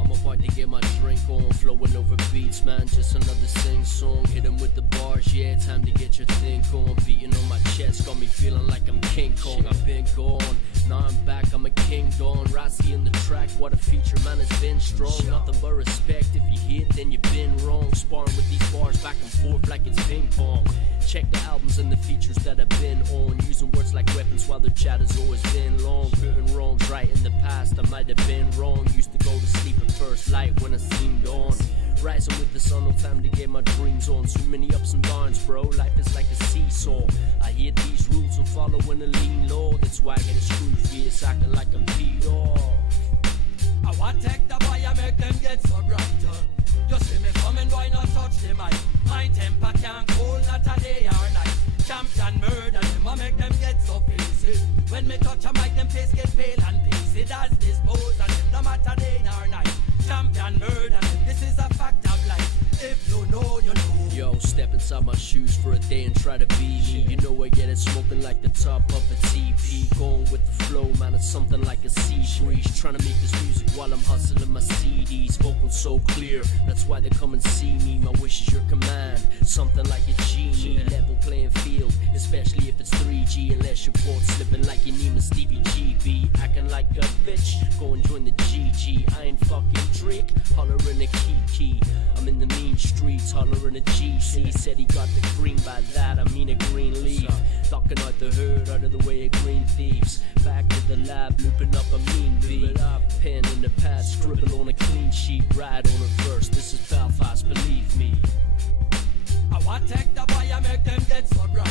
I'm about to get my drink on, flowing over beats, man. Just another sing song, hit 'em with the bars. Yeah, time to get your thing on. Beating on my chest, got me feeling like I'm King Kong. I've been gone, now I'm back. I'm a king Don. Rassi in the track, what a feature, man. It's been strong. Nothing but respect. If you hit, then you've been wrong. Sparring with these bars back and forth like it's ping pong. Check the albums and the features that I've been on. Using words like weapons while their chat has always been long. Putting wrongs right in the past, I might have been wrong. Used to go to sleep at first light when I seen dawn. Rising with the sun, no time to get my dreams on. So many ups and downs, bro, life is like a seesaw. I hit these rules and following a lean law. That's why I get a screw face, acting like I'm peed off. I want take the boy and make them get so brighter. You see me coming, why not touch the mic? My temper can't cool, not a day or night. Champion murder them, I make them get so pissy. When me touch a mic, them face get pale and pissy. That's dispose of them, no matter day or night. Champion murder them, this is a fact of life. If you know, you know. Yo, step inside my shoes for a day and try to be me. You know I get it smoking like the top of a TP. Going with the flow, man, it's something like a sea breeze. Trying to make this music while I'm hustling my CDs. Vocals so clear, that's why they come and see me. My wish is your command, something like a genie. Level playing field, especially if it's 3G. Unless you're caught slipping like your name is Stevie GB. Acting like a bitch, go and join the GG. I ain't fucking Drake, hollering a key. I'm in the mean streets, hollering a GC. Said he got the green, by that I mean a green leaf. Ducking out the herd, out of the way of green thieves. Back to the lab, looping up a mean beat. Pen in the pad, scribble on a clean sheet. Ride on a verse, this is Belfast, believe me. I want take the boy and make them get so brighter.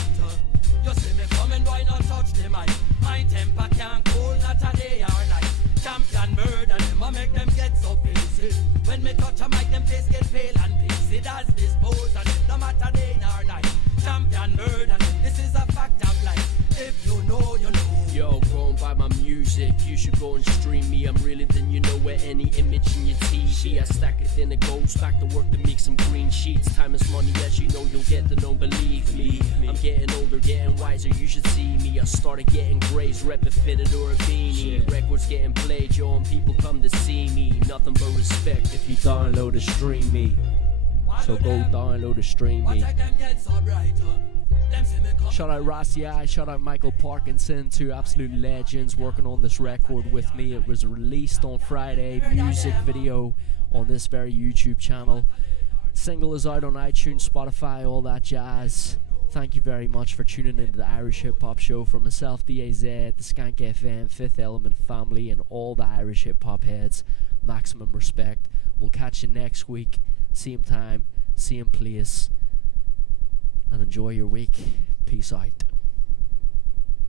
You see me coming, why not touch the mic? My temper can't cool, not a day or night. Champion murder them, I make them get so pissy. When me touch a mic, them face get pale and pissy. That's dispose of them, no matter day or night. Champion murder them, this is a fact of life. If you know, you know. Yo, grown by my music, you should go and stream me. I'm realer than you know where any image in your TV. I stack it, then it goes back to work to make some green sheets. Time is money, as you know, you'll get to know, believe me. I'm getting older, getting wiser, you should see me. I started getting grays, rep it fitted or a beanie. Records getting played, yo, and people come to see me. Nothing but respect if you download or stream me. So go download or stream me. Shout out Rassi, shout out Michael Parkinson, two absolute legends working on this record with me. It was released on Friday, music video on this very YouTube channel. Single is out on iTunes, Spotify, all that jazz. Thank you very much for tuning into the Irish Hip Hop Show. From myself, DAZ, the Skank FM, Fifth Element family, and all the Irish hip hop heads, maximum respect. We'll catch you next week, same time, same place, and enjoy your week. Peace out.